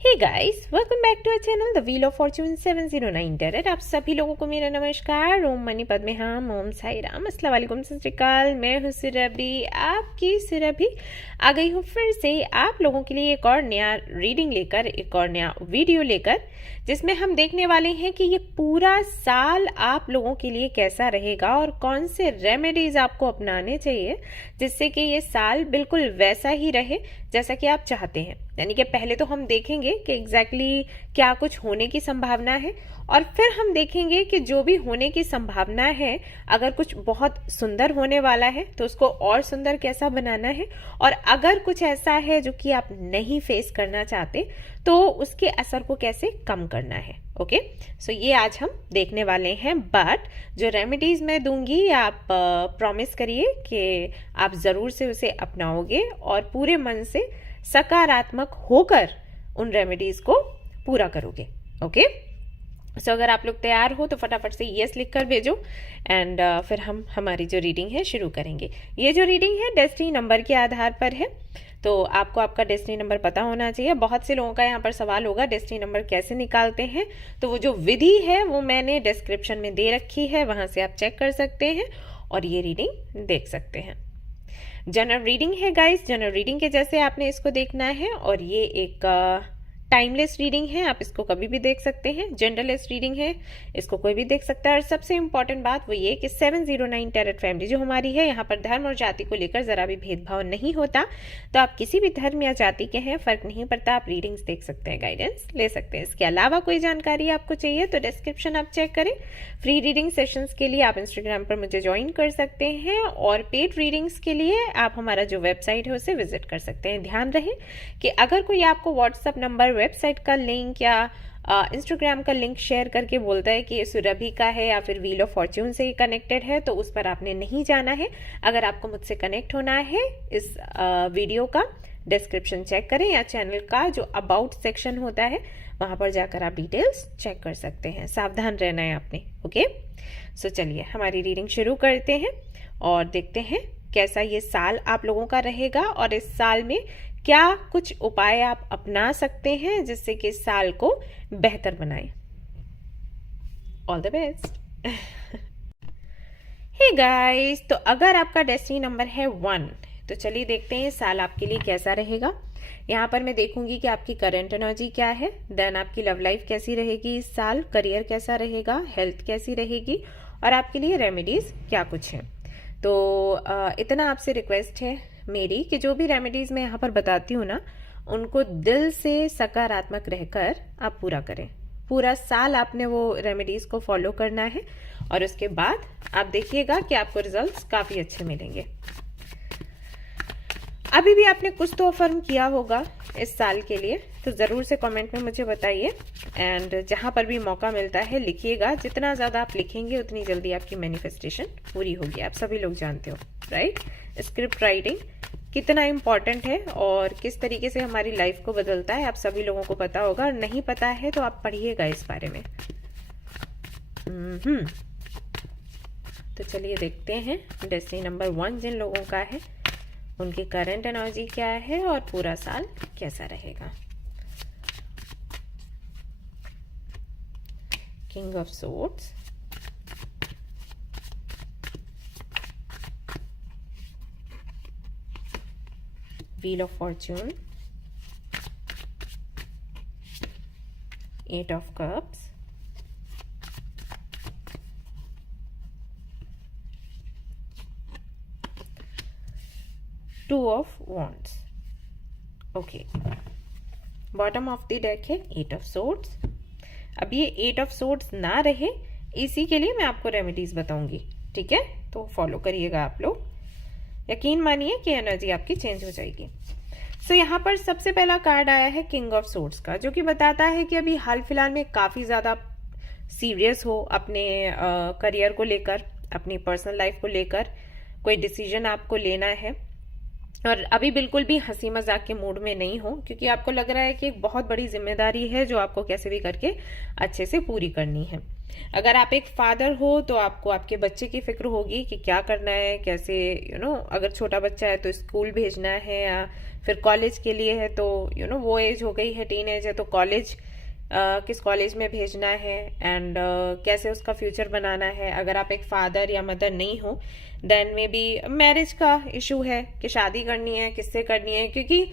Hey guys, welcome back to our channel the wheel of fortune 709 tarot. आप सभी लोगों को मेरा नमस्कार। ओम मनी पद्मे हम, ओम साई राम, अस्सलाम वालेकुम, सत श्री अकाल। मैं हूँ सुरभि, आपकी सुरभि आ गई हूँ फिर से आप लोगों के लिए एक और नया रीडिंग लेकर, एक और नया वीडियो लेकर, जिसमें हम देखने वाले हैं कि ये पूरा साल आप लोगों के लिए कैसा रहेगा और कौन से रेमेडीज आपको अपनाने चाहिए जिससे कि ये साल बिल्कुल वैसा ही रहे जैसा कि आप चाहते हैं। यानी कि पहले तो हम देखेंगे कि एग्जैक्टली क्या कुछ होने की संभावना है, और फिर हम देखेंगे कि जो भी होने की संभावना है, अगर कुछ बहुत सुंदर होने वाला है तो उसको और सुंदर कैसा बनाना है, और अगर कुछ ऐसा है जो कि आप नहीं फेस करना चाहते तो उसके असर को कैसे कम करना है। ओके, सो ये आज हम देखने वाले हैं। बट जो रेमेडीज मैं दूंगी, आप प्रॉमिस करिए कि आप जरूर से उसे अपनाओगे और पूरे मन से सकारात्मक होकर उन रेमेडीज को पूरा करोगे। ओके, सो अगर आप लोग तैयार हो तो फटाफट से यस लिख कर भेजो एंड फिर हम हमारी जो रीडिंग है शुरू करेंगे। ये जो रीडिंग है डेस्टिनी नंबर के आधार पर है, तो आपको आपका डेस्टिनी नंबर पता होना चाहिए। बहुत से लोगों का यहाँ पर सवाल होगा डेस्टिनी नंबर कैसे निकालते हैं, तो वो जो विधि है वो मैंने डिस्क्रिप्शन में दे रखी है, वहां से आप चेक कर सकते हैं और ये रीडिंग देख सकते हैं। जनरल रीडिंग है गाइस, जनरल रीडिंग के जैसे आपने इसको देखना है, और ये एक टाइमलेस रीडिंग है, आप इसको कभी भी देख सकते हैं। जनरलेस रीडिंग है, इसको कोई भी देख सकता है। और सबसे इंपॉर्टेंट बात वो ये कि 709 टेरट फैमिली जो हमारी है, यहाँ पर धर्म और जाति को लेकर जरा भी भेदभाव नहीं होता। तो आप किसी भी धर्म या जाति के हैं, फर्क नहीं पड़ता, आप रीडिंग्स देख सकते हैं, गाइडेंस ले सकते हैं। इसके अलावा कोई जानकारी आपको चाहिए तो डिस्क्रिप्शन आप चेक करें। फ्री रीडिंग सेशंस के लिए आप इंस्टाग्राम पर मुझे ज्वाइन कर सकते हैं, और पेड रीडिंग्स के लिए आप हमारा जो वेबसाइट है उसे विजिट कर सकते हैं। ध्यान रहे कि अगर कोई आपको व्हाट्सएप नंबर, वेबसाइट का लिंक या इंस्टाग्राम का लिंक शेयर करके बोलता है कि ये सुरभि का है या फिर व्हील ऑफ फॉर्च्यून से ही कनेक्टेड है, तो उस पर आपने नहीं जाना है। अगर आपको मुझसे कनेक्ट होना है, इस वीडियो का डिस्क्रिप्शन चेक करें, या चैनल का जो अबाउट सेक्शन होता है वहां पर जाकर आप डिटेल्स चेक कर सकते हैं। सावधान रहना है आपने। ओके, सो चलिए हमारी रीडिंग शुरू करते हैं और देखते हैं कैसा ये साल आप लोगों का रहेगा, और इस साल में क्या कुछ उपाय आप अपना सकते हैं जिससे कि इस साल को बेहतर बनाए। All the best. Hey guys, तो अगर आपका डेस्टिनी नंबर है 1, तो चलिए देखते हैं साल आपके लिए कैसा रहेगा। यहाँ पर मैं देखूंगी कि आपकी करंट एनर्जी क्या है, देन आपकी लव लाइफ कैसी रहेगी इस साल, करियर कैसा रहेगा, हेल्थ कैसी रहेगी, और आपके लिए रेमेडीज क्या कुछ है। तो इतना आपसे रिक्वेस्ट है मेरी कि जो भी रेमेडीज मैं यहाँ पर बताती हूँ ना, उनको दिल से सकारात्मक रहकर आप पूरा करें। पूरा साल आपने वो रेमेडीज को फॉलो करना है, और उसके बाद आप देखिएगा कि आपको रिजल्ट्स काफी अच्छे मिलेंगे। अभी भी आपने कुछ तो अफर्म किया होगा इस साल के लिए, तो जरूर से कमेंट में मुझे बताइए, एंड जहां पर भी मौका मिलता है लिखिएगा। जितना ज्यादा आप लिखेंगे उतनी जल्दी आपकी मैनिफेस्टेशन पूरी होगी। आप सभी लोग जानते हो, राइट, स्क्रिप्ट राइटिंग कितना इम्पोर्टेंट है और किस तरीके से हमारी लाइफ को बदलता है, आप सभी लोगों को पता होगा। और नहीं पता है तो आप पढ़िएगा इस बारे में। तो चलिए देखते हैं डेस्टिनी नंबर 1 जिन लोगों का है, उनकी करंट एनर्जी क्या है और पूरा साल कैसा रहेगा। King of swords, wheel of Fortune, 8 of cups, two of wands. Okay, bottom of the deck है 8 ऑफ सोर्ड्स। अब ये 8 ऑफ सोर्ड्स ना रहे, इसी के लिए मैं आपको रेमेडीज बताऊंगी, ठीक है, तो फॉलो करिएगा आप लोग। यकीन मानिए कि एनर्जी आपकी चेंज हो जाएगी। सो यहाँ पर सबसे पहला कार्ड आया है किंग ऑफ सोर्ड्स का, जो कि बताता है कि अभी हाल फिलहाल में काफी ज्यादा सीरियस हो अपने करियर को लेकर, अपनी पर्सनल लाइफ को लेकर। कोई डिसीजन आपको लेना है, और अभी बिल्कुल भी हंसी मजाक के मूड में नहीं हो, क्योंकि आपको लग रहा है कि एक बहुत बड़ी जिम्मेदारी है जो आपको कैसे भी करके अच्छे से पूरी करनी है। अगर आप एक फादर हो तो आपको आपके बच्चे की फिक्र होगी कि क्या करना है, कैसे अगर छोटा बच्चा है तो स्कूल भेजना है या फिर कॉलेज के लिए है, तो वो एज हो गई है, टीन एज है, तो कॉलेज किस कॉलेज में भेजना है एंड कैसे उसका फ्यूचर बनाना है। अगर आप एक फादर या मदर नहीं हो देन मे बी मैरिज का इशू है कि शादी करनी है, किससे करनी है, क्योंकि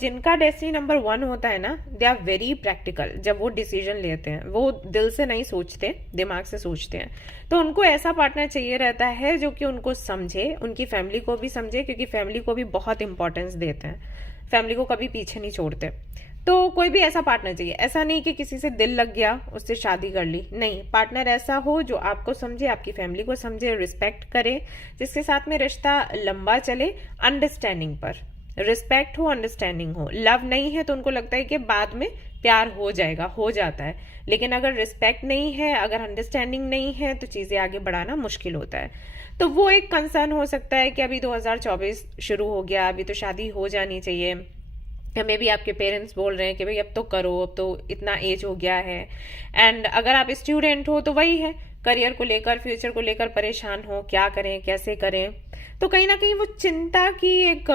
जिनका डेस्टिनी नंबर 1 होता है ना, दे आर वेरी प्रैक्टिकल। जब वो डिसीजन लेते हैं वो दिल से नहीं सोचते, दिमाग से सोचते हैं। तो उनको ऐसा पार्टनर चाहिए रहता है जो कि उनको समझे, उनकी फैमिली को भी समझे, क्योंकि फैमिली को भी बहुत इंपॉर्टेंस देते हैं, फैमिली को कभी पीछे नहीं छोड़ते। तो कोई भी ऐसा पार्टनर चाहिए, ऐसा नहीं कि किसी से दिल लग गया उससे शादी कर ली, नहीं। पार्टनर ऐसा हो जो आपको समझे, आपकी फैमिली को समझे, रिस्पेक्ट करे, जिसके साथ में रिश्ता लंबा चले, अंडरस्टैंडिंग पर। रिस्पेक्ट हो, अंडरस्टैंडिंग हो। लव नहीं है तो उनको लगता है कि बाद में प्यार हो जाएगा, हो जाता है, लेकिन अगर रिस्पेक्ट नहीं है, अगर अंडरस्टैंडिंग नहीं है, तो चीजें आगे बढ़ाना मुश्किल होता है। तो वो एक कंसर्न हो सकता है कि अभी 2024 शुरू हो गया, अभी तो शादी हो जानी चाहिए, या मे भी आपके पेरेंट्स बोल रहे हैं कि भाई अब तो करो, अब तो इतना एज हो गया है। एंड अगर आप स्टूडेंट हो तो वही है, करियर को लेकर, फ्यूचर को लेकर परेशान हो, क्या करें, कैसे करें। तो कहीं ना कहीं वो चिंता की एक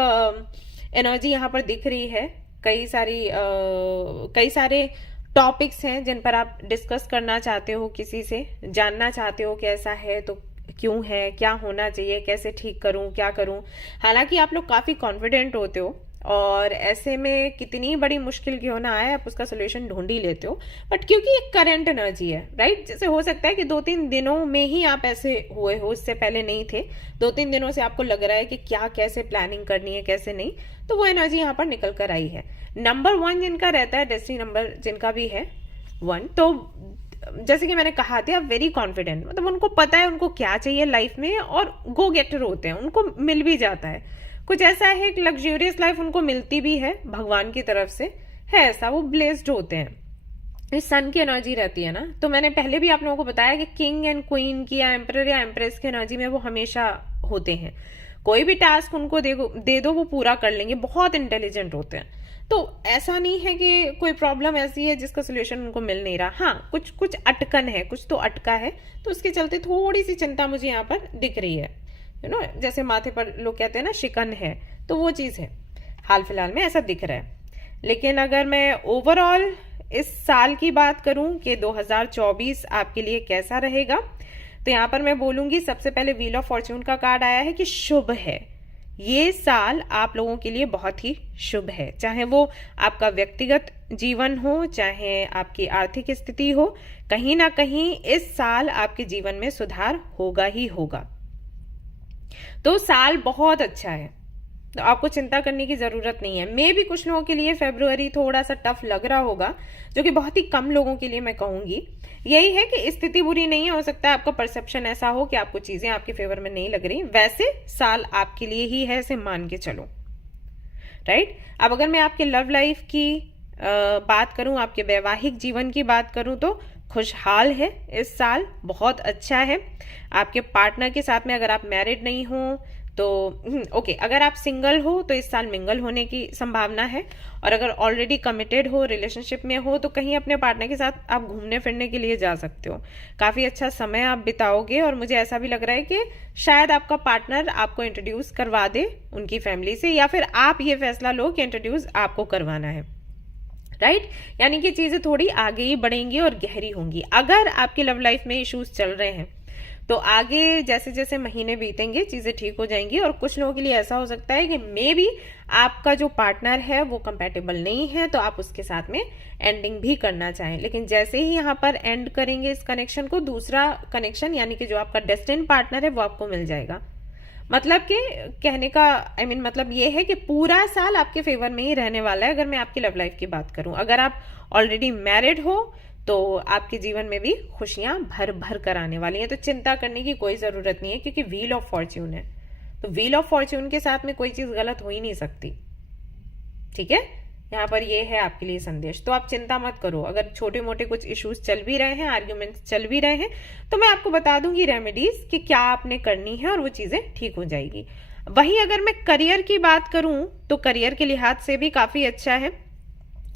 एनर्जी यहाँ पर दिख रही है। कई सारे टॉपिक्स हैं जिन पर आप डिस्कस करना चाहते हो, किसी से जानना चाहते हो कि ऐसा है तो क्यों है, क्या होना चाहिए, कैसे ठीक करूं, क्या करूं। हालांकि आप लोग काफी कॉन्फिडेंट होते हो और ऐसे में कितनी बड़ी मुश्किल क्यों ना आए आप उसका सोल्यूशन ढूंढ ही लेते हो। बट क्योंकि एक करंट एनर्जी है, राइट, जैसे हो सकता है कि 2-3 दिनों में ही आप ऐसे हुए हो, इससे पहले नहीं थे, 2-3 दिनों से आपको लग रहा है कि क्या, कैसे प्लानिंग करनी है, कैसे नहीं। तो वो एनर्जी यहाँ पर निकल कर आई है। नंबर 1 जिनका रहता है, डेस्टिनी नंबर जिनका भी है 1, तो जैसे कि मैंने कहा था, आप वेरी कॉन्फिडेंट, मतलब उनको पता है उनको क्या चाहिए लाइफ में, और गो गेटर होते हैं, उनको मिल भी जाता है। कुछ ऐसा है कि लग्जूरियस लाइफ उनको मिलती भी है भगवान की तरफ से, है ऐसा, वो ब्लेस्ड होते हैं। इस सन की एनर्जी रहती है ना, तो मैंने पहले भी आप लोगों को बताया कि किंग एंड क्वीन की या एम्परर या एम्प्रेस की एनर्जी में वो हमेशा होते हैं। कोई भी टास्क उनको दे दो वो पूरा कर लेंगे, बहुत इंटेलिजेंट होते हैं। तो ऐसा नहीं है कि कोई प्रॉब्लम ऐसी है जिसका सोल्यूशन उनको मिल नहीं रहा। हाँ, कुछ अटकन है, कुछ तो अटका है, तो उसके चलते थोड़ी सी चिंता मुझे यहाँ पर दिख रही है। जैसे माथे पर लोग कहते हैं ना शिकन है, तो वो चीज है, हाल फिलहाल में ऐसा दिख रहा है। लेकिन अगर मैं ओवरऑल इस साल की बात करूं कि 2024 आपके लिए कैसा रहेगा, तो यहाँ पर मैं बोलूंगी, सबसे पहले व्हील ऑफ फॉर्च्यून का कार्ड आया है कि शुभ है। ये साल आप लोगों के लिए बहुत ही शुभ है, चाहे वो आपका व्यक्तिगत जीवन हो, चाहे आपकी आर्थिक स्थिति हो, कहीं ना कहीं इस साल आपके जीवन में सुधार होगा ही होगा। तो साल बहुत अच्छा है, तो आपको चिंता करने की जरूरत नहीं है। मे भी कुछ लोगों के लिए फरवरी थोड़ा सा टफ लग रहा होगा, जो कि बहुत ही कम लोगों के लिए मैं कहूंगी। यही है कि स्थिति बुरी नहीं है, हो सकता है आपका परसेप्शन ऐसा हो कि आपको चीजें आपके फेवर में नहीं लग रही, वैसे साल आपके लिए ही है, इसे मान के चलो, राइट। अब अगर मैं आपके लव लाइफ की बात करूं, आपके वैवाहिक जीवन की बात करूं, तो खुशहाल है इस साल, बहुत अच्छा है। आपके पार्टनर के साथ में, अगर आप मैरिड नहीं हो तो ओके, अगर आप सिंगल हो तो इस साल मिंगल होने की संभावना है, और अगर ऑलरेडी कमिटेड हो, रिलेशनशिप में हो, तो कहीं अपने पार्टनर के साथ आप घूमने फिरने के लिए जा सकते हो, काफी अच्छा समय आप बिताओगे। और मुझे ऐसा भी लग रहा है कि शायद आपका पार्टनर आपको इंट्रोड्यूस करवा दे उनकी फैमिली से, या फिर आप ये फैसला लो कि इंट्रोड्यूस आपको करवाना है, राइट। यानी कि चीजें थोड़ी आगे ही बढ़ेंगी और गहरी होंगी। अगर आपकी लव लाइफ में इश्यूज चल रहे हैं तो आगे जैसे जैसे महीने बीतेंगे चीजें ठीक हो जाएंगी। और कुछ लोगों के लिए ऐसा हो सकता है कि मे बी आपका जो पार्टनर है वो कंपैटिबल नहीं है, तो आप उसके साथ में एंडिंग भी करना चाहें, लेकिन जैसे ही यहाँ पर एंड करेंगे इस कनेक्शन को, दूसरा कनेक्शन यानी कि जो आपका डेस्टिन्ड पार्टनर है वो आपको मिल जाएगा। मतलब कि कहने का मतलब ये है कि पूरा साल आपके फेवर में ही रहने वाला है। अगर मैं आपकी लव लाइफ की बात करूं, अगर आप ऑलरेडी मैरिड हो तो आपके जीवन में भी खुशियां भर भर कर आने वाली हैं, तो चिंता करने की कोई जरूरत नहीं है, क्योंकि व्हील ऑफ फॉर्च्यून है। तो व्हील ऑफ फॉर्च्यून के साथ में कोई चीज गलत हो ही नहीं सकती, ठीक है। यहाँ पर ये है आपके लिए संदेश, तो आप चिंता मत करो। अगर छोटे मोटे कुछ इश्यूज चल भी रहे हैं, आर्ग्यूमेंट्स चल भी रहे हैं, तो मैं आपको बता दूंगी रेमेडीज कि क्या आपने करनी है और वो चीजें ठीक हो जाएगी। वहीं अगर मैं करियर की बात करूं तो करियर के लिहाज से भी काफी अच्छा है,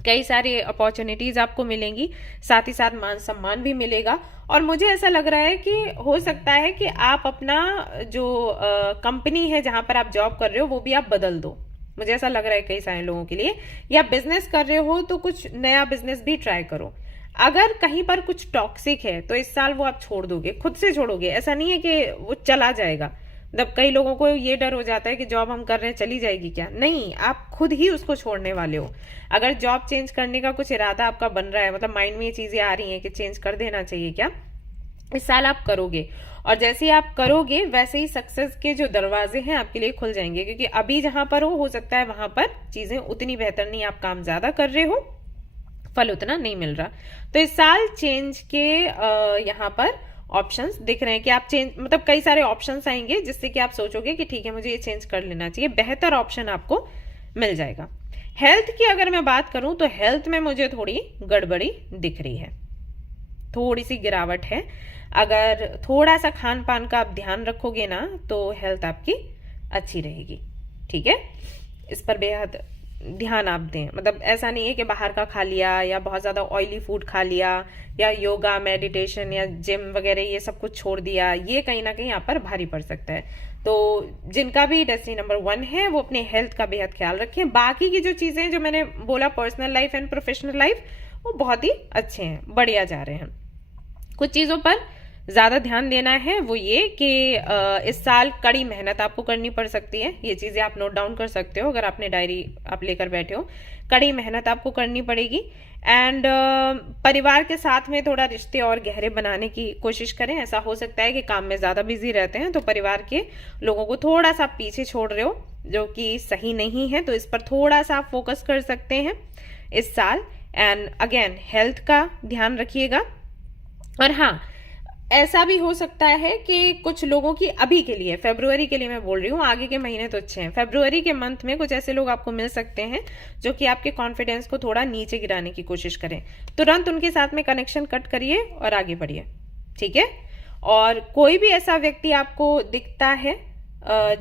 कई सारी अपॉर्चुनिटीज आपको मिलेंगी, साथ ही साथ मान सम्मान भी मिलेगा। और मुझे ऐसा लग रहा है कि हो सकता है कि आप अपना जो कंपनी है जहां पर आप जॉब कर रहे हो वो भी आप बदल दो, मुझे ऐसा लग रहा है कई सारे लोगों के लिए। या बिजनेस कर रहे हो तो कुछ नया बिजनेस भी ट्राई करो। अगर कहीं पर कुछ टॉक्सिक है तो इस साल वो आप छोड़ दोगे, खुद से छोड़ोगे, ऐसा नहीं है कि वो चला जाएगा। मतलब कई लोगों को ये डर हो जाता है कि जॉब हम कर रहे हैं चली जाएगी क्या, नहीं, आप खुद ही उसको छोड़ने वाले हो। अगर जॉब चेंज करने का कुछ इरादा आपका बन रहा है, मतलब माइंड में ये चीजें आ रही हैं कि चेंज कर देना चाहिए क्या, इस साल आप करोगे। और जैसे ही आप करोगे वैसे ही सक्सेस के जो दरवाजे हैं आपके लिए खुल जाएंगे, क्योंकि अभी जहां पर हो सकता है वहां पर चीजें उतनी बेहतर नहीं, आप काम ज्यादा कर रहे हो, फल उतना नहीं मिल रहा। तो इस साल चेंज के यहाँ पर ऑप्शंस दिख रहे हैं कि आप चेंज, मतलब कई सारे ऑप्शंस आएंगे जिससे कि आप सोचोगे कि ठीक है मुझे ये चेंज कर लेना चाहिए, बेहतर ऑप्शन आपको मिल जाएगा। हेल्थ की अगर मैं बात करूं तो हेल्थ में मुझे थोड़ी गड़बड़ी दिख रही है, थोड़ी सी गिरावट है। अगर थोड़ा सा खान पान का आप ध्यान रखोगे ना तो हेल्थ आपकी अच्छी रहेगी, ठीक है, इस पर बेहद ध्यान आप दें। मतलब ऐसा नहीं है कि बाहर का खा लिया या बहुत ज्यादा ऑयली फूड खा लिया या योगा मेडिटेशन या जिम वगैरह ये सब कुछ छोड़ दिया, ये कहीं ना कहीं यहाँ पर भारी पड़ सकता है। तो जिनका भी डेस्टिनी नंबर 1 है वो अपने हेल्थ का बेहद ख्याल रखें। बाकी की जो चीजें जो मैंने बोला, personal life and professional life, वो बहुत ही अच्छे हैं, बढ़िया जा रहे हैं। कुछ चीजों पर ज्यादा ध्यान देना है, वो ये कि इस साल कड़ी मेहनत आपको करनी पड़ सकती है। ये चीजें आप नोट डाउन कर सकते हो अगर आपने डायरी आप लेकर बैठे हो। कड़ी मेहनत आपको करनी पड़ेगी। एंड परिवार के साथ में थोड़ा रिश्ते और गहरे बनाने की कोशिश करें। ऐसा हो सकता है कि काम में ज्यादा बिजी रहते हैं तो परिवार के लोगों को थोड़ा सा पीछे छोड़ रहे हो, जो कि सही नहीं है, तो इस पर थोड़ा सा आप फोकस कर सकते हैं इस साल। एंड अगेन हेल्थ का ध्यान रखिएगा। और हाँ, ऐसा भी हो सकता है कि कुछ लोगों की अभी के लिए, फरवरी के लिए मैं बोल रही हूँ, आगे के महीने तो अच्छे हैं, फरवरी के मंथ में कुछ ऐसे लोग आपको मिल सकते हैं जो कि आपके कॉन्फिडेंस को थोड़ा नीचे गिराने की कोशिश करें। तुरंत उनके साथ में कनेक्शन कट करिए और आगे बढ़िए, ठीक है। और कोई भी ऐसा व्यक्ति आपको दिखता है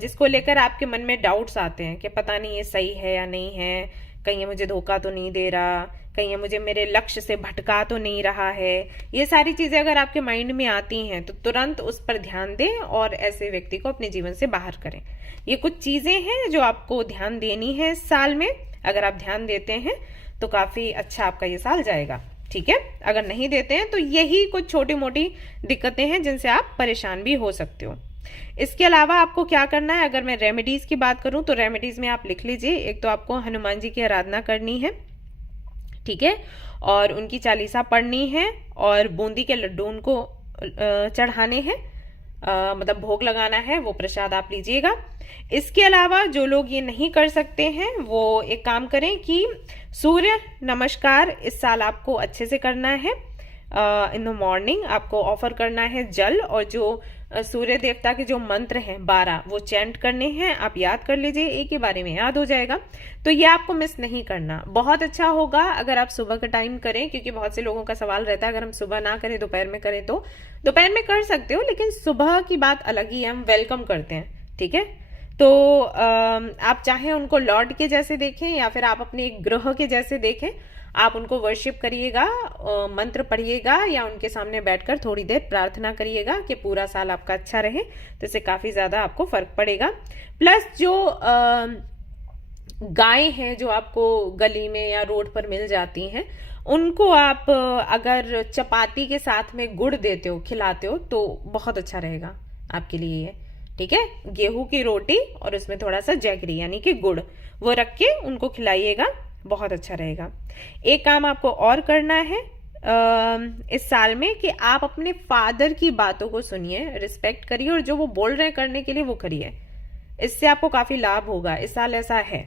जिसको लेकर आपके मन में डाउट्स आते हैं कि पता नहीं ये सही है या नहीं है, कहीं ये मुझे धोखा तो नहीं दे रहा, कहीं ये मुझे मेरे लक्ष्य से भटका तो नहीं रहा है, ये सारी चीजें अगर आपके माइंड में आती हैं तो तुरंत उस पर ध्यान दें और ऐसे व्यक्ति को अपने जीवन से बाहर करें। ये कुछ चीजें हैं जो आपको ध्यान देनी है इस साल में। अगर आप ध्यान देते हैं तो काफी अच्छा आपका ये साल जाएगा, ठीक है। अगर नहीं देते हैं तो यही कुछ छोटी मोटी दिक्कतें हैं जिनसे आप परेशान भी हो सकते हो। इसके अलावा आपको क्या करना है, अगर मैं रेमेडीज की बात करूं तो रेमेडीज में आप लिख लीजिए, एक तो आपको हनुमान जी की आराधना करनी है, ठीक है, और उनकी चालीसा पढ़नी है और बूंदी के लड्डू उनको चढ़ाने हैं, मतलब भोग लगाना है, वो प्रसाद आप लीजिएगा। इसके अलावा जो लोग ये नहीं कर सकते हैं वो एक काम करें कि सूर्य नमस्कार इस साल आपको अच्छे से करना है। इन द मॉर्निंग आपको ऑफर करना है जल, और जो सूर्य देवता के जो मंत्र हैं 12 वो चैंट करने हैं, आप याद कर लीजिए, एक ही बारे में याद हो जाएगा। तो ये आपको मिस नहीं करना। बहुत अच्छा होगा अगर आप सुबह का टाइम करें, क्योंकि बहुत से लोगों का सवाल रहता है अगर हम सुबह ना करें दोपहर में करें, तो दोपहर में कर सकते हो, लेकिन सुबह की बात अलग ही है, हम वेलकम करते हैं, ठीक है। तो आप चाहे उनको लॉर्ड के जैसे देखें या फिर आप अपने एक ग्रह के जैसे देखें, आप उनको वर्शिप करिएगा, मंत्र पढ़िएगा या उनके सामने बैठकर थोड़ी देर प्रार्थना करिएगा कि पूरा साल आपका अच्छा रहे, तो इससे काफी ज्यादा आपको फर्क पड़ेगा। प्लस जो गाय हैं जो आपको गली में या रोड पर मिल जाती हैं, उनको आप अगर चपाती के साथ में गुड़ देते हो, खिलाते हो, तो बहुत अच्छा रहेगा आपके लिए ये, ठीक है। गेहूं की रोटी और उसमें थोड़ा सा जैगरी यानी कि गुड़, वो रख के उनको खिलाइएगा, बहुत अच्छा रहेगा। एक काम आपको और करना है इस साल में कि आप अपने फादर की बातों को सुनिए, रिस्पेक्ट करिए और जो वो बोल रहे हैं करने के लिए वो करिए, इससे आपको काफी लाभ होगा। इस साल ऐसा है,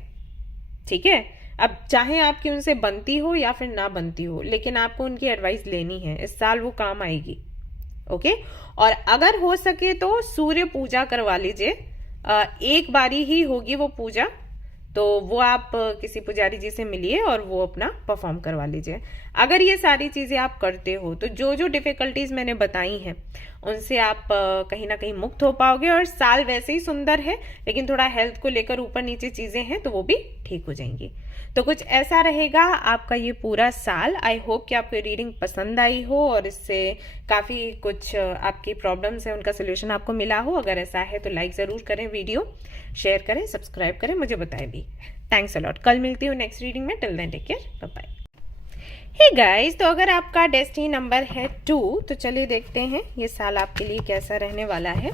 ठीक है। अब चाहे आपकी उनसे बनती हो या फिर ना बनती हो, लेकिन आपको उनकी एडवाइस लेनी है, इस साल वो काम आएगी, ओके। और अगर हो सके तो सूर्य पूजा करवा लीजिए, एक बारी ही होगी वो पूजा, तो वो आप किसी पुजारी जी से मिलिए और वो अपना परफॉर्म करवा लीजिए। अगर ये सारी चीज़ें आप करते हो तो जो जो डिफ़िकल्टीज मैंने बताई हैं उनसे आप कहीं ना कहीं मुक्त हो पाओगे, और साल वैसे ही सुंदर है लेकिन थोड़ा हेल्थ को लेकर ऊपर नीचे चीज़ें हैं तो वो भी ठीक हो जाएंगी। तो कुछ ऐसा रहेगा आपका ये पूरा साल। आई होप कि आपको रीडिंग पसंद आई हो और इससे काफ़ी कुछ आपकी प्रॉब्लम्स है उनका सोल्यूशन आपको मिला हो। अगर ऐसा है तो लाइक ज़रूर करें, वीडियो शेयर करें, सब्सक्राइब करें, मुझे बताएं भी। Thanks a lot. कल मिलती हूँ नेक्स्ट रीडिंग में। Till then take care, bye bye. Hey guys, तो अगर आपका डेस्टिनी नंबर है 2 तो चलिए देखते हैं ये साल आपके लिए कैसा रहने वाला है।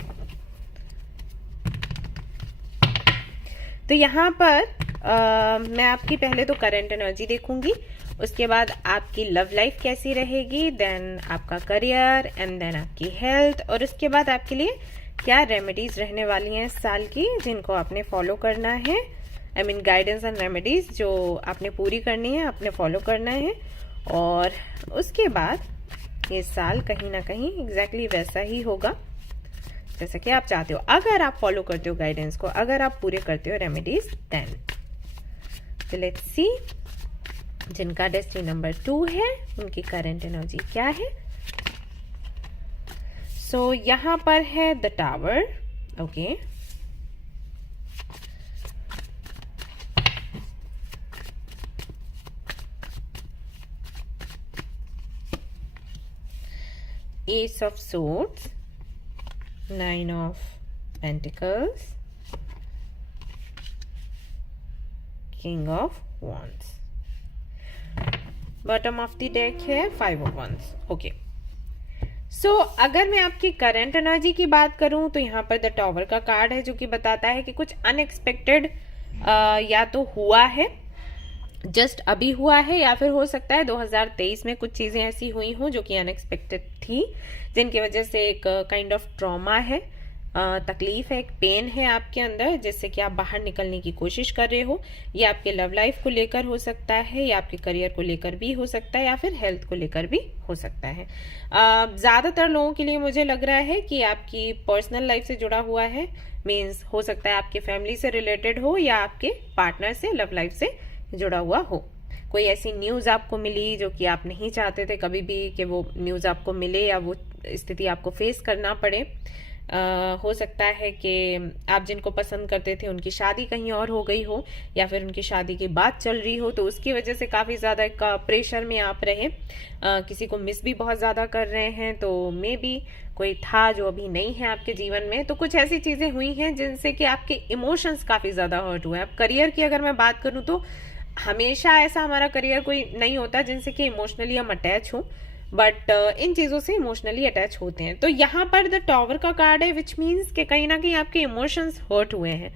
तो यहाँ पर मैं आपकी पहले तो करंट एनर्जी देखूंगी, उसके बाद आपकी लव लाइफ कैसी रहेगी, देन आपका करियर, एंड देन आपकी हेल्थ, और उसके बाद आपके लिए क्या रेमेडीज रहने वाली हैं इस साल की जिनको आपने फॉलो करना है। I mean guidance and remedies जो आपने पूरी करनी है, आपने फॉलो करना है। और उसके बाद ये साल कहीं ना कहीं एग्जैक्टली वैसा ही होगा जैसा कि आप चाहते हो, अगर आप फॉलो करते हो गाइडेंस को, अगर आप पूरे करते हो रेमेडीज। देन तो लेट्स सी जिनका डेस्टिनी नंबर 2 है उनकी करंट एनर्जी क्या है। सो यहां पर है the tower. Okay, S of swords, 9 of Pentacles, King of Wands, bottom of the deck है 5 of Wands। ओके, सो अगर मैं आपकी करंट एनर्जी की बात करूं तो यहाँ पर द टॉवर का कार्ड है जो कि बताता है कि कुछ अनएक्सपेक्टेड या तो हुआ है, जस्ट अभी हुआ है, या फिर हो सकता है 2023 में कुछ चीजें ऐसी हुई हों जो कि अनएक्सपेक्टेड थी, जिनकी वजह से एक काइंड ऑफ ट्रॉमा है, तकलीफ है, एक पेन है आपके अंदर जिससे कि आप बाहर निकलने की कोशिश कर रहे हो। ये आपके लव लाइफ को लेकर हो सकता है, या आपके करियर को लेकर भी हो सकता है, या फिर हेल्थ को लेकर भी हो सकता है। ज्यादातर लोगों के लिए मुझे लग रहा है कि आपकी पर्सनल लाइफ से जुड़ा हुआ है, मीन्स हो सकता है आपके फैमिली से रिलेटेड हो या आपके पार्टनर से, लव लाइफ से जुड़ा हुआ हो। कोई ऐसी न्यूज आपको मिली जो कि आप नहीं चाहते थे कभी भी कि वो न्यूज आपको मिले या वो स्थिति आपको फेस करना पड़े। हो सकता है कि आप जिनको पसंद करते थे उनकी शादी कहीं और हो गई हो, या फिर उनकी शादी की बात चल रही हो, तो उसकी वजह से काफी ज्यादा एक प्रेशर में आप रहे, किसी को मिस भी बहुत ज्यादा कर रहे हैं, तो मे बी कोई था जो अभी नहीं है आपके जीवन में। तो कुछ ऐसी चीजें हुई हैं जिनसे कि आपके इमोशंस काफी ज्यादा हर्ट हुए हैं। अब करियर की अगर मैं बात करूं तो हमेशा ऐसा हमारा करियर कोई नहीं होता जिनसे कि इमोशनली हम अटैच हो, बट इन चीजों से इमोशनली अटैच होते हैं। तो यहाँ पर द टॉवर का कार्ड है, विच मीन्स कि कहीं ना कहीं आपके इमोशंस हर्ट हुए हैं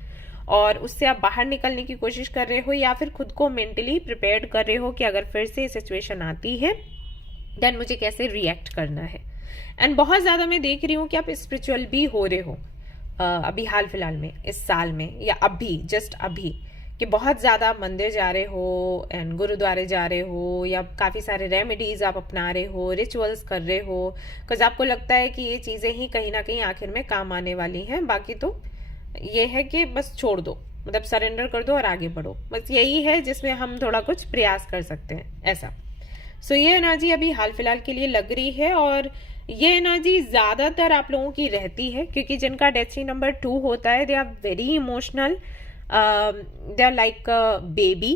और उससे आप बाहर निकलने की कोशिश कर रहे हो, या फिर खुद को मेंटली प्रिपेयर्ड कर रहे हो कि अगर फिर से सिचुएशन आती है देन मुझे कैसे रिएक्ट करना है। एंड बहुत ज्यादा मैं देख रही हूँ कि आप स्पिरिचुअल भी हो रहे हो अभी हाल फिलहाल में, इस साल में, या अभी जस्ट अभी, कि बहुत ज़्यादा मंदिर जा रहे हो एंड गुरुद्वारे जा रहे हो, या काफ़ी सारे रेमेडीज आप अपना रहे हो, रिचुअल्स कर रहे हो, बिकॉज आपको लगता है कि ये चीज़ें ही कहीं ना कहीं आखिर में काम आने वाली हैं। बाकी तो ये है कि बस छोड़ दो, मतलब सरेंडर कर दो और आगे बढ़ो, बस यही है जिसमें हम थोड़ा कुछ प्रयास कर सकते हैं ऐसा। सो ये एनर्जी अभी हाल फिलहाल के लिए लग रही है, और ये एनर्जी ज़्यादातर आप लोगों की रहती है क्योंकि जिनका डेस्टिनी नंबर 2 होता है they are very emotional, they are like baby,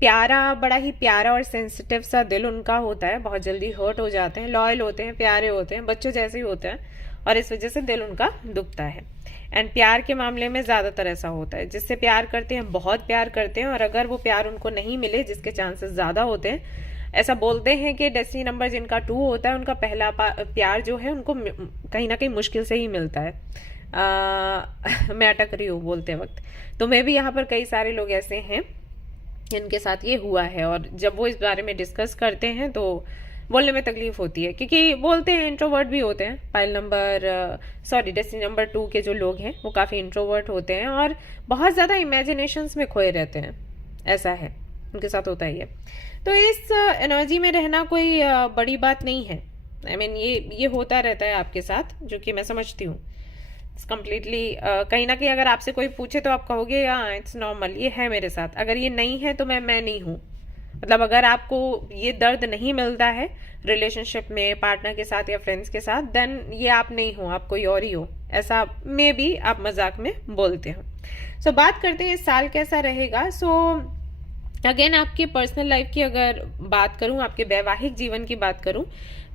प्यारा, बड़ा ही प्यारा और सेंसिटिव सा दिल उनका होता है, बहुत जल्दी हर्ट हो जाते हैं, लॉयल होते हैं, प्यारे होते हैं, बच्चों जैसे ही होते हैं, और इस वजह से दिल उनका दुखता है। एंड प्यार के मामले में ज्यादातर ऐसा होता है, जिससे प्यार करते हैं बहुत प्यार करते हैं, और अगर वो प्यार उनको नहीं मिले, जिसके चांसेस ज्यादा होते हैं, ऐसा बोलते हैं कि डेस्टिनी नंबर जिनका 2 होता है उनका पहला प्यार जो है उनको कहीं ना कहीं मुश्किल से ही मिलता है। मैं अटक रही हूँ बोलते वक्त, तो मैं भी यहाँ पर कई सारे लोग ऐसे हैं जिनके साथ ये हुआ है, और जब वो इस बारे में डिस्कस करते हैं तो बोलने में तकलीफ होती है, क्योंकि बोलते हैं इंट्रोवर्ट भी होते हैं, डेस्टिनी नंबर 2 के जो लोग हैं वो काफी इंट्रोवर्ट होते हैं और बहुत ज्यादा इमेजिनेशंस में खोए रहते हैं, ऐसा है, उनके साथ होता ही है। तो इस एनर्जी में रहना कोई बड़ी बात नहीं है, आई मीन ये होता रहता है आपके साथ, जो कि मैं समझती हूँ। कम्प्लीटली कहीं ना कहीं अगर आपसे कोई पूछे तो आप कहोगे हाँ इट्स नॉर्मल, ये है मेरे साथ। अगर ये नहीं है तो मैं नहीं हूँ। मतलब अगर आपको ये दर्द नहीं मिलता है रिलेशनशिप में पार्टनर के साथ या फ्रेंड्स के साथ, देन ये आप नहीं हो, आप कोई और ही हो, ऐसा मे भी आप मजाक में बोलते हो। सो बात करते हैं इस साल कैसा रहेगा। सो अगेन आपकी पर्सनल लाइफ की अगर बात करूं, आपके वैवाहिक जीवन की बात करूं,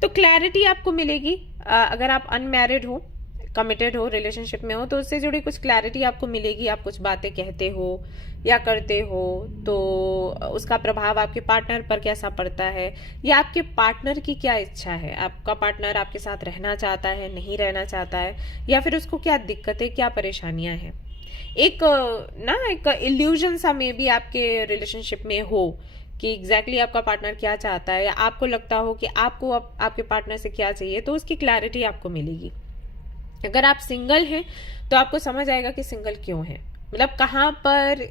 तो क्लैरिटी आपको मिलेगी। अगर आप अनमैरिड हो, कमिटेड हो, रिलेशनशिप में हो, तो उससे जुड़ी कुछ क्लैरिटी आपको मिलेगी। आप कुछ बातें कहते हो या करते हो तो उसका प्रभाव आपके पार्टनर पर कैसा पड़ता है, या आपके पार्टनर की क्या इच्छा है। आपका पार्टनर आपके साथ रहना चाहता है, नहीं रहना चाहता है, या फिर उसको क्या दिक्कतें, क्या परेशानियां हैं। एक इल्यूजन सा में भी आपके रिलेशनशिप में हो कि एग्जैक्टली आपका पार्टनर क्या चाहता है, या आपको लगता हो कि आपको आपके पार्टनर से क्या चाहिए, तो उसकी क्लैरिटी आपको मिलेगी। अगर आप सिंगल हैं तो आपको समझ आएगा कि सिंगल क्यों है, मतलब कहाँ पर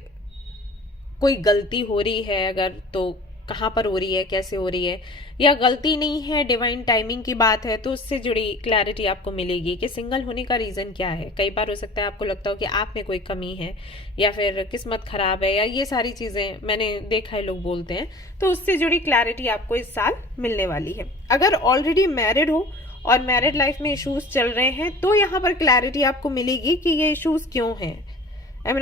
कोई गलती हो रही है, अगर तो कहाँ पर हो रही है, कैसे हो रही है, या गलती नहीं है, डिवाइन टाइमिंग की बात है, तो उससे जुड़ी क्लैरिटी आपको मिलेगी कि सिंगल होने का रीजन क्या है। कई बार हो सकता है आपको लगता हो कि आप में कोई कमी है, या फिर किस्मत खराब है, या ये सारी चीजें मैंने देखा है लोग बोलते हैं, तो उससे जुड़ी क्लैरिटी आपको इस साल मिलने वाली है। अगर ऑलरेडी मैरिड हो और मैरिड लाइफ में इश्यूज चल रहे हैं, तो यहाँ पर क्लैरिटी आपको मिलेगी कि ये इश्यूज क्यों हैं।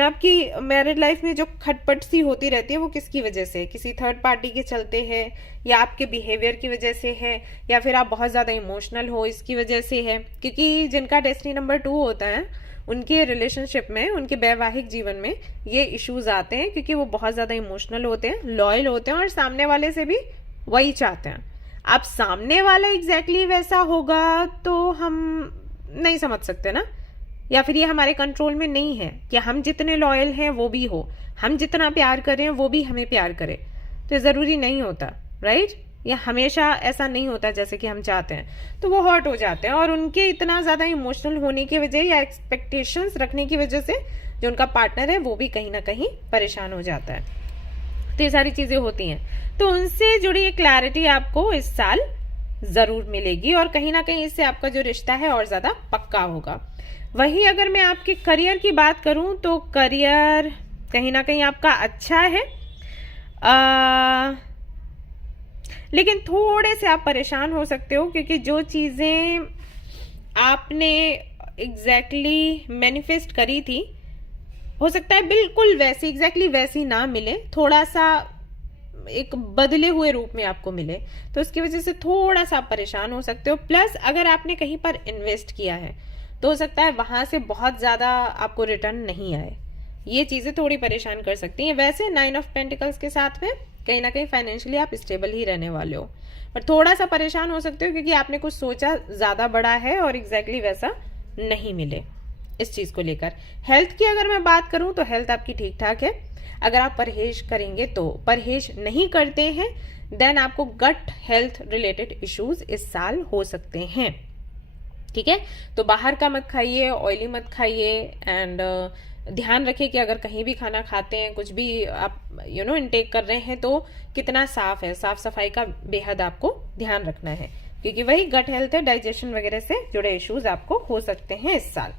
आपकी मैरिड लाइफ में जो खटपट सी होती रहती है वो किसकी वजह से, किसी थर्ड पार्टी के चलते है, या आपके बिहेवियर की वजह से है, या फिर आप बहुत ज्यादा इमोशनल हो इसकी वजह से है। क्योंकि जिनका डेस्टिनी नंबर 2 होता है उनके रिलेशनशिप में, उनके वैवाहिक जीवन में ये इश्यूज आते हैं, क्योंकि वो बहुत ज्यादा इमोशनल होते हैं, लॉयल होते हैं, और सामने वाले से भी वही चाहते हैं। अब सामने वाला एग्जैक्टली वैसा होगा तो हम नहीं समझ सकते ना, या फिर ये हमारे कंट्रोल में नहीं है कि हम जितने लॉयल हैं वो भी हो, हम जितना प्यार करें वो भी हमें प्यार करे। तो जरूरी नहीं होता, राइट? या हमेशा ऐसा नहीं होता जैसे कि हम चाहते हैं, तो वो हर्ट हो जाते हैं, और उनके इतना ज्यादा इमोशनल होने की वजह या एक्सपेक्टेशंस रखने की वजह से जो उनका पार्टनर है वो भी कहीं ना कहीं परेशान हो जाता है। तो ये सारी चीजें होती हैं, तो उनसे जुड़ी एक क्लैरिटी आपको इस साल जरूर मिलेगी, और कहीं ना कहीं इससे आपका जो रिश्ता है और ज्यादा पक्का होगा। वही अगर मैं आपके करियर की बात करूं तो करियर कहीं ना कहीं आपका अच्छा है, लेकिन थोड़े से आप परेशान हो सकते हो, क्योंकि जो चीजें आपने एग्जैक्टली मैनिफेस्ट करी थी हो सकता है बिल्कुल वैसी एग्जैक्टली वैसी ना मिले, थोड़ा सा एक बदले हुए रूप में आपको मिले, तो उसकी वजह से थोड़ा सा आप परेशान हो सकते हो। प्लस अगर आपने कहीं पर इन्वेस्ट किया है तो हो सकता है वहां से बहुत ज्यादा आपको रिटर्न नहीं आए, ये चीजें थोड़ी परेशान कर सकती हैं। वैसे 9 ऑफ पेंटिकल्स के साथ में कहीं ना कहीं फाइनेंशियली आप स्टेबल ही रहने वाले हो, पर थोड़ा सा परेशान हो सकते हो क्योंकि आपने कुछ सोचा ज्यादा बड़ा है और एग्जैक्टली वैसा नहीं मिले इस चीज को लेकर। हेल्थ की अगर मैं बात करूं तो हेल्थ आपकी ठीक ठाक है। अगर आप परहेज करेंगे, तो परहेज नहीं करते हैं देन आपको गट हेल्थ रिलेटेड इश्यूज इस साल हो सकते हैं, ठीक है? तो बाहर का मत खाइए, ऑयली मत खाइए, एंड ध्यान रखिए कि अगर कहीं भी खाना खाते हैं, कुछ भी आप इनटेक कर रहे हैं, तो कितना साफ है, साफ सफाई का बेहद आपको ध्यान रखना है, क्योंकि वही गट हेल्थ है, डाइजेशन वगैरह से जुड़े इश्यूज आपको हो सकते हैं इस साल।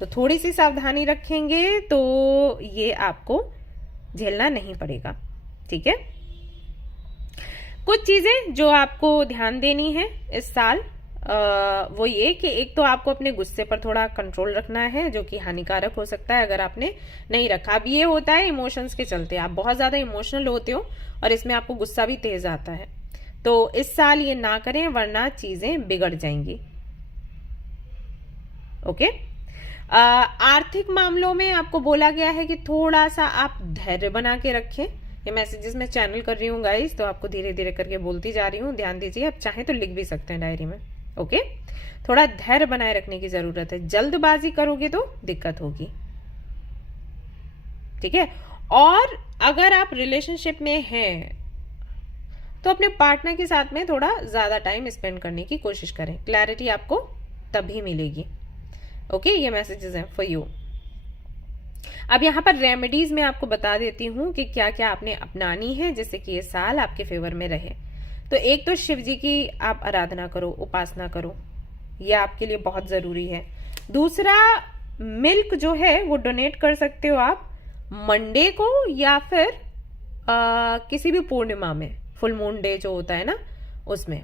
तो थोड़ी सी सावधानी रखेंगे तो ये आपको झेलना नहीं पड़ेगा, ठीक है? कुछ चीजें जो आपको ध्यान देनी है इस साल वो ये कि एक तो आपको अपने गुस्से पर थोड़ा कंट्रोल रखना है, जो कि हानिकारक हो सकता है अगर आपने नहीं रखा। अब ये होता है इमोशंस के चलते, आप बहुत ज्यादा इमोशनल होते हो और इसमें आपको गुस्सा भी तेज आता है, तो इस साल ये ना करें वरना चीजें बिगड़ जाएंगी, ओके? आर्थिक मामलों में आपको बोला गया है कि थोड़ा सा आप धैर्य बना के रखें। ये मैसेजेस मैं चैनल कर रही हूँ गाइस, तो आपको धीरे धीरे करके बोलती जा रही हूँ, ध्यान दीजिए। आप चाहें तो लिख भी सकते हैं डायरी में, ओके? थोड़ा धैर्य बनाए रखने की जरूरत है, जल्दबाजी करोगे तो दिक्कत होगी, ठीक है? और अगर आप रिलेशनशिप में हैं तो अपने पार्टनर के साथ में थोड़ा ज्यादा टाइम स्पेंड करने की कोशिश करें, क्लैरिटी आपको तभी मिलेगी, ओके? ये मैसेजेस हैं फॉर यू। अब यहाँ पर रेमेडीज में आपको बता देती हूँ कि क्या क्या आपने अपनानी है जिससे कि ये साल आपके फेवर में रहे। तो एक तो शिव जी की आप आराधना करो, उपासना करो, ये आपके लिए बहुत जरूरी है। दूसरा, मिल्क जो है वो डोनेट कर सकते हो आप मंडे को, या फिर किसी भी पूर्णिमा में, फुल मून डे जो होता है ना उसमें,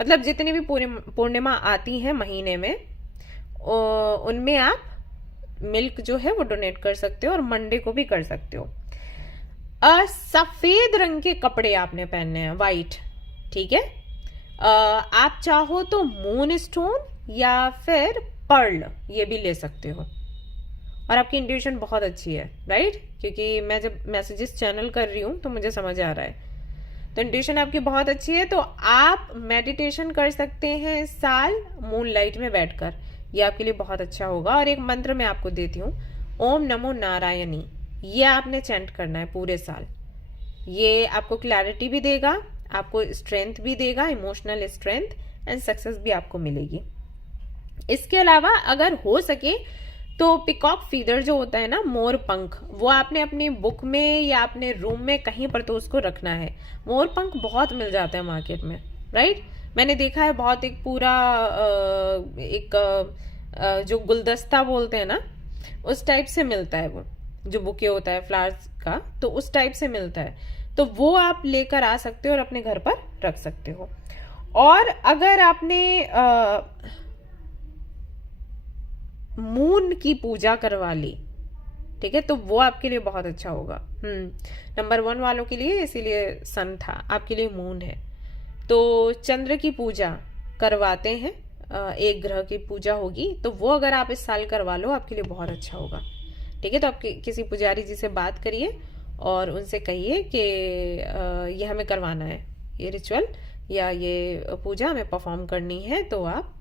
मतलब जितनी भी पूर्णिमा आती है महीने में उनमें आप मिल्क जो है वो डोनेट कर सकते हो, और मंडे को भी कर सकते हो। सफेद रंग के कपड़े आपने पहनने हैं, वाइट, ठीक है। आप चाहो तो मून स्टोन या फिर पर्ल ये भी ले सकते हो। और आपकी इंट्यूशन बहुत अच्छी है, राइट, क्योंकि मैं जब मैसेजेस चैनल कर रही हूं तो मुझे समझ आ रहा है, तो इंट्यूशन आपकी बहुत अच्छी है। तो आप मेडिटेशन कर सकते हैं इस साल मून लाइट में बैठकर, ये आपके लिए बहुत अच्छा होगा। और एक मंत्र मैं आपको देती हूँ, ओम नमो नारायणी, ये आपने चैंट करना है पूरे साल। ये आपको क्लैरिटी भी देगा, आपको स्ट्रेंथ भी देगा, इमोशनल स्ट्रेंथ एंड सक्सेस भी आपको मिलेगी। इसके अलावा अगर हो सके तो पिकॉक फीदर जो होता है ना, मोर पंख, वो आपने अपनी बुक में या अपने रूम में कहीं पर तो उसको रखना है। मोर पंख बहुत मिल जाता है मार्केट में, राइट, मैंने देखा है बहुत। एक पूरा जो गुलदस्ता बोलते हैं ना उस टाइप से मिलता है, वो जो बुके होता है फ्लावर्स का, तो उस टाइप से मिलता है। तो वो आप लेकर आ सकते हो और अपने घर पर रख सकते हो। और अगर आपने मून की पूजा करवा ली, ठीक है, तो वो आपके लिए बहुत अच्छा होगा। नंबर 1 वालों के लिए इसीलिए सन था, आपके लिए मून है। तो चंद्र की पूजा करवाते हैं, एक ग्रह की पूजा होगी, तो वो अगर आप इस साल करवा लो आपके लिए बहुत अच्छा होगा, ठीक है। तो आप किसी पुजारी जी से बात करिए और उनसे कहिए कि ये हमें करवाना है, ये रिचुअल या ये पूजा हमें परफॉर्म करनी है, तो आप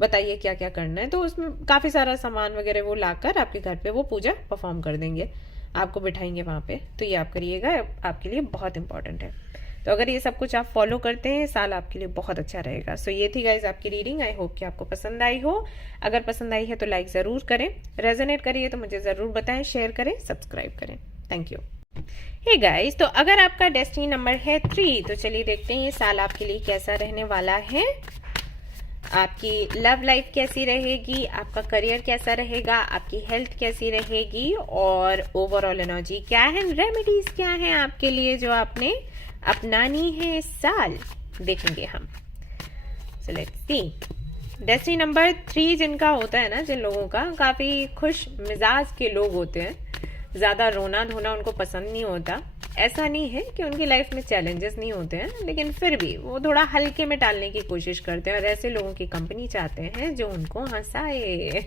बताइए क्या क्या करना है। तो उसमें काफ़ी सारा सामान वगैरह वो लाकर आपके घर पे वो पूजा परफॉर्म कर देंगे, आपको बिठाएंगे वहाँ पे। तो ये आप करिएगा, आपके लिए बहुत इंपॉर्टेंट है। तो अगर ये सब कुछ आप फॉलो करते हैं, साल आपके लिए बहुत अच्छा रहेगा। सो ये थी गाइज आपकी रीडिंग, आई होप कि आपको पसंद आई हो। अगर पसंद आई है तो लाइक ज़रूर करें, रेजोनेट करिए तो मुझे ज़रूर बताएं, शेयर करें, सब्सक्राइब करें। Thank you. हे गाइज, तो अगर आपका डेस्टिनी नंबर है 3, तो चलिए देखते हैं ये साल आपके लिए कैसा रहने वाला है। आपकी लव लाइफ कैसी रहेगी, आपका करियर कैसा रहेगा, आपकी हेल्थ कैसी रहेगी, और ओवरऑल एनर्जी क्या है, रेमेडीज क्या है आपके लिए जो आपने अपनानी है इस साल, देखेंगे हम। So let's see. Destiny number 3 जिनका होता है ना, जिन लोगों का, काफी खुश मिजाज के लोग होते हैं, ज्यादा रोना धोना उनको पसंद नहीं होता। ऐसा नहीं है कि उनकी लाइफ में चैलेंजेस नहीं होते हैं, लेकिन फिर भी वो थोड़ा हल्के में टालने की कोशिश करते हैं, और ऐसे लोगों की कंपनी चाहते हैं जो उनको हंसाए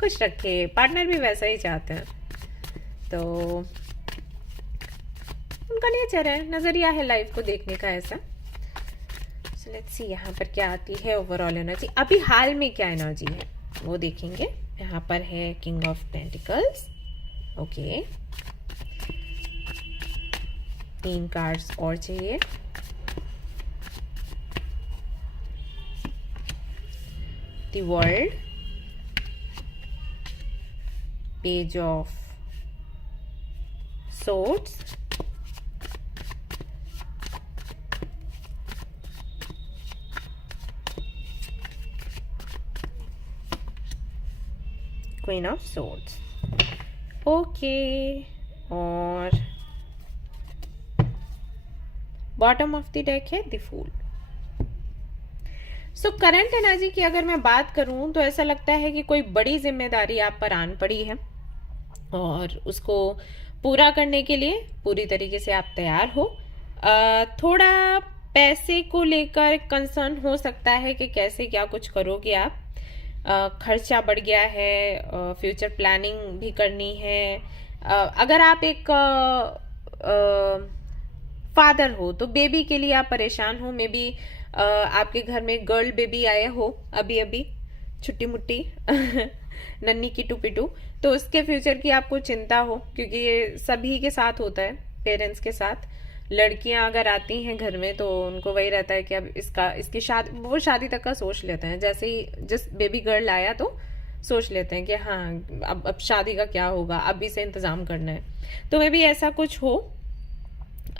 खुश रखे। पार्टनर भी वैसा ही चाहते हैं, तो उनका नेचर है, नजरिया है लाइफ को देखने का ऐसा। सो लेट्स सी यहाँ पर क्या आती है ओवरऑल एनर्जी, अभी हाल में क्या एनर्जी है वो देखेंगे। यहाँ पर है king of pentacles, okay, 3 cards और चाहिए। The world, page of swords, queen of swords, okay, और बॉटम ऑफ द डेक है the fool. So current energy की अगर मैं बात करूं तो ऐसा लगता है कि कोई बड़ी जिम्मेदारी आप पर आन पड़ी है, और उसको पूरा करने के लिए पूरी तरीके से आप तैयार हो। थोड़ा पैसे को लेकर कंसर्न हो सकता है कि कैसे क्या कुछ करोगे आप। खर्चा बढ़ गया है, फ्यूचर प्लानिंग भी करनी है। अगर आप एक फादर हो तो बेबी के लिए आप परेशान हो, मे बी आपके घर में गर्ल बेबी आया हो अभी अभी, छुट्टी मुट्टी नन्नी किटू पिटू, तो उसके फ्यूचर की आपको चिंता हो, क्योंकि ये सभी के साथ होता है, पेरेंट्स के साथ। लड़कियां अगर आती हैं घर में तो उनको वही रहता है कि अब इसकी शादी, वो शादी तक का सोच लेते हैं। जैसे ही जिस बेबी गर्ल आया तो सोच लेते हैं कि हाँ अब शादी का क्या होगा, अभी से इंतजाम करना है। तो मे भी ऐसा कुछ हो।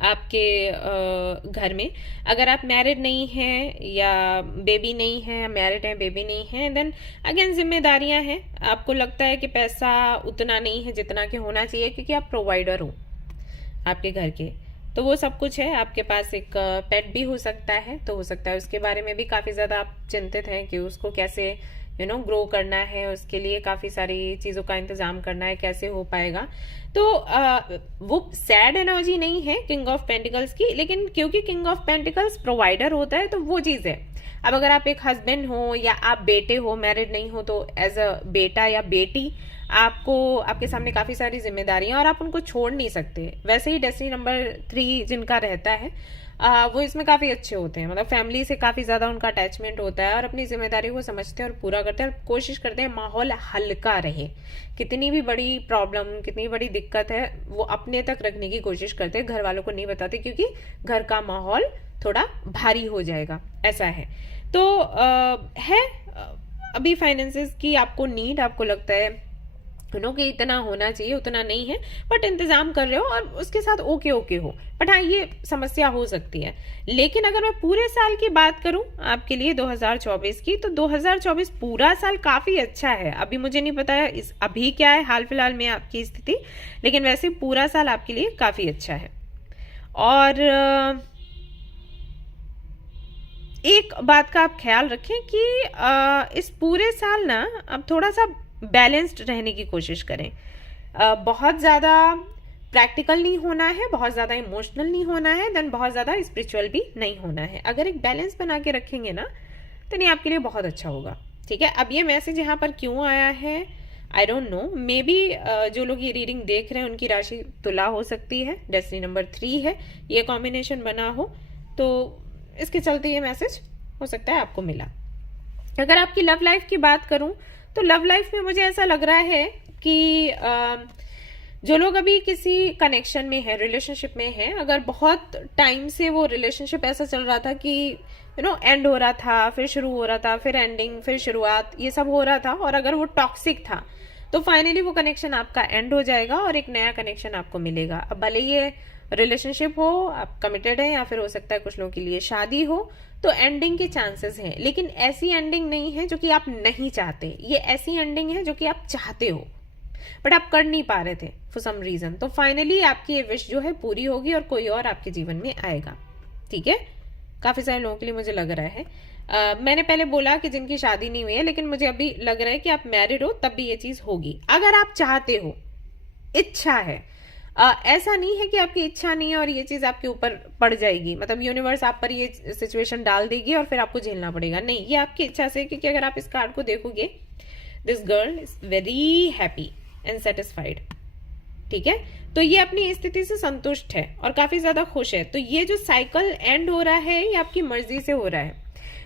आपके घर में। अगर आप मैरिड नहीं हैं या बेबी नहीं है, मैरिड हैं बेबी नहीं है, देन अगेन जिम्मेदारियां हैं। आपको लगता है कि पैसा उतना नहीं है जितना कि होना चाहिए क्योंकि आप प्रोवाइडर हो आपके घर के, तो वो सब कुछ है। आपके पास एक पेट भी हो सकता है, तो हो सकता है उसके बारे में भी काफ़ी ज़्यादा आप चिंतित हैं कि उसको कैसे ग्रो करना है, उसके लिए काफ़ी सारी चीज़ों का इंतज़ाम करना है, कैसे हो पाएगा। तो वो सैड एनर्जी नहीं है किंग ऑफ पेंटिकल्स की, लेकिन क्योंकि किंग ऑफ पेंटिकल्स प्रोवाइडर होता है तो वो चीज़ है। अब अगर आप एक हस्बैंड हो या आप बेटे हो, मैरिड नहीं हो, तो एज अ बेटा या बेटी आपको, आपके सामने काफी सारी जिम्मेदारियां और आप उनको छोड़ नहीं सकते। वैसे ही डेस्टिनी नंबर 3 जिनका रहता है वो इसमें काफी अच्छे होते हैं, मतलब फैमिली से काफी ज्यादा उनका अटैचमेंट होता है और अपनी जिम्मेदारी को समझते हैं और पूरा करते हैं और कोशिश करते हैं माहौल हल्का रहे। कितनी भी बड़ी प्रॉब्लम, कितनी बड़ी दिक्कत है, वो अपने तक रखने की कोशिश करते हैं, घर वालों को नहीं बताते क्योंकि घर का माहौल थोड़ा भारी हो जाएगा, ऐसा है। तो है अभी फाइनेंसेस की आपको नीड, आपको लगता है कि इतना होना चाहिए, उतना नहीं है, बट इंतजाम कर रहे हो और उसके साथ ओके ओके हो। बट हाँ, ये समस्या हो सकती है। लेकिन अगर मैं पूरे साल की बात करूं आपके लिए 2024 की, तो 2024 पूरा साल काफी अच्छा है। अभी मुझे नहीं पता है अभी क्या है हाल फिलहाल में आपकी स्थिति, लेकिन वैसे पूरा साल आपके लिए काफी अच्छा है। और एक बात का आप ख्याल रखें कि इस पूरे साल ना अब थोड़ा सा बैलेंस्ड रहने की कोशिश करें। बहुत ज़्यादा प्रैक्टिकल नहीं होना है, बहुत ज़्यादा इमोशनल नहीं होना है, देन बहुत ज़्यादा स्पिरिचुअल भी नहीं होना है। अगर एक बैलेंस बना के रखेंगे ना तो ये आपके लिए बहुत अच्छा होगा। ठीक है, अब ये मैसेज यहाँ पर क्यों आया है I don't know, may be जो लोग ये रीडिंग देख रहे हैं उनकी राशि तुला हो सकती है, डेस्टिनी नंबर 3 है, ये कॉम्बिनेशन बना हो, तो इसके चलते ये मैसेज हो सकता है आपको मिला। अगर आपकी लव लाइफ की बात करूं तो लव लाइफ में मुझे ऐसा लग रहा है कि जो लोग अभी किसी कनेक्शन में है, रिलेशनशिप में है, अगर बहुत टाइम से वो रिलेशनशिप ऐसा चल रहा था कि एंड हो रहा था, फिर शुरू हो रहा था, फिर एंडिंग, फिर शुरुआत, ये सब हो रहा था, और अगर वो टॉक्सिक था तो फाइनली वो कनेक्शन आपका एंड हो जाएगा और एक नया कनेक्शन आपको मिलेगा। अब भले ये रिलेशनशिप हो, आप कमिटेड है, या फिर हो सकता है कुछ लोगों के लिए शादी हो, तो एंडिंग के चांसेस हैं। लेकिन ऐसी एंडिंग नहीं है जो कि आप नहीं चाहते, ये ऐसी एंडिंग है जो कि आप चाहते हो बट आप कर नहीं पा रहे थे फॉर सम रीजन। तो फाइनली आपकी ये विश जो है पूरी होगी और कोई और आपके जीवन में आएगा। ठीक है, काफी सारे लोगों के लिए मुझे लग रहा है। मैंने पहले बोला कि जिनकी शादी नहीं हुई है, लेकिन मुझे अभी लग रहा है कि आप मैरिड हो तब भी ये चीज होगी, अगर आप चाहते हो, इच्छा है। ऐसा नहीं है कि आपकी इच्छा नहीं है और ये चीज आपके ऊपर पड़ जाएगी, मतलब यूनिवर्स आप पर ये सिचुएशन डाल देगी और फिर आपको झेलना पड़ेगा, नहीं, ये आपकी इच्छा से। क्योंकि अगर आप इस कार्ड को देखोगे, this girl is very happy and satisfied. ठीक है, तो ये अपनी स्थिति से संतुष्ट है और काफी ज्यादा खुश है। तो ये जो साइकिल एंड हो रहा है ये आपकी मर्जी से हो रहा है।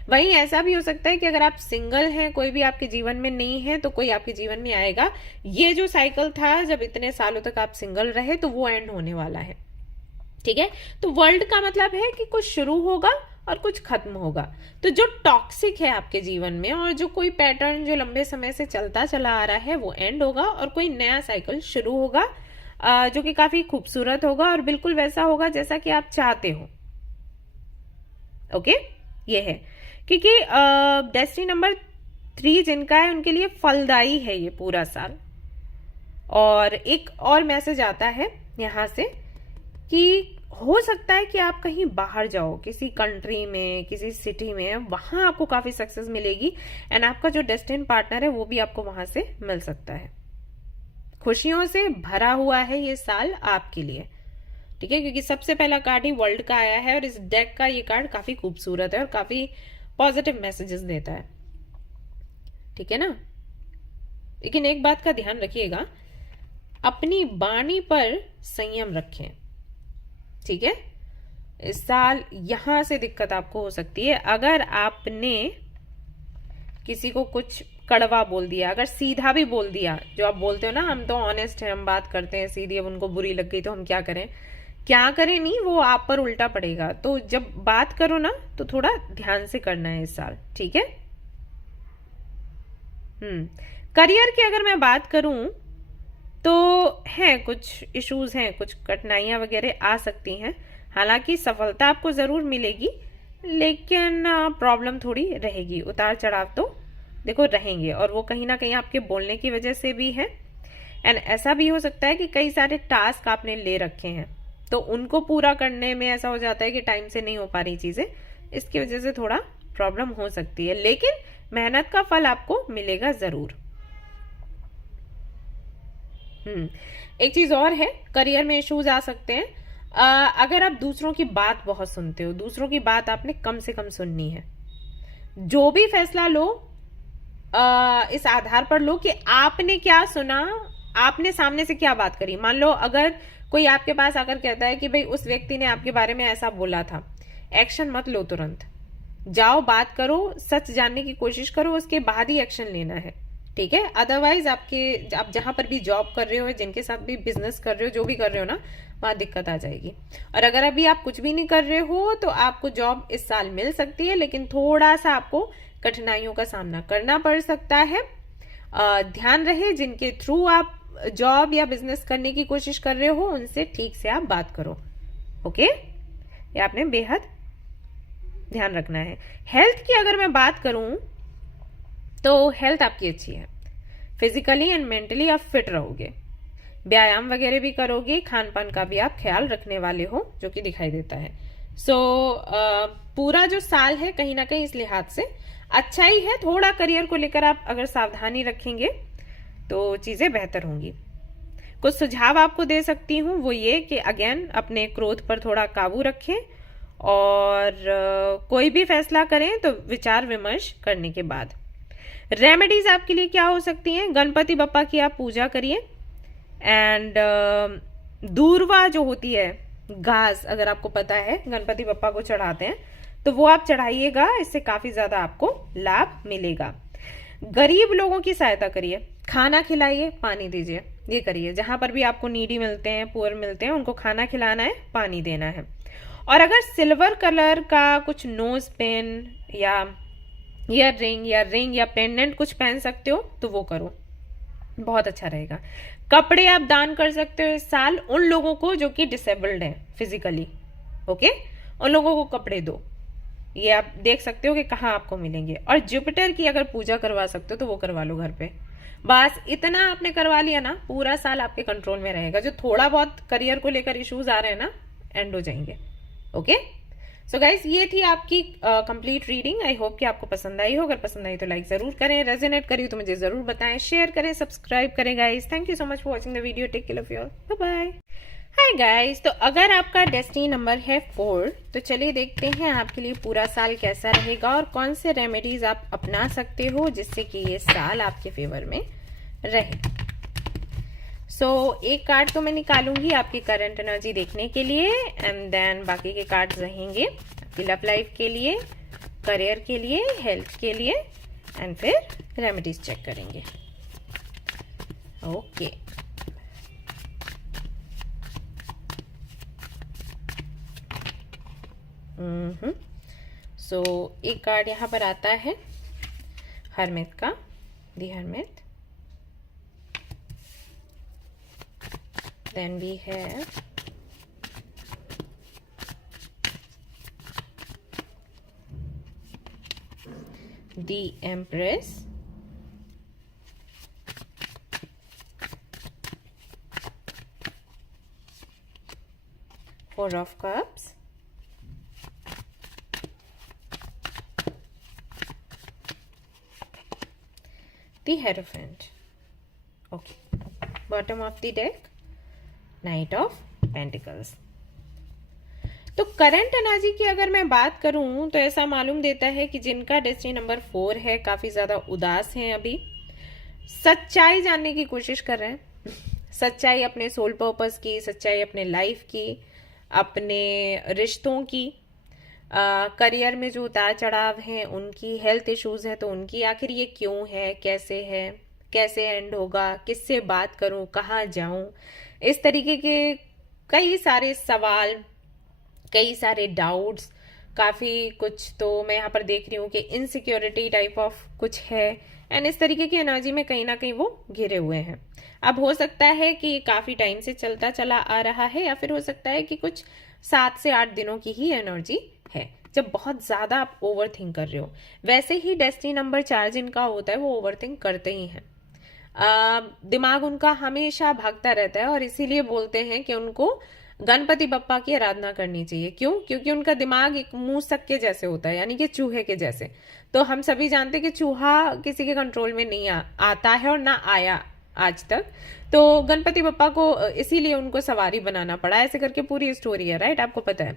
वहीं ऐसा भी हो सकता है कि अगर आप सिंगल हैं, कोई भी आपके जीवन में नहीं है, तो कोई आपके जीवन में आएगा। ये जो साइकिल था, जब इतने सालों तक आप सिंगल रहे, तो वो एंड होने वाला है। ठीक है, तो वर्ल्ड का मतलब है कि कुछ शुरू होगा और कुछ खत्म होगा। तो जो टॉक्सिक है आपके जीवन में और जो कोई पैटर्न जो लंबे समय से चलता चला आ रहा है, वो एंड होगा और कोई नया साइकिल शुरू होगा, जो कि काफी खूबसूरत होगा और बिल्कुल वैसा होगा जैसा कि आप चाहते हो। ओके, ये है। क्योंकि डेस्टिनी नंबर 3 जिनका है उनके लिए फलदायी है ये पूरा साल। और एक और मैसेज आता है यहां से कि हो सकता है कि आप कहीं बाहर जाओ, किसी कंट्री में, किसी सिटी में, वहां आपको काफी सक्सेस मिलेगी एंड आपका जो डेस्टिनी पार्टनर है वो भी आपको वहां से मिल सकता है। खुशियों से भरा हुआ है ये साल आपके लिए। ठीक है, क्योंकि सबसे पहला कार्ड ही वर्ल्ड का आया है और इस डेक का ये कार्ड काफी खूबसूरत है और काफी पॉजिटिव मैसेजेस देता है। ठीक है ना, लेकिन एक बात का ध्यान रखिएगा, अपनी वाणी पर संयम रखें। ठीक है, इस साल यहां से दिक्कत आपको हो सकती है अगर आपने किसी को कुछ कड़वा बोल दिया, अगर सीधा भी बोल दिया, जो आप बोलते हो ना, हम तो ऑनेस्ट हैं, हम बात करते हैं सीधी, अब उनको बुरी लग गई तो हम क्या करें, क्या करें नहीं, वो आप पर उल्टा पड़ेगा। तो जब बात करो ना तो थोड़ा ध्यान से करना है इस साल। ठीक है, करियर की अगर मैं बात करूं तो है कुछ इश्यूज हैं, कुछ कठिनाइयां वगैरह आ सकती हैं। हालांकि सफलता आपको जरूर मिलेगी, लेकिन प्रॉब्लम थोड़ी रहेगी, उतार चढ़ाव तो देखो रहेंगे, और वो कहीं ना कहीं आपके बोलने की वजह से भी है। एंड ऐसा भी हो सकता है कि कई सारे टास्क आपने ले रखे हैं, तो उनको पूरा करने में ऐसा हो जाता है कि टाइम से नहीं हो पा रही चीजें, इसकी वजह से थोड़ा प्रॉब्लम हो सकती है, लेकिन मेहनत का फल आपको मिलेगा जरूर। एक चीज और है, करियर में इश्यूज आ सकते हैं। अगर आप दूसरों की बात बहुत सुनते हो, दूसरों की बात आपने कम से कम सुननी है। जो भी फैसला लो इस आधार पर लो कि आपने क्या सुना, आपने सामने से क्या बात करी। मान लो अगर कोई आपके पास आकर कहता है कि भाई उस व्यक्ति ने आपके बारे में ऐसा बोला था, एक्शन मत लो तुरंत, जाओ बात करो, सच जानने की कोशिश करो, उसके बाद ही एक्शन लेना है, ठीक है। अदरवाइज आप जहां पर भी जॉब कर रहे हो, जिनके साथ भी बिजनेस कर रहे हो, जो भी कर रहे हो ना, वहां दिक्कत आ जाएगी। और अगर अभी आप कुछ भी नहीं कर रहे हो तो आपको जॉब इस साल मिल सकती है, लेकिन थोड़ा सा आपको कठिनाइयों का सामना करना पड़ सकता है। ध्यान रहे, जिनके थ्रू आप जॉब या बिजनेस करने की कोशिश कर रहे हो उनसे ठीक से आप बात करो, ओके। ये आपने बेहद ध्यान रखना है। हेल्थ की अगर मैं बात करूं तो हेल्थ आपकी अच्छी है, फिजिकली एंड मेंटली आप फिट रहोगे, व्यायाम वगैरह भी करोगे, खान पान का भी आप ख्याल रखने वाले हो, जो कि दिखाई देता है। पूरा जो साल है कहीं ना कहीं इस लिहाज से अच्छा ही है। थोड़ा करियर को लेकर आप अगर सावधानी रखेंगे तो चीजें बेहतर होंगी। कुछ सुझाव आपको दे सकती हूँ, वो ये कि अगेन अपने क्रोध पर थोड़ा काबू रखें, और कोई भी फैसला करें तो विचार विमर्श करने के बाद। रेमेडीज आपके लिए क्या हो सकती हैं? गणपति बप्पा की आप पूजा करिए, एंड दूर्वा जो होती है, घास, अगर आपको पता है गणपति बप्पा को चढ़ाते हैं, तो वो आप चढ़ाइएगा, इससे काफी ज्यादा आपको लाभ मिलेगा। गरीब लोगों की सहायता करिए, खाना खिलाइए, पानी दीजिए, ये करिए। जहां पर भी आपको नीडी मिलते हैं, पुअर मिलते हैं, उनको खाना खिलाना है, पानी देना है। और अगर सिल्वर कलर का कुछ नोज पेन या ईयर रिंग या पेंडेंट कुछ पहन सकते हो तो वो करो, बहुत अच्छा रहेगा। कपड़े आप दान कर सकते हो इस साल उन लोगों को जो कि डिसेबल्ड हैं फिजिकली, ओके, उन लोगों को कपड़े दो। ये आप देख सकते हो कि कहाँ आपको मिलेंगे। और जुपिटर की अगर पूजा करवा सकते हो तो वो करवा लो घर पे। बस इतना आपने करवा लिया ना, पूरा साल आपके कंट्रोल में रहेगा। जो थोड़ा बहुत करियर को लेकर इश्यूज आ रहे हैं ना, एंड हो जाएंगे, ओके। सो गाइस, ये थी आपकी कंप्लीट रीडिंग। आई होप कि आपको पसंद आई हो। अगर पसंद आई तो लाइक जरूर करें, रेजोनेट करी तो मुझे जरूर बताएं, शेयर करें, सब्सक्राइब करें guys. Thank you so much for watching the video. Take care of you all, bye bye. Hi guys, तो अगर आपका डेस्टिनी नंबर है 4, तो चलिए देखते हैं आपके लिए पूरा साल कैसा रहेगा और कौन से रेमेडीज आप अपना सकते हो जिससे कि ये साल आपके फेवर में रहे। एक कार्ड तो मैं निकालूंगी आपकी करंट एनर्जी देखने के लिए, एंड देन बाकी के कार्ड्स रहेंगे आपकी लव लाइफ के लिए, करियर के लिए, हेल्थ के लिए, एंड फिर रेमेडीज चेक करेंगे, ओके। एक कार्ड यहाँ पर आता है हरमित का, दी Harmeet. Then we have the Empress, Four of Cups, the Hierophant, okay, bottom of the deck, night of pentacles. तो करंट एनर्जी की अगर मैं बात करूं तो ऐसा मालूम देता है कि जिनका डेस्टिनी नंबर 4 है, काफी ज्यादा उदास हैं, अभी सच्चाई जानने की कोशिश कर रहे हैं, सच्चाई अपने सोल पर्पस की, सच्चाई अपने लाइफ की, अपने रिश्तों की, करियर में जो उतार चढ़ाव हैं उनकी, हेल्थ इश्यूज है तो उनकी, आखिर ये क्यों है, कैसे एंड होगा, किससे बात करूं, कहाँ जाऊं, इस तरीके के कई सारे सवाल, कई सारे डाउट्स, काफी कुछ तो मैं यहाँ पर देख रही हूँ कि इनसिक्योरिटी टाइप ऑफ कुछ है, एंड इस तरीके की एनर्जी में कहीं ना कहीं वो घिरे हुए हैं। अब हो सकता है कि काफी टाइम से चलता चला आ रहा है, या फिर हो सकता है कि कुछ 7 से 8 दिनों की ही एनर्जी है, जब बहुत ज्यादा आप ओवर थिंक कर रहे हो। वैसे ही डेस्टिनी नंबर 4 जिनका होता है वो ओवर थिंक करते ही हैं। दिमाग उनका हमेशा भागता रहता है और इसीलिए बोलते हैं कि उनको गणपति बप्पा की आराधना करनी चाहिए। क्यों? क्योंकि उनका दिमाग एक मूसक के जैसे होता है, यानी कि चूहे के जैसे। तो हम सभी जानते हैं कि चूहा किसी के कंट्रोल में नहीं आता है और ना आया आज तक। तो गणपति बप्पा को इसीलिए उनको सवारी बनाना पड़ा, ऐसे करके पूरी स्टोरी है, राइट? आपको पता है।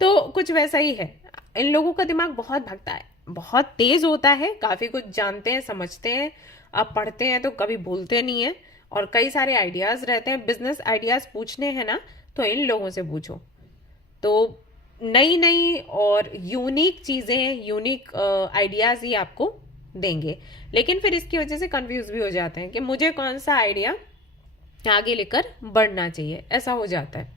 तो कुछ वैसा ही है, इन लोगों का दिमाग बहुत भागता है, बहुत तेज होता है, काफी कुछ जानते हैं, समझते हैं। अब पढ़ते हैं तो कभी भूलते नहीं है, और कई सारे आइडियाज रहते हैं। बिजनेस आइडियाज पूछने हैं ना तो इन लोगों से पूछो, तो नई नई और यूनिक चीजें, यूनिक आइडियाज ही आपको देंगे। लेकिन फिर इसकी वजह से कंफ्यूज भी हो जाते हैं कि मुझे कौन सा आइडिया आगे लेकर बढ़ना चाहिए, ऐसा हो जाता है।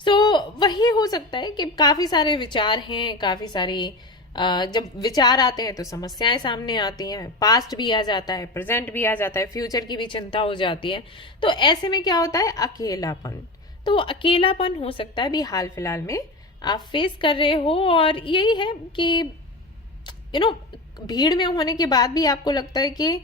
सो वही हो सकता है कि काफी सारे विचार हैं, काफी सारी जब विचार आते हैं तो समस्याएं सामने आती हैं, पास्ट भी आ जाता है, प्रेजेंट भी आ जाता है, फ्यूचर की भी चिंता हो जाती है। तो ऐसे में क्या होता है? अकेलापन। तो अकेलापन हो सकता है भी हाल फिलहाल में आप फेस कर रहे हो, और यही है कि भीड़ में होने के बाद भी आपको लगता है कि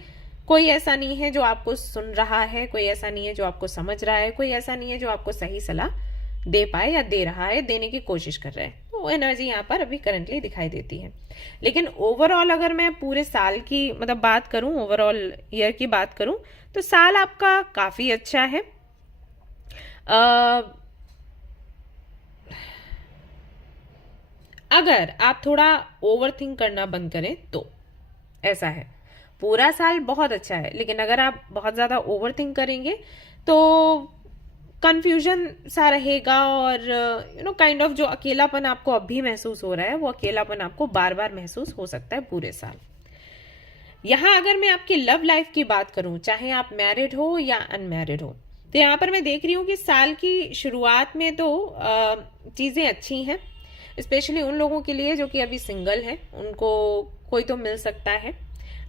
कोई ऐसा नहीं है जो आपको सुन रहा है, कोई ऐसा नहीं है जो आपको समझ रहा है, कोई ऐसा नहीं है जो आपको सही सलाह दे पाए या दे रहा है, देने की कोशिश कर रहा है। तो वो एनर्जी यहाँ पर अभी करंटली दिखाई देती है। लेकिन ओवरऑल अगर मैं पूरे साल की मतलब बात करूं, ओवरऑल ईयर की बात करूं, तो साल आपका काफी अच्छा है। अगर आप थोड़ा ओवर थिंक करना बंद करें तो ऐसा है, पूरा साल बहुत अच्छा है। लेकिन अगर आप बहुत ज्यादा ओवर थिंक करेंगे तो कंफ्यूजन सा रहेगा, और काइंड ऑफ जो अकेलापन आपको अभी महसूस हो रहा है वो अकेलापन आपको बार बार महसूस हो सकता है पूरे साल। यहाँ अगर मैं आपकी लव लाइफ की बात करूं, चाहे आप मैरिड हो या अनमैरिड हो, तो यहाँ पर मैं देख रही हूँ कि साल की शुरुआत में तो चीजें अच्छी हैं, स्पेशली उन लोगों के लिए जो कि अभी सिंगल हैं, उनको कोई तो मिल सकता है।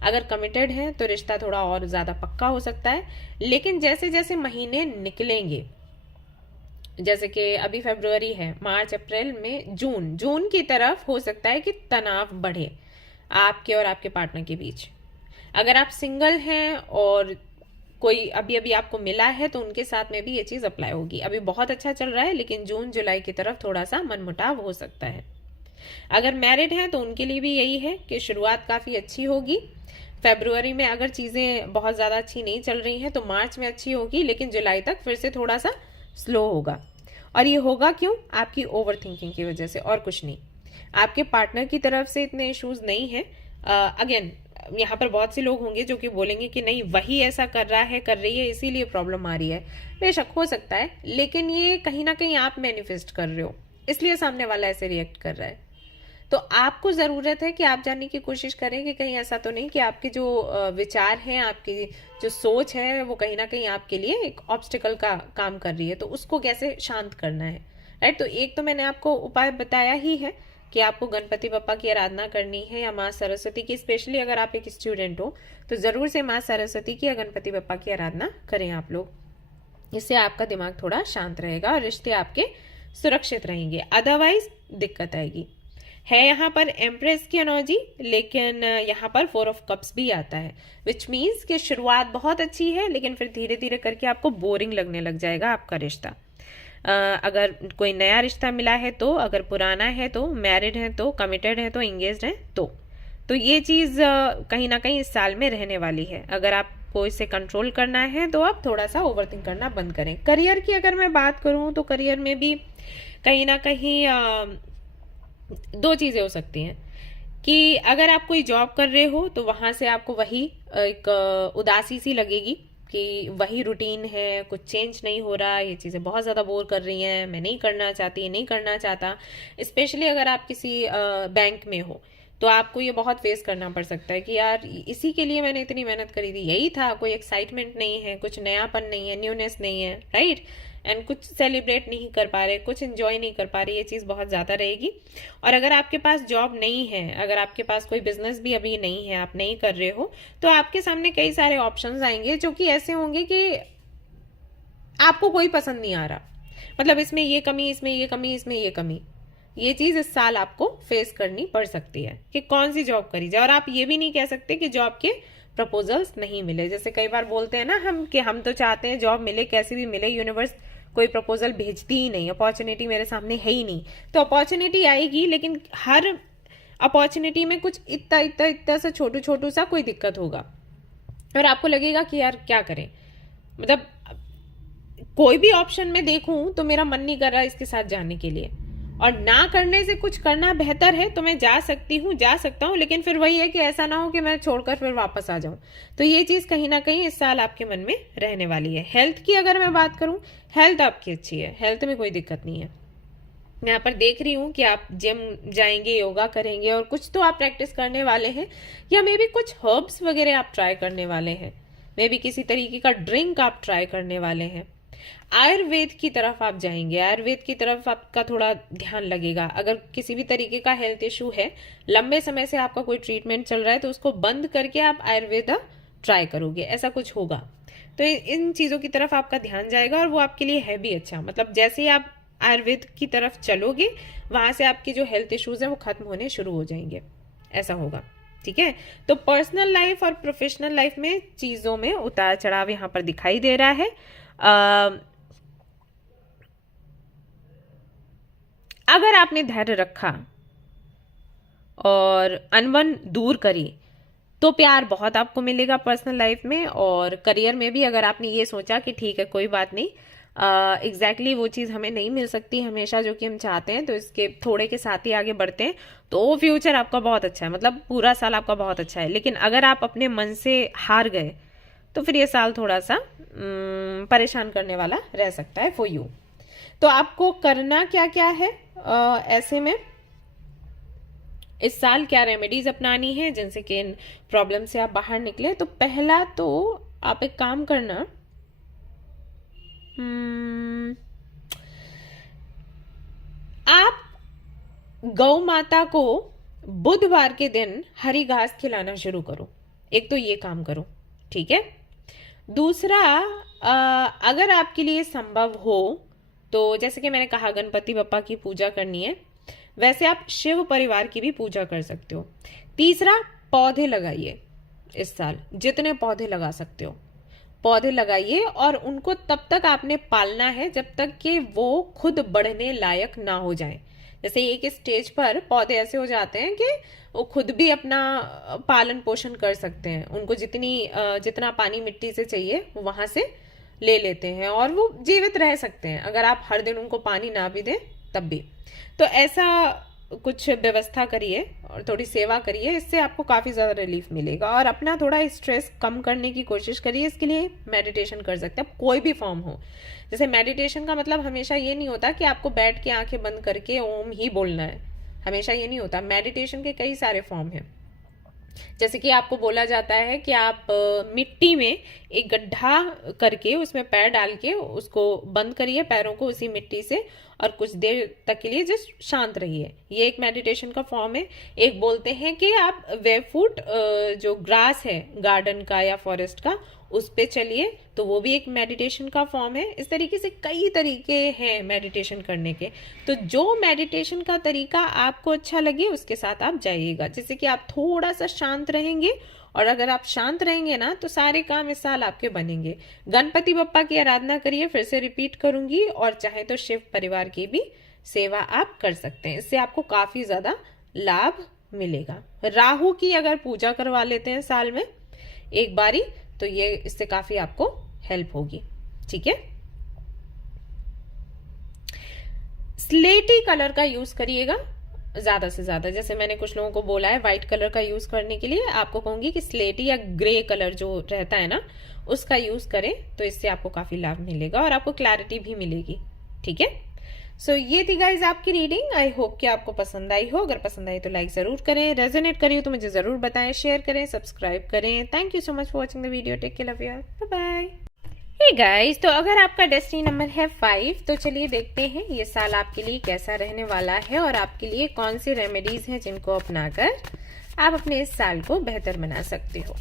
अगर कमिटेड हैं तो रिश्ता थोड़ा और ज्यादा पक्का हो सकता है। लेकिन जैसे जैसे महीने निकलेंगे, जैसे कि अभी फरवरी है, मार्च, अप्रैल में जून की तरफ हो सकता है कि तनाव बढ़े आपके और आपके पार्टनर के बीच। अगर आप सिंगल हैं और कोई अभी अभी आपको मिला है तो उनके साथ में भी ये चीज अप्लाई होगी। अभी बहुत अच्छा चल रहा है, लेकिन जून जुलाई की तरफ थोड़ा सा मनमुटाव हो सकता है। अगर मैरिड हैं तो उनके लिए भी यही है कि शुरुआत काफी अच्छी होगी। फरवरी में अगर चीजें बहुत ज्यादा अच्छी नहीं चल रही हैं तो मार्च में अच्छी होगी, लेकिन जुलाई तक फिर से थोड़ा सा स्लो होगा। और ये होगा क्यों? आपकी ओवर थिंकिंग की वजह से, और कुछ नहीं। आपके पार्टनर की तरफ से इतने इश्यूज नहीं है। अगेन यहाँ पर बहुत से लोग होंगे जो कि बोलेंगे कि नहीं, वही ऐसा कर रहा है, कर रही है, इसीलिए प्रॉब्लम आ रही है। बेशक हो सकता है, लेकिन ये कहीं ना कहीं आप मैनिफेस्ट कर रहे हो, इसलिए सामने वाला ऐसे रिएक्ट कर रहा है। तो आपको जरूरत है कि आप जानने की कोशिश करें कि कहीं ऐसा तो नहीं कि आपके जो विचार हैं, आपकी जो सोच है, वो कहीं ना कहीं आपके लिए एक ऑब्स्टिकल का काम कर रही है। तो उसको कैसे शांत करना है, राइट? तो एक तो मैंने आपको उपाय बताया ही है कि आपको गणपति बप्पा की आराधना करनी है, या माँ सरस्वती की। स्पेशली अगर आप एक स्टूडेंट हो तो जरूर से माँ सरस्वती की या गणपति बप्पा की आराधना करें आप लोग। इससे आपका दिमाग थोड़ा शांत रहेगा और रिश्ते आपके सुरक्षित रहेंगे, अदरवाइज दिक्कत आएगी। है यहाँ पर एम्प्रेस की एनर्जी, लेकिन यहाँ पर 4 ऑफ कप्स भी आता है, विच मीन्स कि शुरुआत बहुत अच्छी है, लेकिन फिर धीरे धीरे करके आपको बोरिंग लगने लग जाएगा आपका रिश्ता। अगर कोई नया रिश्ता मिला है तो, अगर पुराना है तो, मैरिड है तो, कमिटेड है तो, एंगेज्ड है तो ये चीज कहीं ना कहीं इस साल में रहने वाली है। अगर आपको इसे कंट्रोल करना है तो आप थोड़ा सा ओवरथिंक करना बंद करें। करियर की अगर मैं बात करूं तो करियर में भी कहीं ना कहीं 2 चीजें हो सकती हैं कि अगर आप कोई जॉब कर रहे हो तो वहां से आपको वही एक उदासी सी लगेगी कि वही रूटीन है, कुछ चेंज नहीं हो रहा, ये चीजें बहुत ज्यादा बोर कर रही हैं, मैं नहीं करना चाहती, नहीं करना चाहता। स्पेशली अगर आप किसी बैंक में हो तो आपको ये बहुत फेस करना पड़ सकता है कि यार इसी के लिए मैंने इतनी मेहनत करी थी, यही था, कोई एक्साइटमेंट नहीं है, कुछ नयापन नहीं है, न्यूनेस नहीं है, राइट? एंड कुछ सेलिब्रेट नहीं कर पा रहे, कुछ एंजॉय नहीं कर पा रहे, ये चीज बहुत ज्यादा रहेगी। और अगर आपके पास जॉब नहीं है, अगर आपके पास कोई बिजनेस भी अभी नहीं है, आप नहीं कर रहे हो, तो आपके सामने कई सारे ऑप्शंस आएंगे जो कि ऐसे होंगे कि आपको कोई पसंद नहीं आ रहा, मतलब इसमें ये कमी, इसमें ये कमी, इसमें ये कमी, ये चीज इस साल आपको फेस करनी पड़ सकती है कि कौन सी जॉब करी जाए। और आप ये भी नहीं कह सकते कि जॉब के प्रपोजल्स नहीं मिले। जैसे कई बार बोलते हैं ना हम कि हम तो चाहते हैं जॉब मिले, कैसी भी मिले, यूनिवर्स कोई प्रपोजल भेजती ही नहीं, अपॉर्चुनिटी मेरे सामने है ही नहीं। तो अपॉर्चुनिटी आएगी, लेकिन हर अपॉर्चुनिटी में कुछ इतना इतना इतना सा छोटू छोटू सा कोई दिक्कत होगा और आपको लगेगा कि यार क्या करें, मतलब कोई भी ऑप्शन में देखूं तो मेरा मन नहीं कर रहा इसके साथ जाने के लिए, और ना करने से कुछ करना बेहतर है। तो मैं जा सकती हूँ, जा सकता हूँ, लेकिन फिर वही है कि ऐसा ना हो कि मैं छोड़कर फिर वापस आ जाऊं। तो ये चीज कहीं ना कहीं इस साल आपके मन में रहने वाली है। हेल्थ की अगर मैं बात करूं, हेल्थ आपकी अच्छी है, हेल्थ में कोई दिक्कत नहीं है। मैं यहाँ पर देख रही हूँ कि आप जिम जाएंगे, योगा करेंगे, और कुछ तो आप प्रैक्टिस करने वाले हैं, या मे बी कुछ हर्ब्स वगैरह आप ट्राई करने वाले हैं, मे बी किसी तरीके का ड्रिंक आप ट्राई करने वाले हैं। आयुर्वेद की तरफ आप जाएंगे, आयुर्वेद की तरफ आपका थोड़ा ध्यान लगेगा। अगर किसी भी तरीके का हेल्थ इशू है, लंबे समय से आपका कोई ट्रीटमेंट चल रहा है, तो उसको बंद करके आप आयुर्वेद ट्राई करोगे, ऐसा कुछ होगा। तो इन चीजों की तरफ आपका ध्यान जाएगा और वो आपके लिए है भी अच्छा। मतलब जैसे ही आप आयुर्वेद की तरफ चलोगे, वहां से आपके जो हेल्थ इश्यूज है वो खत्म होने शुरू हो जाएंगे, ऐसा होगा। ठीक है, तो पर्सनल लाइफ और प्रोफेशनल लाइफ में चीजों में उतार चढ़ाव यहाँ पर दिखाई दे रहा है। अगर आपने धैर्य रखा और अनबन दूर करी तो प्यार बहुत आपको मिलेगा पर्सनल लाइफ में। और करियर में भी अगर आपने ये सोचा कि ठीक है कोई बात नहीं, एग्जैक्टली वो चीज़ हमें नहीं मिल सकती हमेशा जो कि हम चाहते हैं, तो इसके थोड़े के साथ ही आगे बढ़ते हैं, तो फ्यूचर आपका बहुत अच्छा है, मतलब पूरा साल आपका बहुत अच्छा है। लेकिन अगर आप अपने मन से हार गए तो फिर ये साल थोड़ा सा परेशान करने वाला रह सकता है फॉर यू। तो आपको करना क्या क्या है ऐसे में, इस साल क्या रेमेडीज अपनानी है जिनसे कि इन प्रॉब्लम से आप बाहर निकले। तो पहला तो आप एक काम करना, आप गौ माता को बुधवार के दिन हरी घास खिलाना शुरू करो। एक तो ये काम करो, ठीक है। दूसरा, अगर आपके लिए संभव हो तो जैसे कि मैंने कहा गणपति बप्पा की पूजा करनी है, वैसे आप शिव परिवार की भी पूजा कर सकते हो। तीसरा, पौधे लगाइए इस साल, जितने पौधे लगा सकते हो पौधे लगाइए, और उनको तब तक आपने पालना है जब तक कि वो खुद बढ़ने लायक ना हो जाए। जैसे एक स्टेज पर पौधे ऐसे हो जाते हैं कि वो खुद भी अपना पालन पोषण कर सकते हैं, उनको जितना पानी मिट्टी से चाहिए वहां से ले लेते हैं और वो जीवित रह सकते हैं, अगर आप हर दिन उनको पानी ना भी दें तब भी। तो ऐसा कुछ व्यवस्था करिए और थोड़ी सेवा करिए, इससे आपको काफ़ी ज़्यादा रिलीफ मिलेगा। और अपना थोड़ा स्ट्रेस कम करने की कोशिश करिए। इसके लिए मेडिटेशन कर सकते हैं, कोई भी फॉर्म हो। जैसे मेडिटेशन का मतलब हमेशा ये नहीं होता कि आपको बैठ के आंखें बंद करके ओम ही बोलना है, हमेशा ये नहीं होता। मेडिटेशन के कई सारे फॉर्म हैं। जैसे कि आपको बोला जाता है कि आप मिट्टी में एक गड्ढा करके उसमें पैर डाल के उसको बंद करिए, पैरों को उसी मिट्टी से, और कुछ देर तक के लिए जस्ट शांत रहिए। ये एक मेडिटेशन का फॉर्म है। एक बोलते हैं कि आप वेफुट जो ग्रास है गार्डन का या फॉरेस्ट का, उस पे चलिए, तो वो भी एक मेडिटेशन का फॉर्म है। इस तरीके से कई तरीके हैं मेडिटेशन करने के। तो जो मेडिटेशन का तरीका आपको अच्छा लगे उसके साथ आप जाइएगा, जिससे कि आप थोड़ा सा शांत रहेंगे। और अगर आप शांत रहेंगे ना तो सारे काम इस साल आपके बनेंगे। गणपति बप्पा की आराधना करिए, फिर से रिपीट करूंगी, और चाहे तो शिव परिवार की भी सेवा आप कर सकते हैं, इससे आपको काफी ज्यादा लाभ मिलेगा। राहु की अगर पूजा करवा लेते हैं साल में एक बारी, तो ये इससे काफी आपको हेल्प होगी, ठीक है। स्लेटी कलर का यूज करिएगा ज्यादा से ज्यादा। जैसे मैंने कुछ लोगों को बोला है व्हाइट कलर का यूज करने के लिए, आपको कहूंगी कि स्लेटी या ग्रे कलर जो रहता है ना, उसका यूज करें, तो इससे आपको काफी लाभ मिलेगा और आपको क्लैरिटी भी मिलेगी, ठीक है। सो ये थी गाइज आपकी रीडिंग। आई होप कि आपको पसंद आई हो। अगर पसंद आई तो लाइक जरूर करें, रेजोनेट करिए तो मुझे जरूर बताएं, शेयर करें, सब्सक्राइब करें। Thank you so much for watching the video. Take care, love you, bye bye. Hey guys, तो अगर आपका डेस्टिनी नंबर है 5, तो चलिए देखते हैं ये साल आपके लिए कैसा रहने वाला है और आपके लिए कौन सी रेमेडीज हैं जिनको अपनाकर आप अपने इस साल को बेहतर बना सकते हो।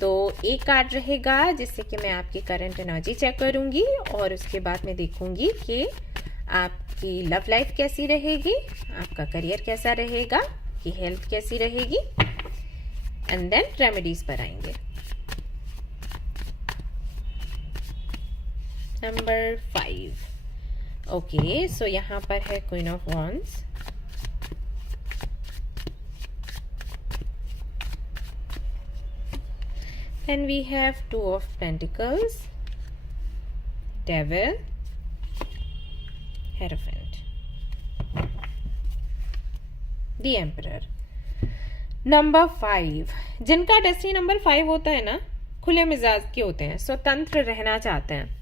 तो एक कार्ड रहेगा जिससे कि मैं आपकी करंट एनर्जी चेक करूंगी और उसके बाद मैं देखूंगी कि आपकी लव लाइफ कैसी रहेगी, आपका करियर कैसा रहेगा, कि हेल्थ कैसी रहेगी, एंड देन रेमेडीज पर आएंगे। नंबर 5, ओके, सो यहाँ पर है queen of wands, then we have two of pentacles, devil, hierophant, the emperor। Number 5, जिनका डेस्टिनी नंबर 5 होता है ना, खुले मिजाज के होते हैं, स्वतंत्र रहना चाहते हैं।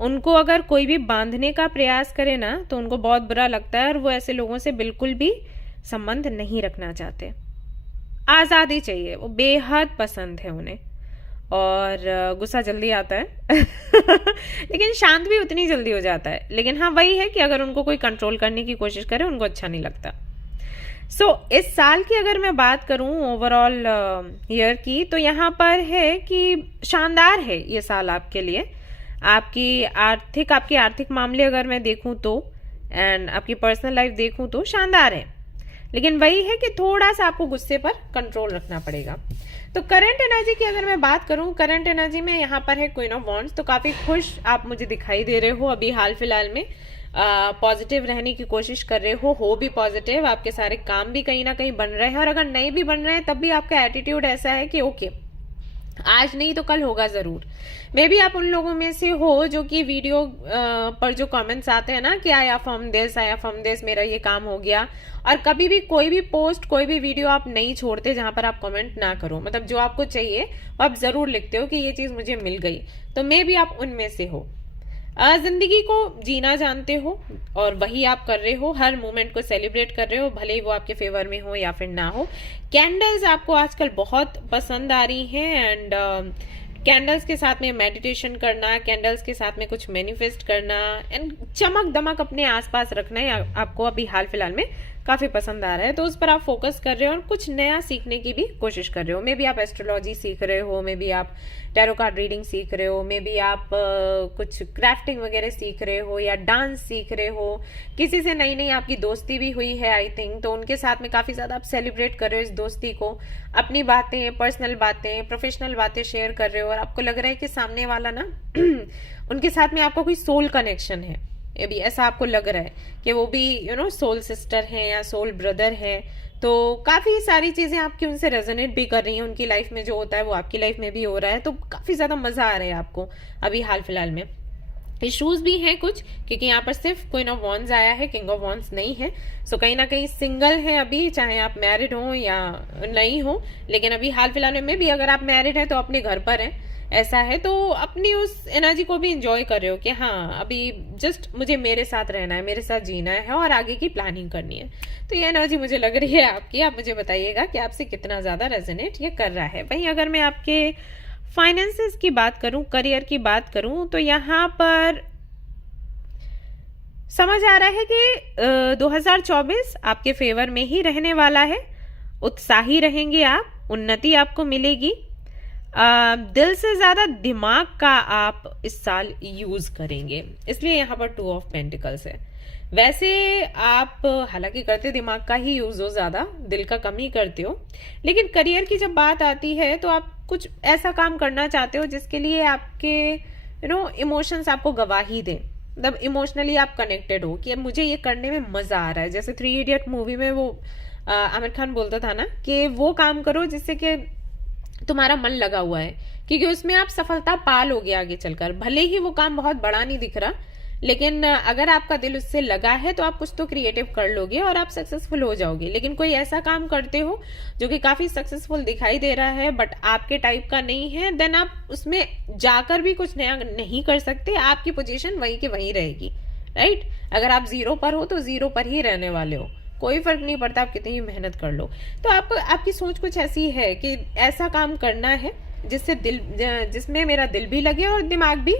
उनको अगर कोई भी बांधने का प्रयास करे ना तो उनको बहुत बुरा लगता है और वो ऐसे लोगों से बिल्कुल भी संबंध नहीं रखना चाहते। आजादी चाहिए, वो बेहद पसंद है उन्हें, और गुस्सा जल्दी आता है लेकिन शांत भी उतनी जल्दी हो जाता है। लेकिन हाँ, वही है कि अगर उनको कोई कंट्रोल करने की कोशिश करे उनको अच्छा नहीं लगता। इस साल की अगर मैं बात करूं ओवरऑल ईयर की, तो यहाँ पर है कि शानदार है ये साल आपके लिए। आपके आर्थिक मामले अगर मैं देखूं तो, एंड आपकी पर्सनल लाइफ देखूं तो शानदार है। लेकिन वही है कि थोड़ा सा आपको गुस्से पर कंट्रोल रखना पड़ेगा। तो करंट एनर्जी की अगर मैं बात करूं, करंट एनर्जी में यहाँ पर है क्वीन ऑफ वॉन्ड्स। तो काफी खुश आप मुझे दिखाई दे रहे हो अभी हाल फिलहाल में, पॉजिटिव रहने की कोशिश कर रहे हो भी पॉजिटिव। आपके सारे काम भी कहीं ना कहीं बन रहे हैं, और अगर नहीं भी बन रहे हैं तब भी आपका एटीट्यूड ऐसा है कि ओके, आज नहीं तो कल होगा जरूर। मे बी आप उन लोगों में से हो जो कि वीडियो पर जो कमेंट्स आते हैं ना कि आई अफर्म दिस, मेरा ये काम हो गया, और कभी भी कोई भी पोस्ट, कोई भी वीडियो आप नहीं छोड़ते जहां पर आप कमेंट ना करो। मतलब जो आपको चाहिए वो आप जरूर लिखते हो कि ये चीज मुझे मिल गई। तो मे बी आप उनमें से हो। जिंदगी को जीना जानते हो और वही आप कर रहे हो, हर मोमेंट को सेलिब्रेट कर रहे हो, भले ही वो आपके फेवर में हो या फिर ना हो। कैंडल्स आपको आजकल बहुत पसंद आ रही हैं, एंड कैंडल्स के साथ में मेडिटेशन करना, कैंडल्स के साथ में कुछ मैनिफेस्ट करना, एंड चमक दमक अपने आसपास रखना है आपको अभी हाल फिलहाल में काफी पसंद आ रहा है। तो उस पर आप फोकस कर रहे हो और कुछ नया सीखने की भी कोशिश कर रहे हो। मे बी आप एस्ट्रोलॉजी सीख रहे हो, मे बी आप टैरो कार्ड रीडिंग सीख रहे हो, मे बी आप कुछ क्राफ्टिंग वगैरह सीख रहे हो या डांस सीख रहे हो। किसी से नई नई आपकी दोस्ती भी हुई है आई थिंक, तो उनके साथ में काफी ज्यादा आप सेलिब्रेट कर रहे हो इस दोस्ती को। अपनी बातें, पर्सनल बातें, प्रोफेशनल बातें शेयर कर रहे हो, और आपको लग रहा है कि सामने वाला ना उनके साथ में आपका कोई सोल कनेक्शन है। ये भी ऐसा आपको लग रहा है कि वो भी सोल सिस्टर है या सोल ब्रदर है। तो काफी सारी चीजें आपकी उनसे रेजोनेट भी कर रही हैं। उनकी लाइफ में जो होता है वो आपकी लाइफ में भी हो रहा है, तो काफी ज्यादा मजा आ रहा है आपको अभी हाल फिलहाल में। इश्यूज भी हैं कुछ, क्योंकि यहाँ पर सिर्फ क्वीन ऑफ वॉन्ड्स आया है, किंग ऑफ वॉन्ड्स नहीं है। सो कहीं ना कहीं सिंगल है अभी, चाहे आप मैरिड हो या नहीं हो। लेकिन अभी हाल फिलहाल में भी अगर आप मैरिड है तो अपने घर पर है, ऐसा है। तो अपनी उस एनर्जी को भी इंजॉय कर रहे हो कि हाँ, अभी जस्ट मुझे मेरे साथ रहना है, मेरे साथ जीना है और आगे की प्लानिंग करनी है। तो ये एनर्जी मुझे लग रही है आपकी। आप मुझे बताइएगा कि आपसे कितना ज्यादा रेजोनेट ये कर रहा है। वहीं अगर मैं आपके फाइनेंसेस की बात करूं, करियर की बात करूं, तो यहाँ पर समझ आ रहा है कि 2024 आपके फेवर में ही रहने वाला है। उत्साही रहेंगे आप, उन्नति आपको मिलेगी। दिल से ज्यादा दिमाग का आप इस साल यूज करेंगे, इसलिए यहाँ पर 2 ऑफ पेंटिकल्स है। वैसे आप हालांकि करते दिमाग का ही यूज हो, ज्यादा दिल का कम ही करते हो। लेकिन करियर की जब बात आती है तो आप कुछ ऐसा काम करना चाहते हो जिसके लिए आपके इमोशंस आपको गवाही दें। मतलब इमोशनली आप कनेक्टेड हो कि मुझे ये करने में मजा आ रहा है। जैसे 3 इडियट मूवी में वो आमिर खान बोलता था ना कि वो काम करो जिससे कि तुम्हारा मन लगा हुआ है, क्योंकि उसमें आप सफलता पा लोगे आगे चलकर। भले ही वो काम बहुत बड़ा नहीं दिख रहा, लेकिन अगर आपका दिल उससे लगा है तो आप कुछ तो क्रिएटिव कर लोगे और आप सक्सेसफुल हो जाओगे। लेकिन कोई ऐसा काम करते हो जो कि काफी सक्सेसफुल दिखाई दे रहा है बट आपके टाइप का नहीं है, देन आप उसमें जाकर भी कुछ नया नहीं कर सकते। आपकी पोजीशन वहीं की वहीं रहेगी, राइट। अगर आप 0 पर हो तो 0 पर ही रहने वाले हो, कोई फर्क नहीं पड़ता आप कितनी मेहनत कर लो। तो आपकी सोच कुछ ऐसी है कि ऐसा काम करना है जिसमें मेरा दिल भी लगे और दिमाग भी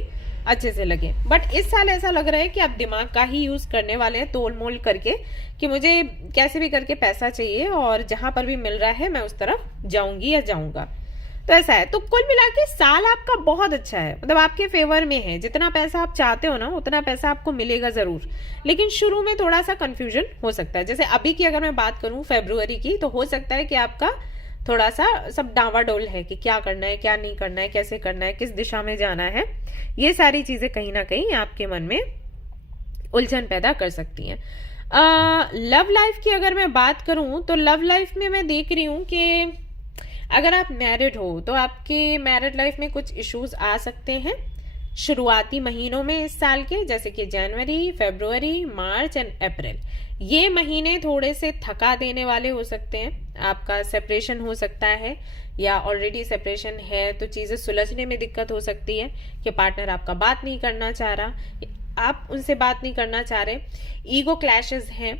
अच्छे से लगे। बट इस साल ऐसा लग रहा है कि आप दिमाग का ही यूज करने वाले हैं, तोल मोल करके, कि मुझे कैसे भी करके पैसा चाहिए और जहां पर भी मिल रहा है मैं उस तरफ जाऊंगी या जाऊंगा। तो ऐसा है। तो कुल मिला के साल आपका बहुत अच्छा है, मतलब आपके फेवर में है। जितना पैसा आप चाहते हो ना उतना पैसा आपको मिलेगा जरूर, लेकिन शुरू में थोड़ा सा कंफ्यूजन हो सकता है। जैसे अभी की अगर मैं बात करूं फरवरी की, तो हो सकता है कि आपका थोड़ा सा सब डावाडोल है कि क्या करना है, क्या नहीं करना है, कैसे करना है, किस दिशा में जाना है। ये सारी चीजें कहीं ना कहीं आपके मन में उलझन पैदा कर सकती हैं। लव लाइफ की अगर मैं बात करूं तो लव लाइफ में मैं देख रही हूं कि अगर आप मैरिड हो तो आपके मैरिड लाइफ में कुछ इश्यूज आ सकते हैं शुरुआती महीनों में इस साल के, जैसे कि जनवरी, फरवरी, मार्च एंड अप्रैल। ये महीने थोड़े से थका देने वाले हो सकते हैं। आपका सेपरेशन हो सकता है, या ऑलरेडी सेपरेशन है तो चीजें सुलझने में दिक्कत हो सकती है कि पार्टनर आपका बात नहीं करना चाह रहा, आप उनसे बात नहीं करना चाह रहे, ईगो क्लैशेस हैं,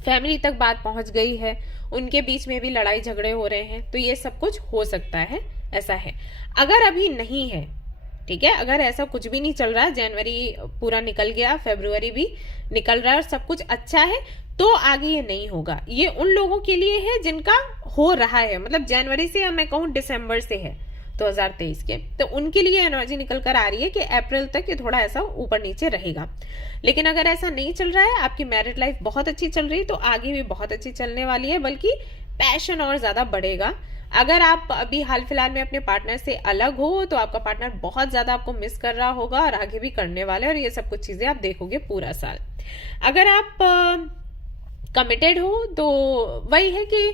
फैमिली तक बात पहुंच गई है, उनके बीच में भी लड़ाई झगड़े हो रहे हैं। तो ये सब कुछ हो सकता है, ऐसा है। अगर अभी नहीं है, ठीक है, अगर ऐसा कुछ भी नहीं चल रहा, जनवरी पूरा निकल गया, फरवरी भी निकल रहा है और सब कुछ अच्छा है, तो आगे ये नहीं होगा। ये उन लोगों के लिए है जिनका हो रहा है, मतलब जनवरी से या मैं कहूँ दिसंबर से है 2023 के, तो उनके लिए एनर्जी निकल कर आ रही है कि अप्रैल तक ये थोड़ा ऐसा ऊपर नीचे रहेगा। लेकिन अगर ऐसा नहीं चल रहा है, आपकी मैरिड लाइफ बहुत अच्छी चल रही है, तो आगे भी बहुत अच्छी चलने वाली है, बल्कि पैशन और ज्यादा बढ़ेगा। अगर आप अभी हाल फिलहाल में अपने पार्टनर से अलग हो तो आपका पार्टनर बहुत ज्यादा आपको मिस कर रहा होगा और आगे भी करने वाले, और ये सब कुछ चीजें आप देखोगे पूरा साल। अगर आप कमिटेड हो तो वही है कि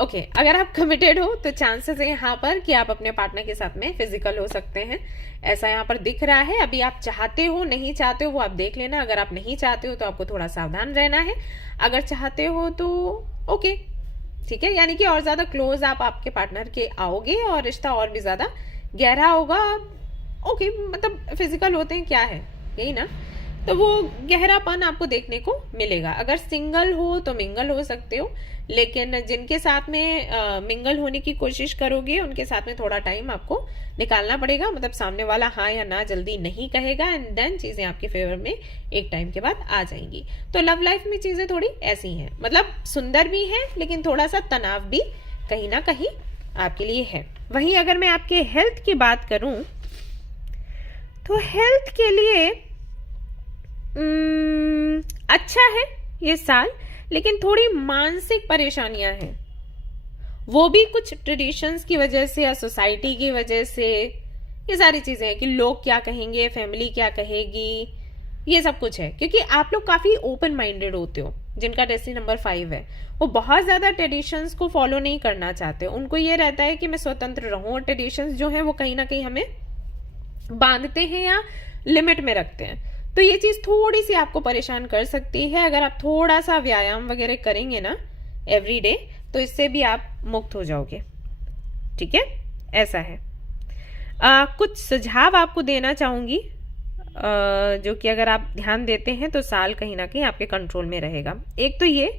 ओके, अगर आप कमिटेड हो तो चांसेस है यहाँ पर कि आप अपने पार्टनर के साथ में फिजिकल हो सकते हैं, ऐसा यहाँ पर दिख रहा है। अभी आप चाहते हो नहीं चाहते हो वो आप देख लेना। अगर आप नहीं चाहते हो तो आपको थोड़ा सावधान रहना है, अगर चाहते हो तो ओके, ठीक है, यानी कि और ज्यादा क्लोज आप आपके पार्टनर के आओगे और रिश्ता और भी ज्यादा गहरा होगा। ओके, मतलब फिजिकल होते हैं क्या है, यही ना, तो वो गहरापन आपको देखने को मिलेगा। अगर सिंगल हो तो मिंगल हो सकते हो, लेकिन जिनके साथ में मिंगल होने की कोशिश करोगे उनके साथ में थोड़ा टाइम आपको निकालना पड़ेगा, मतलब सामने वाला हाँ या ना जल्दी नहीं कहेगा, एंड देन चीजें आपके फेवर में एक टाइम के बाद आ जाएंगी। तो लव लाइफ में चीजें थोड़ी ऐसी हैं, मतलब सुंदर भी है लेकिन थोड़ा सा तनाव भी कहीं ना कहीं आपके लिए है। वहीं अगर मैं आपके हेल्थ की बात करूं तो हेल्थ के लिए अच्छा है ये साल, लेकिन थोड़ी मानसिक परेशानियां हैं, वो भी कुछ ट्रेडिशंस की वजह से या सोसाइटी की वजह से। ये सारी चीजें हैं कि लोग क्या कहेंगे, फैमिली क्या कहेगी, ये सब कुछ है। क्योंकि आप लोग काफी ओपन माइंडेड होते हो, जिनका डेस्टिनी नंबर 5 है, वो बहुत ज्यादा ट्रेडिशंस को फॉलो नहीं करना चाहते। उनको ये रहता है कि मैं स्वतंत्र रहूं, और ट्रेडिशंस जो है वो कहीं ना कहीं हमें बांधते हैं या लिमिट में रखते हैं। तो ये चीज थोड़ी सी आपको परेशान कर सकती है। अगर आप थोड़ा सा व्यायाम वगैरह करेंगे ना एवरीडे, तो इससे भी आप मुक्त हो जाओगे, ठीक है, ऐसा है। कुछ सुझाव आपको देना चाहूंगी, जो कि अगर आप ध्यान देते हैं तो साल कहीं ना कहीं आपके कंट्रोल में रहेगा। एक तो ये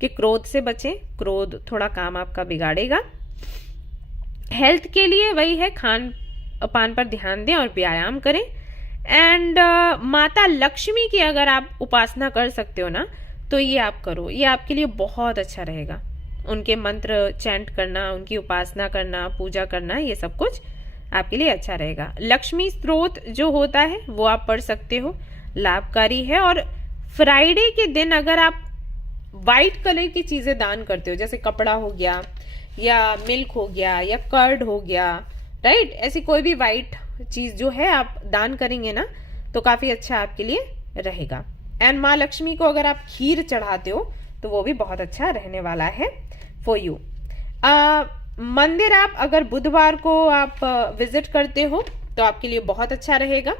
कि क्रोध से बचें, क्रोध थोड़ा काम आपका बिगाड़ेगा। हेल्थ के लिए वही है, खान पान पर ध्यान दें और व्यायाम करें। एंड माता लक्ष्मी की अगर आप उपासना कर सकते हो ना तो ये आप करो, ये आपके लिए बहुत अच्छा रहेगा। उनके मंत्र चैंट करना, उनकी उपासना करना, पूजा करना, ये सब कुछ आपके लिए अच्छा रहेगा। लक्ष्मी स्त्रोत जो होता है वो आप पढ़ सकते हो, लाभकारी है। और फ्राइडे के दिन अगर आप व्हाइट कलर की चीजें दान करते हो, जैसे कपड़ा हो गया या मिल्क हो गया या कर्ड हो गया, राइट, ऐसी कोई भी व्हाइट चीज जो है आप दान करेंगे ना तो काफी अच्छा आपके लिए रहेगा। एंड माँ लक्ष्मी को अगर आप खीर चढ़ाते हो तो वो भी बहुत अच्छा रहने वाला है फॉर यू। मंदिर आप अगर बुधवार को आप विजिट करते हो तो आपके लिए बहुत अच्छा रहेगा।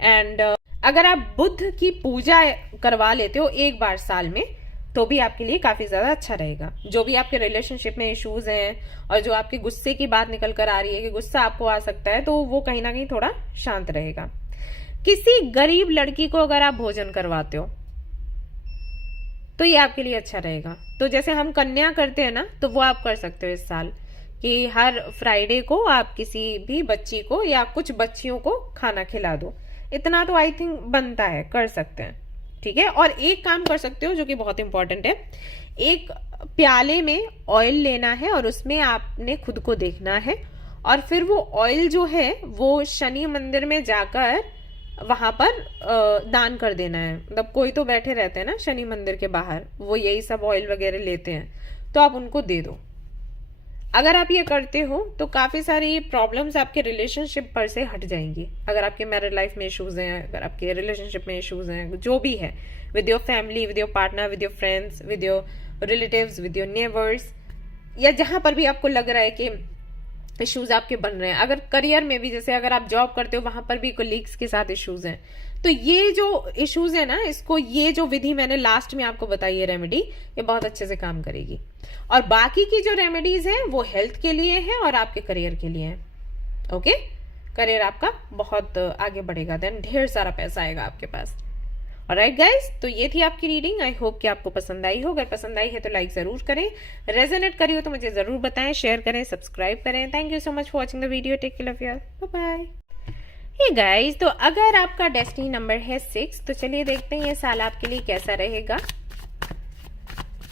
एंड अगर आप बुध की पूजा करवा लेते हो एक बार साल में तो भी आपके लिए काफी ज्यादा अच्छा रहेगा। जो भी आपके रिलेशनशिप में इश्यूज हैं और जो आपके गुस्से की बात निकल कर आ रही है कि गुस्सा आपको आ सकता है, तो वो कहीं ना कहीं थोड़ा शांत रहेगा। किसी गरीब लड़की को अगर आप भोजन करवाते हो तो ये आपके लिए अच्छा रहेगा। तो जैसे हम कन्या करते हैं ना, तो वो आप कर सकते हो इस साल कि हर फ्राइडे को आप किसी भी बच्ची को या कुछ बच्चियों को खाना खिला दो। इतना तो आई थिंक बनता है, कर सकते हैं, ठीक है। और एक काम कर सकते हो जो कि बहुत इंपॉर्टेंट है, एक प्याले में ऑयल लेना है और उसमें आपने खुद को देखना है, और फिर वो ऑयल जो है वो शनि मंदिर में जाकर वहां पर दान कर देना है। मतलब कोई तो बैठे रहते हैं ना शनि मंदिर के बाहर, वो यही सब ऑयल वगैरह लेते हैं, तो आप उनको दे दो। अगर आप ये करते हो तो काफी सारी प्रॉब्लम्स आपके रिलेशनशिप पर से हट जाएंगी। अगर आपके मैरिड लाइफ में इश्यूज हैं, अगर आपके रिलेशनशिप में इश्यूज हैं, जो भी है, with your family, with your partner, with your friends, with your relatives, with your neighbours, या जहां पर भी आपको लग रहा है कि इश्यूज आपके बन रहे हैं। अगर करियर में भी, जैसे अगर आप जॉब करते हो वहां पर भी कोलीग्स के साथ इश्यूज हैं, तो ये जो इश्यूज है ना, इसको ये जो विधि मैंने लास्ट में आपको बताई है रेमेडी, ये बहुत अच्छे से काम करेगी। और बाकी की जो रेमेडीज हैं वो हेल्थ के लिए है और आपके करियर के लिए है। ओके, करियर आपका बहुत आगे बढ़ेगा, देन ढेर सारा पैसा आएगा आपके पास। ऑलराइट गाइस, तो ये थी आपकी रीडिंग। आई होप कि आपको पसंद आई हो। अगर पसंद आई है तो लाइक जरूर करें, रेजोनेट करी हो तो मुझे जरूर बताएं, शेयर करें, सब्सक्राइब करें। Thank you so much for watching the video. Take care of your, bye bye. Hey guys, तो अगर आपका डेस्टिनी नंबर है 6, तो चलिए देखते हैं ये साल आपके लिए कैसा रहेगा।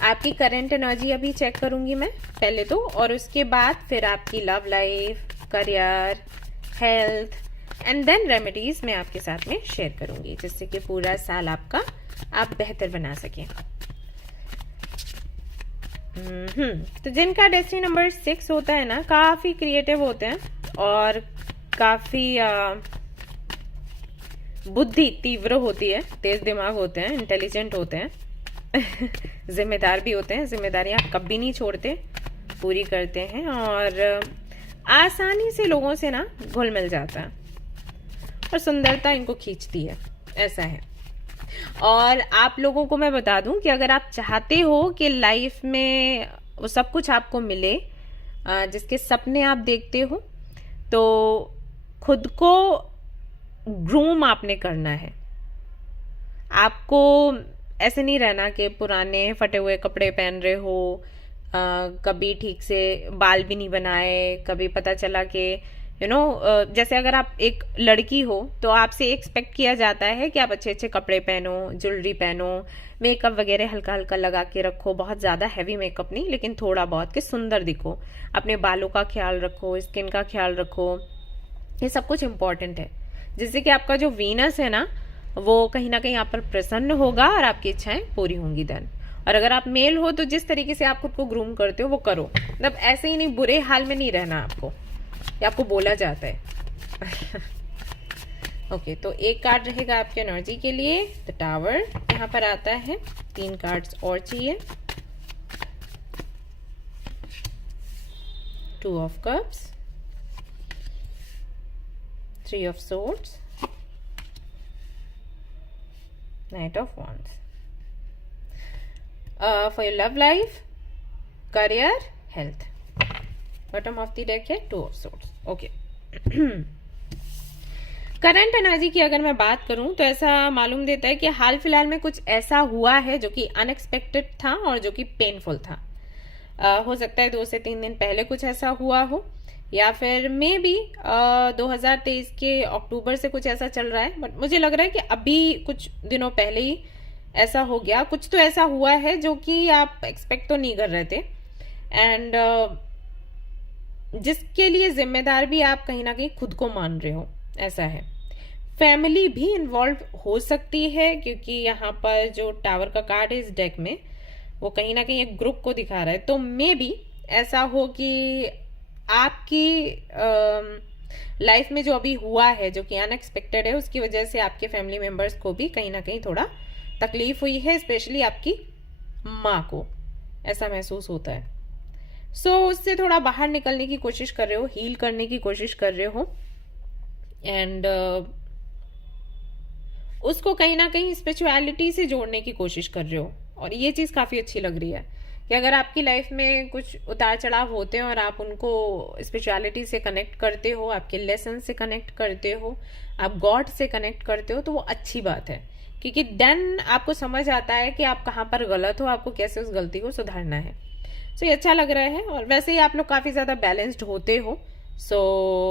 आपकी करंट एनर्जी अभी चेक करूंगी मैं पहले तो, और उसके बाद फिर आपकी love life, career, health and then remedies मैं आपके साथ में शेयर करूंगी, जिससे कि पूरा साल आपका आप बेहतर बना सकें। तो जिनका डेस्टिनी नंबर 6 होता है ना, काफी क्रिएटिव होते हैं और काफी बुद्धि तीव्र होती है, तेज दिमाग होते हैं, इंटेलिजेंट होते हैं, जिम्मेदार भी होते हैं, जिम्मेदारियां कभी नहीं छोड़ते, पूरी करते हैं, और आसानी से लोगों से ना घुल मिल जाता है, और सुंदरता इनको खींचती है, ऐसा है। और आप लोगों को मैं बता दूं कि अगर आप चाहते हो कि लाइफ में वो सब कुछ आपको मिले जिसके सपने आप देखते हो, तो खुद को ग्रूम आपने करना है। आपको ऐसे नहीं रहना कि पुराने फटे हुए कपड़े पहन रहे हो, कभी ठीक से बाल भी नहीं बनाए, कभी पता चला कि जैसे अगर आप एक लड़की हो तो आपसे एक्सपेक्ट किया जाता है कि आप अच्छे अच्छे कपड़े पहनो, ज्वेलरी पहनो, मेकअप वगैरह हल्का हल्का लगा के रखो, बहुत ज्यादा हैवी मेकअप नहीं, लेकिन थोड़ा बहुत कि सुंदर दिखो, अपने बालों का ख्याल रखो, स्किन का ख्याल रखो, ये सब कुछ इम्पोर्टेंट है, जिससे कि आपका जो वीनस है ना, वो कहीं ना कहीं आप पर प्रसन्न होगा और आपकी इच्छाएं पूरी होंगी देन। और अगर आप मेल हो तो जिस तरीके से आप खुद को ग्रूम करते हो वो करो, मतलब ऐसे ही नहीं, बुरे हाल में नहीं रहना आपको, ये आपको बोला जाता है। ओके, तो एक कार्ड रहेगा आपके एनर्जी के लिए, द टावर यहाँ पर आता है। 3 कार्ड्स और चाहिए। 2 of cups, 3 of swords, Knight of Wands. For your love life, career, health. Bottom of the deck है 2 of Swords. Okay. Current energy की अगर मैं बात करूं तो ऐसा मालूम देता है कि हाल फिलहाल में कुछ ऐसा हुआ है जो कि अनएक्सपेक्टेड था और जो कि पेनफुल था। हो सकता है 2 से 3 दिन पहले कुछ ऐसा हुआ हो, या फिर मे बी 2023 के अक्टूबर से कुछ ऐसा चल रहा है, बट मुझे लग रहा है कि अभी कुछ दिनों पहले ही ऐसा हो गया। कुछ तो ऐसा हुआ है जो कि आप एक्सपेक्ट तो नहीं कर रहे थे, एंड जिसके लिए जिम्मेदार भी आप कहीं ना कहीं खुद को मान रहे हो, ऐसा है। फैमिली भी इन्वॉल्व हो सकती है, क्योंकि यहाँ पर जो टावर का कार्ड है इस डेक में, वो कहीं ना कहीं एक ग्रुप को दिखा रहा है। तो मे बी ऐसा हो कि आपकी लाइफ में जो अभी हुआ है जो कि अनएक्सपेक्टेड है, उसकी वजह से आपके फैमिली मेंबर्स को भी कहीं ना कहीं थोड़ा तकलीफ हुई है, स्पेशली आपकी माँ को ऐसा महसूस होता है। सो उससे थोड़ा बाहर निकलने की कोशिश कर रहे हो, हील करने की कोशिश कर रहे हो, एंड उसको कहीं ना कहीं स्पिरिचुअलिटी से जोड़ने की कोशिश कर रहे हो, और ये चीज काफी अच्छी लग रही है कि अगर आपकी लाइफ में कुछ उतार चढ़ाव होते हैं और आप उनको स्पिरिचुअलिटी से कनेक्ट करते हो, आपके लेसन से कनेक्ट करते हो, आप गॉड से कनेक्ट करते हो, तो वो अच्छी बात है, क्योंकि देन आपको समझ आता है कि आप कहाँ पर गलत हो, आपको कैसे उस गलती को सुधारना है। सो ये अच्छा लग रहा है, और वैसे ही आप लोग काफी ज्यादा बैलेंस्ड होते हो, सो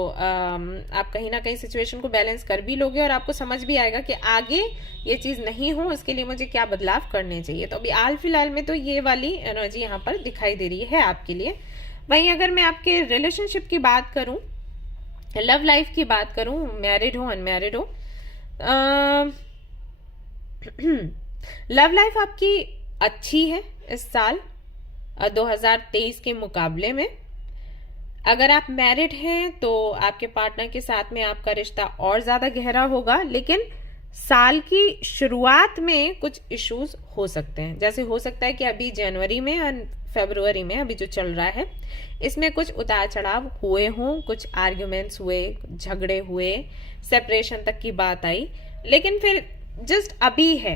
आप कहीं ना कहीं सिचुएशन को बैलेंस कर भी लोगे और आपको समझ भी आएगा कि आगे ये चीज़ नहीं हो उसके लिए मुझे क्या बदलाव करने चाहिए। तो अभी हाल फिलहाल में तो ये वाली एनर्जी यहाँ पर दिखाई दे रही है आपके लिए। वहीं अगर मैं आपके रिलेशनशिप की बात करूं, लव लाइफ की बात करूं, मैरिड हो अनमैरिड हो, लव लाइफ आपकी अच्छी है इस साल 2023 के मुकाबले में। अगर आप मैरिड हैं तो आपके पार्टनर के साथ में आपका रिश्ता और ज्यादा गहरा होगा, लेकिन साल की शुरुआत में कुछ इश्यूज हो सकते हैं। जैसे हो सकता है कि अभी जनवरी में और फरवरी में अभी जो चल रहा है इसमें कुछ उतार चढ़ाव हुए हों, कुछ आर्ग्यूमेंट्स हुए, झगड़े हुए, सेपरेशन तक की बात आई, लेकिन फिर जस्ट अभी है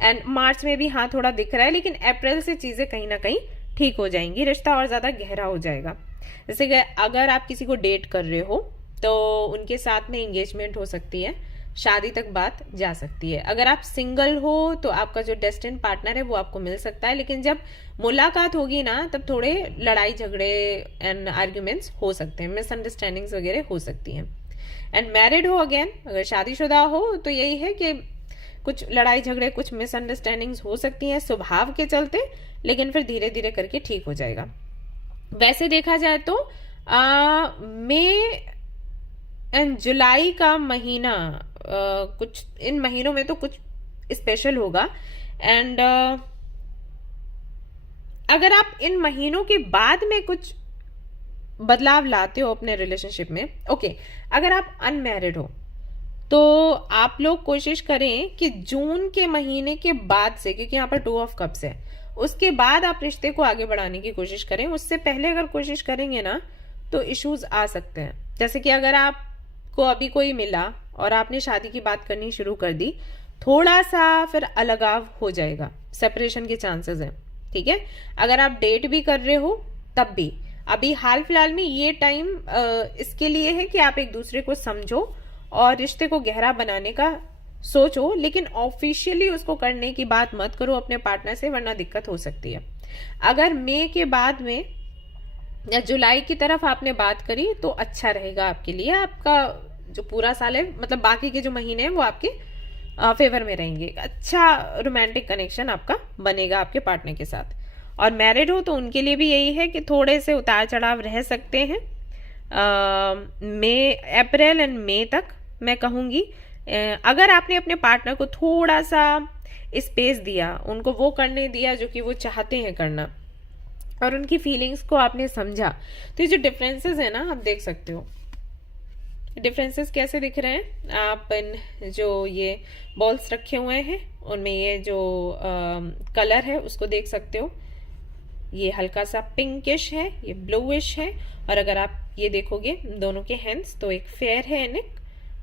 एंड मार्च में भी हाँ थोड़ा दिख रहा है, लेकिन अप्रैल से चीजें कहीं ना कहीं ठीक हो जाएंगी, रिश्ता और ज्यादा गहरा हो जाएगा। जैसे कि अगर आप किसी को डेट कर रहे हो तो उनके साथ में एंगेजमेंट हो सकती है, शादी तक बात जा सकती है। अगर आप सिंगल हो तो आपका जो डेस्टिन पार्टनर है वो आपको मिल सकता है, लेकिन जब मुलाकात होगी ना तब थोड़े लड़ाई झगड़े एंड आर्ग्यूमेंट्स हो सकते हैं, मिसअंडरस्टैंडिंग्स वगैरह हो सकती हैं। एंड मैरिड हो अगेन, अगर शादीशुदा हो तो यही है कि कुछ लड़ाई झगड़े, कुछ मिसअंडरस्टैंडिंग्स हो सकती हैं स्वभाव के चलते, लेकिन फिर धीरे धीरे करके ठीक हो जाएगा। वैसे देखा जाए तो मई एंड जुलाई का महीना कुछ इन महीनों में तो कुछ स्पेशल होगा। एंड अगर आप इन महीनों के बाद में कुछ बदलाव लाते हो अपने रिलेशनशिप में, ओके, अगर आप अनमैरिड हो तो आप लोग कोशिश करें कि जून के महीने के बाद से, क्योंकि यहाँ पर 2 ऑफ कप्स है, उसके बाद आप रिश्ते को आगे बढ़ाने की कोशिश करें। उससे पहले अगर कोशिश करेंगे ना तो इश्यूज आ सकते हैं। जैसे कि अगर आपको अभी कोई मिला और आपने शादी की बात करनी शुरू कर दी, थोड़ा सा फिर अलगाव हो जाएगा, सेपरेशन के चांसेस हैं, ठीक है। अगर आप डेट भी कर रहे हो तब भी अभी हाल फिलहाल में ये टाइम इसके लिए है कि आप एक दूसरे को समझो और रिश्ते को गहरा बनाने का सोचो, लेकिन ऑफिशियली उसको करने की बात मत करो अपने पार्टनर से, वरना दिक्कत हो सकती है। अगर मई के बाद में या जुलाई की तरफ आपने बात करी तो अच्छा रहेगा आपके लिए। आपका जो पूरा साल है, मतलब बाकी के जो महीने हैं वो आपके फेवर में रहेंगे। अच्छा रोमांटिक कनेक्शन आपका बनेगा आपके पार्टनर के साथ। और मैरिड हो तो उनके लिए भी यही है कि थोड़े से उतार चढ़ाव रह सकते हैं मई, अप्रैल एंड मई तक मैं कहूँगी। अगर आपने अपने पार्टनर को थोड़ा सा स्पेस दिया, उनको वो करने दिया जो कि वो चाहते हैं करना, और उनकी फीलिंग्स को आपने समझा, तो ये जो डिफरेंसेस है ना आप देख सकते हो। डिफरेंसेस कैसे दिख रहे हैं, आप इन जो ये बॉल्स रखे हुए हैं उनमें ये जो कलर है उसको देख सकते हो। ये हल्का सा पिंकिश है, ये ब्लूइश है, और अगर आप ये देखोगे दोनों के हैंड्स तो एक फेयर है एंड एक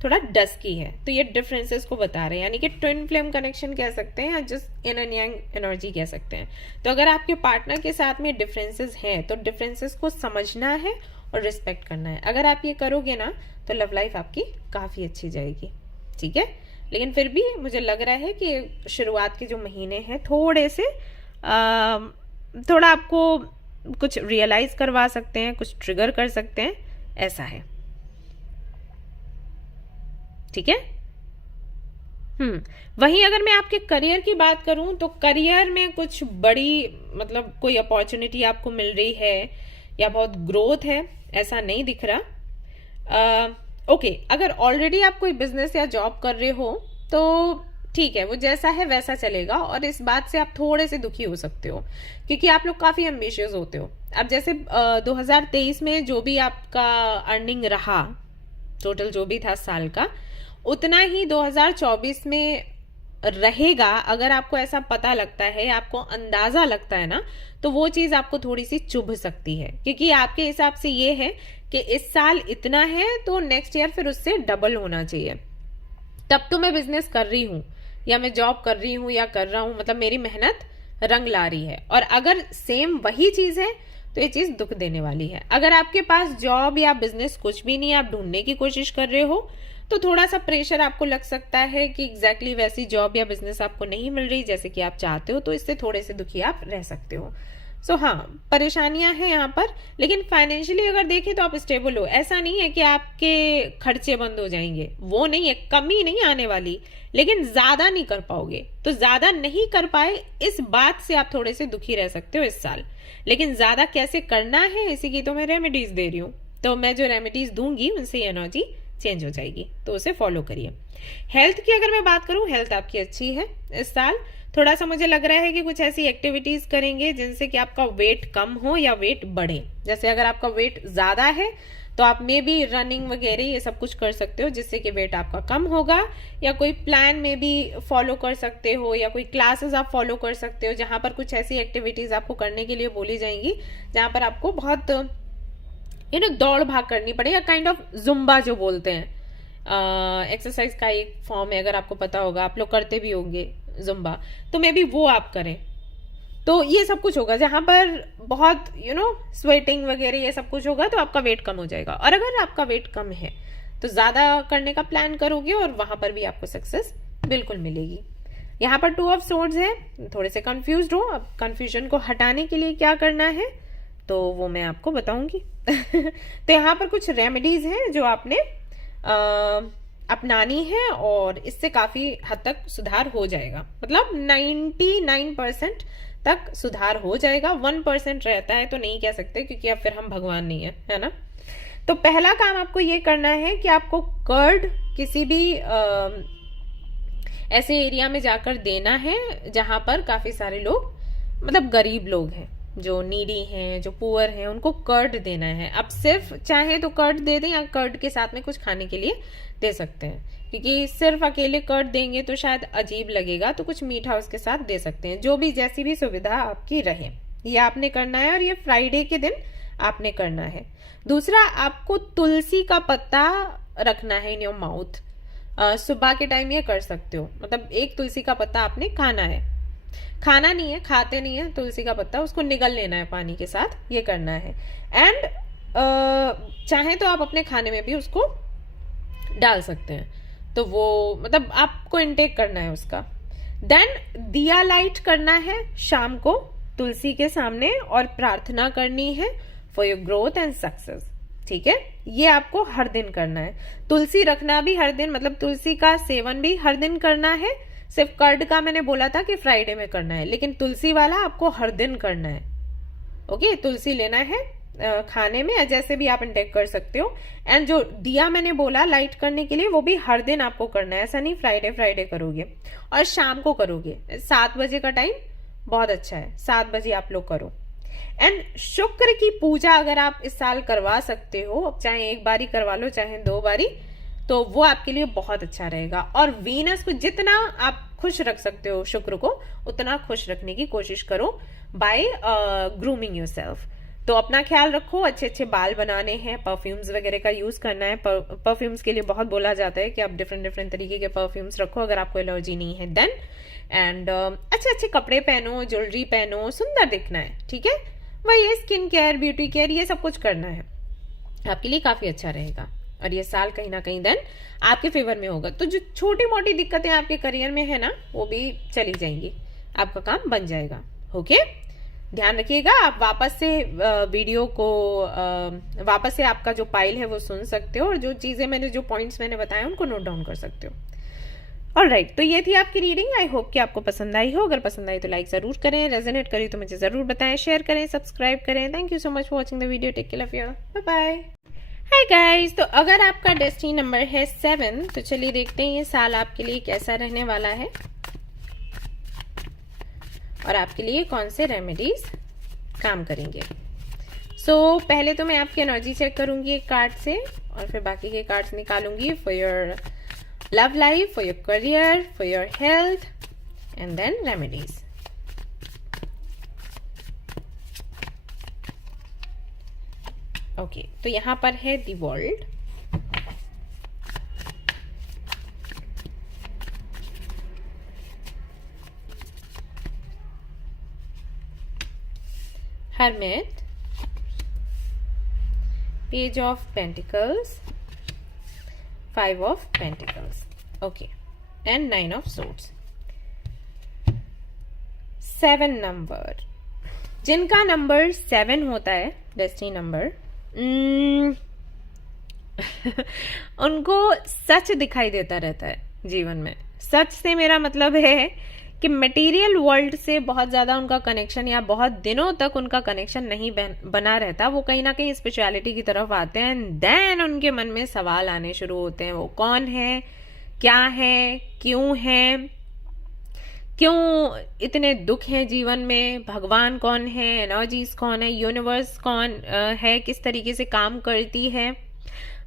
थोड़ा डस्की है। तो ये डिफरेंसेस को बता रहे हैं, यानी कि ट्विन फ्लेम कनेक्शन कह सकते हैं या just in and yang energy कह सकते हैं। तो अगर आपके पार्टनर के साथ में डिफरेंसेस हैं तो डिफरेंसेस को समझना है और रिस्पेक्ट करना है। अगर आप ये करोगे ना तो लव लाइफ आपकी काफी अच्छी जाएगी, ठीक है। लेकिन फिर भी मुझे लग रहा है कि शुरुआत के जो महीने हैं थोड़े से थोड़ा आपको कुछ रियलाइज करवा सकते हैं, कुछ ट्रिगर कर सकते हैं, ऐसा है, ठीक है। वहीं अगर मैं आपके करियर की बात करूं तो करियर में कुछ बड़ी, मतलब कोई अपॉर्चुनिटी आपको मिल रही है या बहुत ग्रोथ है, ऐसा नहीं दिख रहा। ओके, अगर ऑलरेडी आप कोई बिजनेस या जॉब कर रहे हो तो ठीक है, वो जैसा है वैसा चलेगा, और इस बात से आप थोड़े से दुखी हो सकते हो क्योंकि आप लोग काफी एम्बिशियस होते हो। अब जैसे 2023 में जो भी आपका अर्निंग रहा, टोटल जो भी था साल का, उतना ही 2024 में रहेगा। अगर आपको ऐसा पता लगता है, आपको अंदाजा लगता है ना, तो वो चीज आपको थोड़ी सी चुभ सकती है, क्योंकि आपके हिसाब से ये है कि इस साल इतना है तो नेक्स्ट ईयर फिर उससे डबल होना चाहिए, तब तो मैं बिजनेस कर रही हूँ या मैं जॉब कर रही हूँ या कर रहा हूँ, मतलब मेरी मेहनत रंग ला रही है। और अगर सेम वही चीज है तो ये चीज दुख देने वाली है। अगर आपके पास जॉब या बिजनेस कुछ भी नहीं है, आप ढूंढने की कोशिश कर रहे हो, तो थोड़ा सा प्रेशर आपको लग सकता है कि एग्जैक्टली वैसी जॉब या बिजनेस आपको नहीं मिल रही जैसे कि आप चाहते हो, तो इससे थोड़े से दुखी आप रह सकते हो। सो हाँ, परेशानियां हैं यहाँ पर, लेकिन फाइनेंशियली अगर देखें तो आप स्टेबल हो। ऐसा नहीं है कि आपके खर्चे बंद हो जाएंगे, वो नहीं है, कमी नहीं आने वाली, लेकिन ज्यादा नहीं कर पाओगे। तो ज्यादा नहीं कर पाए इस बात से आप थोड़े से दुखी रह सकते हो इस साल, लेकिन ज्यादा कैसे करना है इसी की तो मैं रेमेडीज दे रही हूँ। तो मैं जो रेमेडीज दूंगी उनसे एनर्जी चेंज हो जाएगी, तो उसे फॉलो करिए। हेल्थ की अगर मैं बात करूं, हेल्थ आपकी अच्छी है इस साल। थोड़ा सा मुझे लग रहा है कि कुछ ऐसी एक्टिविटीज करेंगे जिनसे कि आपका वेट कम हो या वेट बढ़े। जैसे अगर आपका वेट ज्यादा है तो आप मे बी रनिंग वगैरह ये सब कुछ कर सकते हो जिससे कि वेट आपका कम होगा, या कोई प्लान में भी फॉलो कर सकते हो, या कोई क्लासेस आप फॉलो कर सकते हो जहां पर कुछ ऐसी एक्टिविटीज आपको करने के लिए बोली जाएंगी जहां पर आपको बहुत दौड़ भाग करनी पड़े, या काइंड ऑफ जुम्बा जो बोलते हैं, एक्सरसाइज का एक फॉर्म है, अगर आपको पता होगा, आप लोग करते भी होंगे जुम्बा, तो मे बी वो आप करें। तो ये सब कुछ होगा जहां पर बहुत स्वेटिंग वगैरह ये सब कुछ होगा, तो आपका वेट कम हो जाएगा। और अगर आपका वेट कम है तो ज्यादा करने का प्लान करोगे और वहां पर भी आपको सक्सेस बिल्कुल मिलेगी। यहाँ पर 2 ऑफ सोर्ड्स है, थोड़े से कंफ्यूज्ड हो। अब कंफ्यूजन को हटाने के लिए क्या करना है तो वो मैं आपको बताऊंगी। तो यहाँ पर कुछ रेमेडीज हैं जो आपने अपनानी है और इससे काफी हद तक सुधार हो जाएगा। मतलब 99% तक सुधार हो जाएगा। 1% रहता है तो नहीं कह सकते, क्योंकि अब फिर हम भगवान नहीं है ना। तो पहला काम आपको ये करना है कि आपको कर्ड किसी भी ऐसे एरिया में जाकर देना है जहां पर काफी सारे लोग, मतलब गरीब लोग हैं, जो नीडी हैं, जो पुअर हैं, उनको कर्ड देना है। अब सिर्फ चाहे तो कर्ड दे दें, या कर्ड के साथ में कुछ खाने के लिए दे सकते हैं, क्योंकि सिर्फ अकेले कर्ड देंगे तो शायद अजीब लगेगा, तो कुछ मीठा उसके साथ दे सकते हैं। जो भी जैसी भी सुविधा आपकी रहे, ये आपने करना है, और ये फ्राइडे के दिन आपने करना है। दूसरा, आपको तुलसी का पत्ता रखना है इन योर माउथ। सुबह के टाइम ये कर सकते हो, मतलब एक तुलसी का पत्ता आपने खाना है, खाना नहीं है, खाते नहीं है तुलसी का पत्ता, उसको निगल लेना है पानी के साथ, ये करना है। एंड चाहे तो आप अपने खाने में भी उसको डाल सकते हैं, तो वो मतलब आपको इनटेक करना है उसका। देन दिया लाइट करना है शाम को तुलसी के सामने, और प्रार्थना करनी है for your growth and success. ठीक है, ये आपको हर दिन करना है। तुलसी रखना भी हर दिन, मतलब तुलसी का सेवन भी हर दिन करना है। सिर्फ कर्ड का मैंने बोला था कि फ्राइडे में करना है, लेकिन तुलसी वाला आपको हर दिन करना है। ओके, तुलसी लेना है खाने में, या जैसे भी आप इंटेक कर सकते हो। एंड जो दिया मैंने बोला लाइट करने के लिए, वो भी हर दिन आपको करना है, ऐसा नहीं फ्राइडे करोगे। और शाम को करोगे, 7 बजे का टाइम बहुत अच्छा है, 7 बजे आप लोग करो। एंड शुक्र की पूजा अगर आप इस साल करवा सकते हो, चाहे एक बारी करवा लो चाहे 2 बारी, तो वो आपके लिए बहुत अच्छा रहेगा। और वीनस को जितना आप खुश रख सकते हो, शुक्र को उतना खुश रखने की कोशिश करो बाय ग्रूमिंग योरसेल्फ। तो अपना ख्याल रखो, अच्छे अच्छे बाल बनाने हैं, परफ्यूम्स वगैरह का यूज करना है। परफ्यूम्स के लिए बहुत बोला जाता है कि आप डिफरेंट तरीके के परफ्यूम्स रखो अगर आपको एलर्जी नहीं है देन। एंड अच्छे अच्छे कपड़े पहनो, ज्वेलरी पहनो, सुंदर दिखना है। ठीक है, वही स्किन केयर, ब्यूटी केयर, ये सब कुछ करना है, आपके लिए काफी अच्छा रहेगा। और ये साल कहीं ना कहीं देन आपके फेवर में होगा। तो जो छोटी मोटी दिक्कतें आपके करियर में है ना, वो भी चली जाएंगी, आपका काम बन जाएगा। ओके, ध्यान रखिएगा। आप वापस से वीडियो को वापस से आपका जो फाइल है वो सुन सकते हो, और जो चीजें मैंने, जो पॉइंट्स मैंने बताए उनको नोट डाउन कर सकते हो। ऑलराइट, तो ये थी आपकी रीडिंग। आई होप कि आपको पसंद आई हो। अगर पसंद आई तो लाइक जरूर करें, रेजोनेट करी तो मुझे जरूर बताएं, शेयर करें, सब्सक्राइब करें। Thank you so much for watching the video. Take care of your, bye bye. Hi guys, तो अगर आपका डेस्टिनी नंबर है 7, तो चलिए देखते हैं ये साल आपके लिए कैसा रहने वाला है, और आपके लिए कौन से रेमेडीज काम करेंगे। पहले तो मैं आपकी एनर्जी चेक करूंगी एक कार्ड से, और फिर बाकी के कार्ड्स निकालूंगी for your love life, for your career, for your health, and then remedies. Okay, तो यहां पर है the world, Hermit, Page of Pentacles, 5 of Pentacles, okay, and 9 of Swords. 7 number, जिनका नंबर 7 होता है, डेस्टिनी नंबर, उनको सच दिखाई देता रहता है जीवन में। सच से मेरा मतलब है कि मटेरियल वर्ल्ड से बहुत ज़्यादा उनका कनेक्शन या बहुत दिनों तक उनका कनेक्शन नहीं बना रहता। वो कहीं ना कहीं स्पिरिचुअलिटी की तरफ आते हैं एंड देन उनके मन में सवाल आने शुरू होते हैं, वो कौन है, क्या है, क्यों है, क्यों इतने दुख हैं जीवन में, भगवान कौन है, एनर्जीज कौन है, यूनिवर्स कौन है, किस तरीके से काम करती है।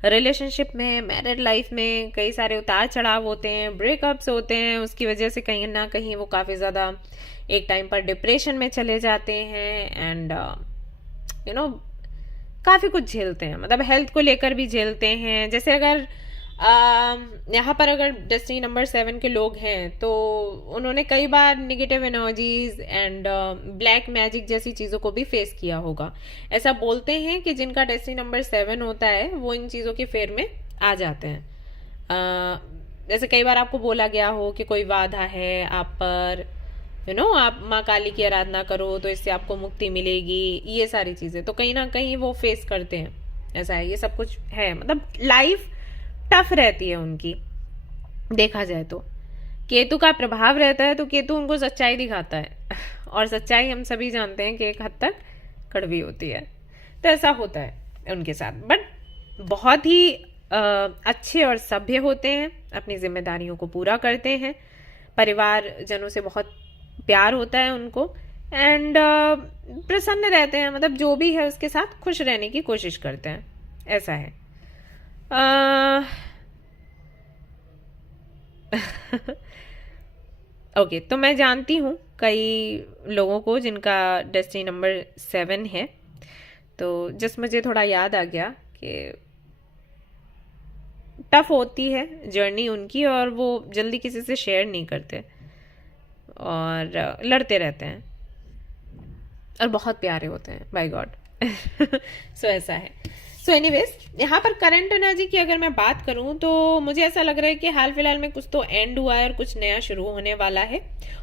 रिलेशनशिप में, मैरिड लाइफ में कई सारे उतार चढ़ाव होते हैं, ब्रेकअप्स होते हैं, उसकी वजह से कहीं ना कहीं वो काफ़ी ज़्यादा एक टाइम पर डिप्रेशन में चले जाते हैं एंड काफ़ी कुछ झेलते हैं, मतलब हेल्थ को लेकर भी झेलते हैं। जैसे अगर यहाँ पर अगर डेस्टिनी नंबर 7 के लोग हैं तो उन्होंने कई बार negative energies and black magic जैसी चीज़ों को भी फेस किया होगा। ऐसा बोलते हैं कि जिनका डेस्टिनी नंबर 7 होता है वो इन चीज़ों के फेर में आ जाते हैं। जैसे कई बार आपको बोला गया हो कि कोई बाधा है आप पर, आप माँ काली की आराधना करो तो इससे आपको मुक्ति मिलेगी, ये सारी चीज़ें तो कहीं ना कहीं वो फेस करते हैं। ऐसा है, ये सब कुछ है, मतलब लाइफ टफ रहती है उनकी। देखा जाए तो केतु का प्रभाव रहता है तो केतु उनको सच्चाई दिखाता है और सच्चाई हम सभी जानते हैं कि एक हद तक कड़वी होती है। तो ऐसा होता है उनके साथ, बट बहुत ही अच्छे और सभ्य होते हैं, अपनी जिम्मेदारियों को पूरा करते हैं, परिवार जनों से बहुत प्यार होता है उनको एंड प्रसन्न रहते हैं, मतलब जो भी है उसके साथ खुश रहने की कोशिश करते हैं। ऐसा है। ओके तो मैं जानती हूँ कई लोगों को जिनका डेस्टिनी नंबर 7 है, तो जस्ट मुझे थोड़ा याद आ गया कि टफ होती है जर्नी उनकी और वो जल्दी किसी से शेयर नहीं करते और लड़ते रहते हैं और बहुत प्यारे होते हैं, बाय गॉड। सो ऐसा है। सो एनीवेज, यहाँ पर करंट एनर्जी की अगर मैं बात करूँ तो मुझे ऐसा लग रहा है कि हाल फिलहाल में कुछ तो एंड हुआ है और कुछ नया शुरू होने वाला है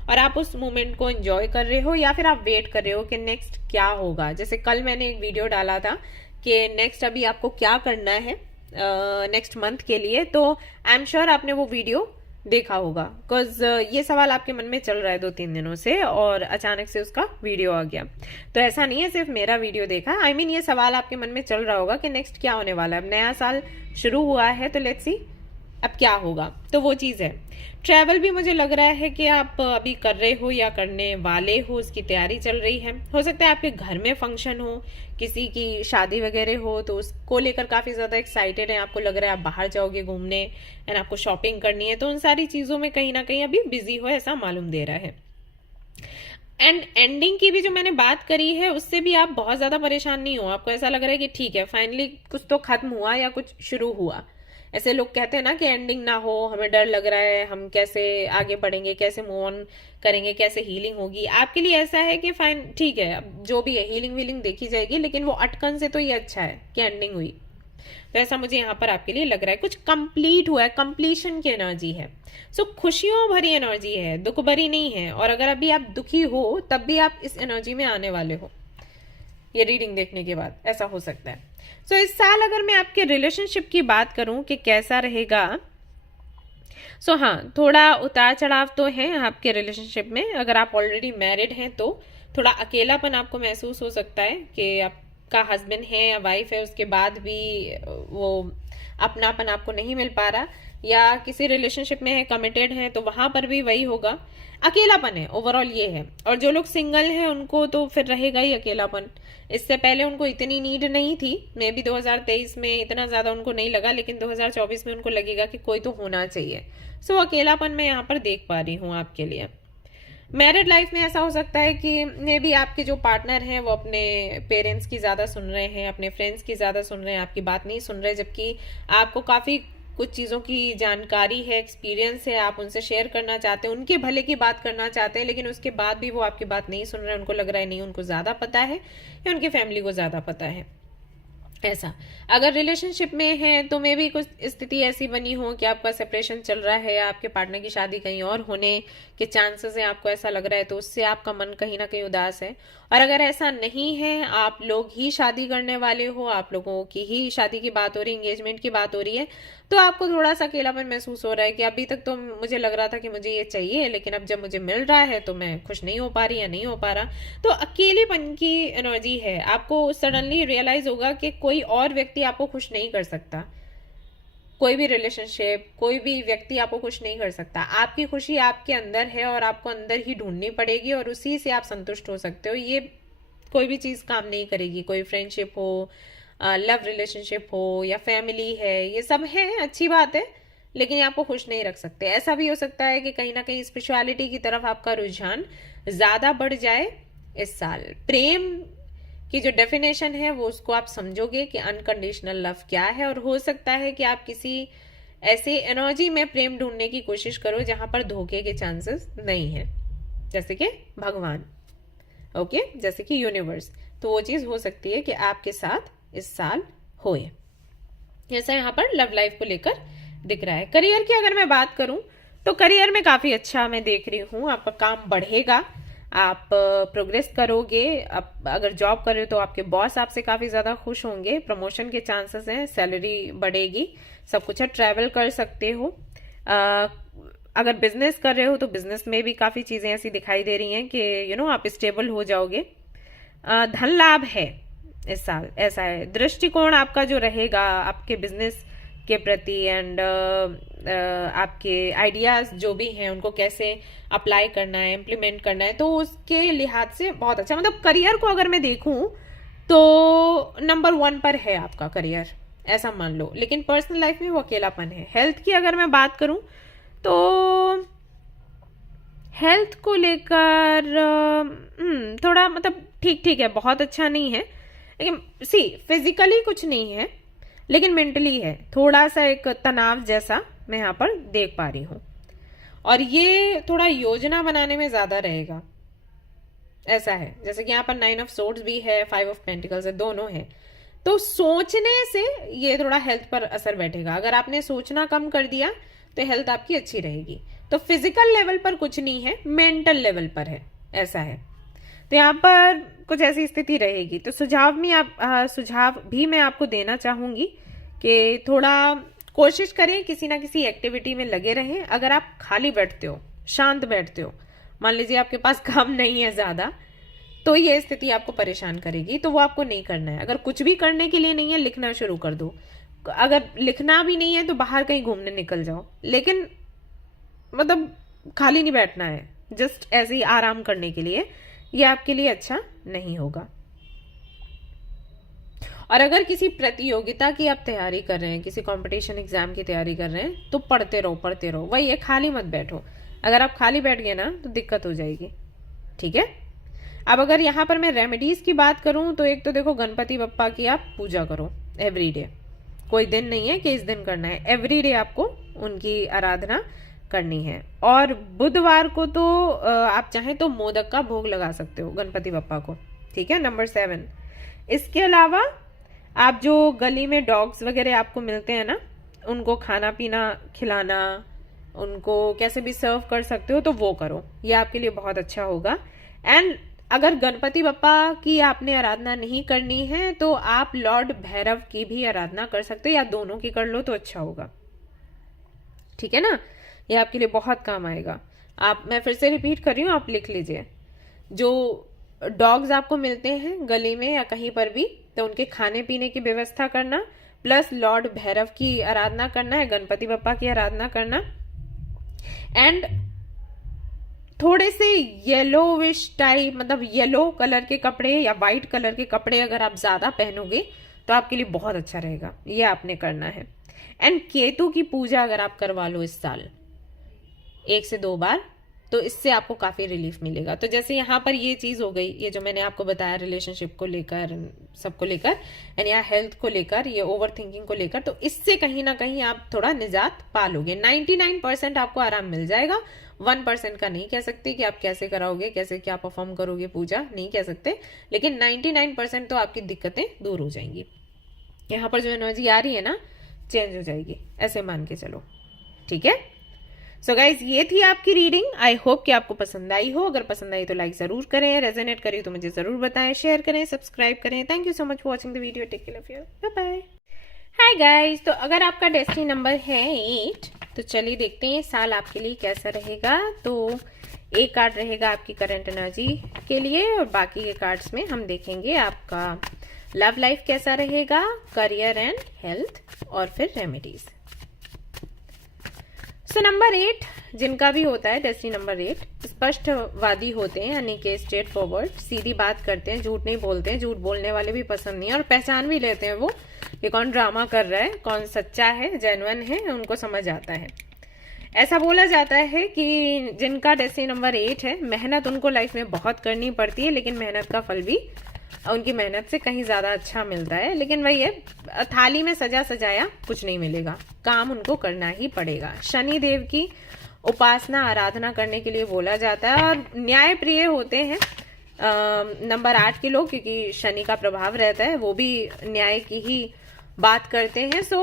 और आप उस मोमेंट को एंजॉय कर रहे हो या फिर आप वेट कर रहे हो कि नेक्स्ट क्या होगा। जैसे कल मैंने एक वीडियो डाला था कि नेक्स्ट अभी आपको क्या करना है नेक्स्ट मंथ के लिए, तो आई एम श्योर आपने वो वीडियो देखा होगा बिकॉज ये सवाल आपके मन में चल रहा है 2-3 दिनों से और अचानक से उसका वीडियो आ गया। तो ऐसा नहीं है सिर्फ मेरा वीडियो देखा, आई मीन ये सवाल आपके मन में चल रहा होगा कि नेक्स्ट क्या होने वाला है। अब नया साल शुरू हुआ है तो लेट्स सी अब क्या होगा, तो वो चीज़ है। ट्रैवल भी मुझे लग रहा है कि आप अभी कर रहे हो या करने वाले हो, उसकी तैयारी चल रही है। हो सकता है आपके घर में फंक्शन हो, किसी की शादी वगैरह हो तो उसको लेकर काफ़ी ज़्यादा एक्साइटेड है, आपको लग रहा है आप बाहर जाओगे घूमने एंड आपको शॉपिंग करनी है, तो उन सारी चीज़ों में कहीं ना कहीं अभी बिजी हो ऐसा मालूम दे रहा है। एंड एंडिंग की भी जो मैंने बात करी है उससे भी आप बहुत ज़्यादा परेशान नहीं हो, आपको ऐसा लग रहा है कि ठीक है फाइनली कुछ तो खत्म हुआ या कुछ शुरू हुआ। ऐसे लोग कहते हैं ना कि एंडिंग ना हो, हमें डर लग रहा है, हम कैसे आगे बढ़ेंगे, कैसे मूव ऑन करेंगे, कैसे हीलिंग होगी। आपके लिए ऐसा है कि फाइन ठीक है अब जो भी है हीलिंग वीलिंग देखी जाएगी, लेकिन वो अटकन से तो ये अच्छा है कि एंडिंग हुई। तो ऐसा मुझे यहाँ पर आपके लिए लग रहा है, कुछ कंप्लीट हुआ है, कंप्लीशन की एनर्जी है। सो खुशियों भरी एनर्जी है, दुख भरी नहीं है। और अगर अभी आप दुखी हो तब भी आप इस एनर्जी में आने वाले हो, ये रीडिंग देखने के बाद ऐसा हो सकता है। सो इस साल अगर मैं आपके रिलेशनशिप की बात करूं कि कैसा रहेगा, सो हाँ थोड़ा उतार चढ़ाव तो है आपके रिलेशनशिप में। अगर आप ऑलरेडी मैरिड हैं तो थोड़ा अकेलापन आपको महसूस हो सकता है कि आपका हस्बैंड है या वाइफ है उसके बाद भी वो अपनापन आपको नहीं मिल पा रहा, या किसी रिलेशनशिप में है, कमिटेड है तो वहां पर भी वही होगा, अकेलापन है ओवरऑल ये है। और जो लोग सिंगल हैं उनको तो फिर रहेगा ही अकेलापन। इससे पहले उनको इतनी नीड नहीं थी, मे बी 2023 में इतना ज्यादा उनको नहीं लगा, लेकिन 2024 में उनको लगेगा कि कोई तो होना चाहिए। सो अकेलापन मैं यहाँ पर देख पा रही हूँ आपके लिए। मैरिड लाइफ में ऐसा हो सकता है कि मे बी आपके जो पार्टनर हैं वो अपने पेरेंट्स की ज़्यादा सुन रहे हैं, अपने फ्रेंड्स की ज़्यादा सुन रहे हैं, आपकी बात नहीं सुन रहे, जबकि आपको काफ़ी कुछ चीज़ों की जानकारी है, एक्सपीरियंस है, आप उनसे शेयर करना चाहते हैं, उनके भले की बात करना चाहते हैं, लेकिन उसके बाद भी वो आपकी बात नहीं सुन रहे हैं। उनको लग रहा है नहीं उनको ज़्यादा पता है या उनकी फैमिली को ज़्यादा पता है। ऐसा अगर रिलेशनशिप में है तो मे भी कुछ स्थिति ऐसी बनी हो कि आपका सेपरेशन चल रहा है या आपके पार्टनर की शादी कहीं और होने के चांसेस हैं, आपको ऐसा लग रहा है, तो उससे आपका मन कहीं ना कहीं उदास है। और अगर ऐसा नहीं है, आप लोग ही शादी करने वाले हो, आप लोगों की ही शादी की बात हो रही है, एंगेजमेंट की बात हो रही है, तो आपको थोड़ा सा अकेलापन महसूस हो रहा है कि अभी तक तो मुझे लग रहा था कि मुझे ये चाहिए, लेकिन अब जब मुझे मिल रहा है तो मैं खुश नहीं हो पा रही या नहीं हो पा रहा। तो अकेलेपन की एनर्जी है। आपको सडनली रियलाइज होगा कि कोई और व्यक्ति आपको खुश नहीं कर सकता, कोई भी रिलेशनशिप, कोई भी व्यक्ति आपको खुश नहीं कर सकता। आपकी खुशी आपके अंदर है और आपको अंदर ही ढूंढनी पड़ेगी और उसी से आप संतुष्ट हो सकते हो। ये कोई भी चीज़ काम नहीं करेगी, कोई फ्रेंडशिप हो, लव रिलेशनशिप हो या फैमिली है, ये सब है, अच्छी बात है, लेकिन ये आपको खुश नहीं रख सकते। ऐसा भी हो सकता है कि कहीं ना कहीं स्पिरिचुअलिटी की तरफ आपका रुझान ज़्यादा बढ़ जाए इस साल। प्रेम की जो डेफिनेशन है वो उसको आप समझोगे कि अनकंडीशनल लव क्या है, और हो सकता है कि आप किसी ऐसे एनर्जी में प्रेम ढूंढने की कोशिश करो जहां पर धोखे के चांसेस नहीं है, जैसे कि भगवान, ओके, जैसे कि यूनिवर्स। तो वो चीज हो सकती है कि आपके साथ इस साल होए। जैसा यहाँ पर लव लाइफ को लेकर दिख रहा है। करियर की अगर मैं बात करूं तो करियर में काफी अच्छा मैं देख रही हूँ, आपका काम बढ़ेगा, आप प्रोग्रेस करोगे। आप अगर जॉब कर रहे हो तो आपके बॉस आपसे काफी ज्यादा खुश होंगे, प्रमोशन के चांसेस हैं, सैलरी बढ़ेगी, सब कुछ है, ट्रैवल कर सकते हो। अगर बिजनेस कर रहे हो तो बिजनेस में भी काफी चीजें ऐसी दिखाई दे रही हैं कि आप स्टेबल हो जाओगे। धन लाभ है इस साल, ऐसा है। दृष्टिकोण आपका जो रहेगा आपके बिजनेस के प्रति एंड आपके आइडियाज जो भी हैं उनको कैसे अप्लाई करना है, इम्प्लीमेंट करना है, तो उसके लिहाज से बहुत अच्छा। मतलब करियर को अगर मैं देखूं तो नंबर 1 पर है आपका करियर, ऐसा मान लो। लेकिन पर्सनल लाइफ में वो अकेलापन है। हेल्थ की अगर मैं बात करूं तो हेल्थ को लेकर थोड़ा मतलब ठीक ठीक है, बहुत अच्छा नहीं है, लेकिन फिजिकली कुछ नहीं है, लेकिन मेंटली है, थोड़ा सा एक तनाव जैसा मैं यहाँ पर देख पा रही हूं। और ये थोड़ा योजना बनाने में ज्यादा रहेगा, ऐसा है। जैसे कि यहाँ पर 9 ऑफ सोर्ड्स भी है, 5 ऑफ पेंटिकल्स है, दोनों है। तो सोचने से ये थोड़ा हेल्थ पर असर बैठेगा। अगर आपने सोचना कम कर दिया तो हेल्थ आपकी अच्छी रहेगी। तो फिजिकल लेवल पर कुछ नहीं है, मेंटल लेवल पर है, ऐसा है। तो यहाँ पर कुछ ऐसी स्थिति रहेगी। तो सुझाव भी मैं आपको देना चाहूंगी कि थोड़ा कोशिश करें किसी ना किसी एक्टिविटी में लगे रहें। अगर आप खाली बैठते हो, शांत बैठते हो, मान लीजिए आपके पास काम नहीं है ज्यादा, तो ये स्थिति आपको परेशान करेगी, तो वो आपको नहीं करना है। अगर कुछ भी करने के लिए नहीं है, लिखना शुरू कर दो। अगर लिखना भी नहीं है तो बाहर कहीं घूमने निकल जाओ, लेकिन मतलब खाली नहीं बैठना है, जस्ट ऐसे ही आराम करने के लिए। ये आपके लिए अच्छा नहीं होगा। और अगर किसी प्रतियोगिता की आप तैयारी कर रहे हैं, किसी कंपटीशन एग्जाम की तैयारी कर रहे हैं, तो पढ़ते रहो। वही है, खाली मत बैठो। अगर आप खाली बैठ गए ना तो दिक्कत हो जाएगी, ठीक है। अब अगर यहाँ पर मैं रेमेडीज की बात करूं तो एक तो देखो, गणपति बप्पा की आप पूजा करो एवरीडे। कोई दिन नहीं है कि इस दिन करना है, एवरीडे आपको उनकी आराधना करनी है। और बुधवार को तो आप चाहें तो मोदक का भोग लगा सकते हो गणपति बप्पा को, ठीक है, नंबर 7। इसके अलावा आप जो गली में डॉग्स वगैरह आपको मिलते हैं ना, उनको खाना पीना खिलाना, उनको कैसे भी सर्व कर सकते हो तो वो करो, ये आपके लिए बहुत अच्छा होगा। एंड अगर गणपति बप्पा की आपने आराधना नहीं करनी है तो आप लॉर्ड भैरव की भी आराधना कर सकते हो, या दोनों की कर लो तो अच्छा होगा, ठीक है ना। ये आपके लिए बहुत काम आएगा। मैं फिर से रिपीट कर रही हूँ, आप लिख लीजिए। जो डॉग्स आपको मिलते हैं गली में या कहीं पर भी, तो उनके खाने पीने की व्यवस्था करना, प्लस लॉर्ड भैरव की आराधना करना है, गणपति बप्पा की आराधना करना। एंड थोड़े से येलोविश टाइप, मतलब येलो कलर के कपड़े या वाइट कलर के कपड़े अगर आप ज्यादा पहनोगे तो आपके लिए बहुत अच्छा रहेगा, ये आपने करना है। एंड केतु की पूजा अगर आप करवा लो इस साल 1 से 2 बार, तो इससे आपको काफी रिलीफ मिलेगा। तो जैसे यहाँ पर ये चीज हो गई, ये जो मैंने आपको बताया रिलेशनशिप को लेकर, सबको लेकर, एंड यहाँ हेल्थ को लेकर, ये ओवर थिंकिंग को लेकर, तो इससे कहीं ना कहीं आप थोड़ा निजात पा लोगे। 99% आपको आराम मिल जाएगा। 1% का नहीं कह सकते कि आप कैसे कराओगे, कैसे क्या परफॉर्म करोगे पूजा, नहीं कह सकते, लेकिन 99% तो आपकी दिक्कतें दूर हो जाएंगी। यहाँ पर जो एनर्जी आ रही है ना, चेंज हो जाएगी, ऐसे मान के चलो, ठीक है। सो गाइज ये थी आपकी रीडिंग। आई होप कि आपको पसंद आई हो। अगर पसंद आई तो लाइक जरूर करें, रेजोनेट करी तो मुझे जरूर बताएं, शेयर करें, सब्सक्राइब करें। Thank you so much for watching the video. Take care of your, bye bye. Hi guys, तो अगर आपका डेस्टिनी नंबर है 8 तो चलिए देखते हैं साल आपके लिए कैसा रहेगा। तो एक कार्ड रहेगा आपकी करंट एनर्जी के लिए और बाकी के कार्ड्स में हम देखेंगे आपका लव लाइफ कैसा रहेगा, करियर एंड हेल्थ और फिर रेमेडीज। सो नंबर 8 जिनका भी होता है डेस्टिनी नंबर 8 स्पष्टवादी होते हैं, यानी कि स्ट्रेट फॉरवर्ड, सीधी बात करते हैं, झूठ नहीं बोलते हैं, झूठ बोलने वाले भी पसंद नहीं है और पहचान भी लेते हैं वो कि कौन ड्रामा कर रहा है, कौन सच्चा है, जेन्युइन है, उनको समझ आता है। ऐसा बोला जाता है कि जिनका डेस्टिनी नंबर 8 है मेहनत उनको लाइफ में बहुत करनी पड़ती है, लेकिन मेहनत का फल भी उनकी मेहनत से कहीं ज्यादा अच्छा मिलता है। लेकिन वही है, थाली में सजा सजाया कुछ नहीं मिलेगा, काम उनको करना ही पड़ेगा। शनि देव की उपासना आराधना करने के लिए बोला जाता है और न्याय प्रिय होते हैं नंबर 8 के लोग, क्योंकि शनि का प्रभाव रहता है, वो भी न्याय की ही बात करते हैं। सो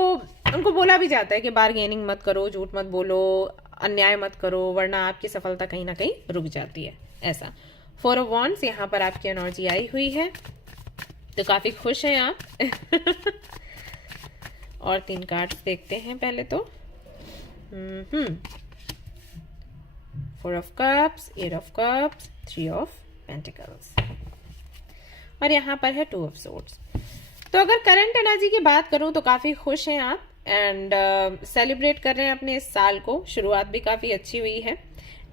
उनको बोला भी जाता है कि बार्गेनिंग मत करो, झूठ मत बोलो, अन्याय मत करो, वरना आपकी सफलता कहीं ना कहीं रुक जाती है। ऐसा 4 ऑफ वॉन्ड्स यहाँ पर आपकी एनर्जी आई हुई है, तो काफी खुश हैं आप। और 3 कार्ड्स देखते हैं पहले तो। 4 of cups, 8 of cups, 3 of pentacles और यहाँ पर है 2 ऑफ सोर्ड्स। तो अगर करंट एनर्जी की बात करूं तो काफी खुश हैं आप एंड सेलिब्रेट कर रहे हैं अपने इस साल को। शुरुआत भी काफी अच्छी हुई है,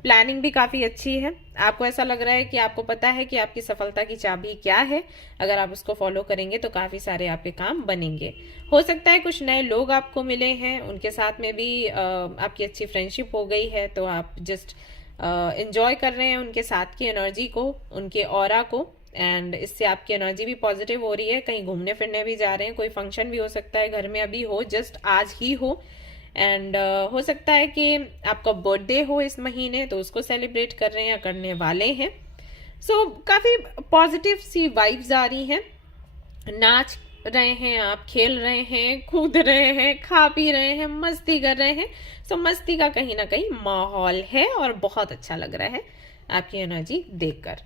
प्लानिंग भी काफी अच्छी है। आपको ऐसा लग रहा है कि आपको पता है कि आपकी सफलता की चाबी क्या है, अगर आप उसको फॉलो करेंगे तो काफी सारे आपके काम बनेंगे। हो सकता है कुछ नए लोग आपको मिले हैं, उनके साथ में भी आपकी अच्छी फ्रेंडशिप हो गई है, तो आप जस्ट एंजॉय कर रहे हैं उनके साथ की एनर्जी को, उनके ऑरा को, एंड इससे आपकी एनर्जी भी पॉजिटिव हो रही है। कहीं घूमने फिरने भी जा रहे हैं, कोई फंक्शन भी हो सकता है घर में अभी हो, जस्ट आज ही हो, एंड हो सकता है कि आपका बर्थडे हो इस महीने, तो उसको सेलिब्रेट कर रहे हैं या करने वाले हैं। सो काफी पॉजिटिव सी वाइब्स आ रही हैं। नाच रहे हैं आप, खेल रहे हैं, कूद रहे हैं, खा पी रहे हैं, मस्ती कर रहे हैं। सो मस्ती का कहीं ना कहीं माहौल है और बहुत अच्छा लग रहा है आपकी एनर्जी देखकर।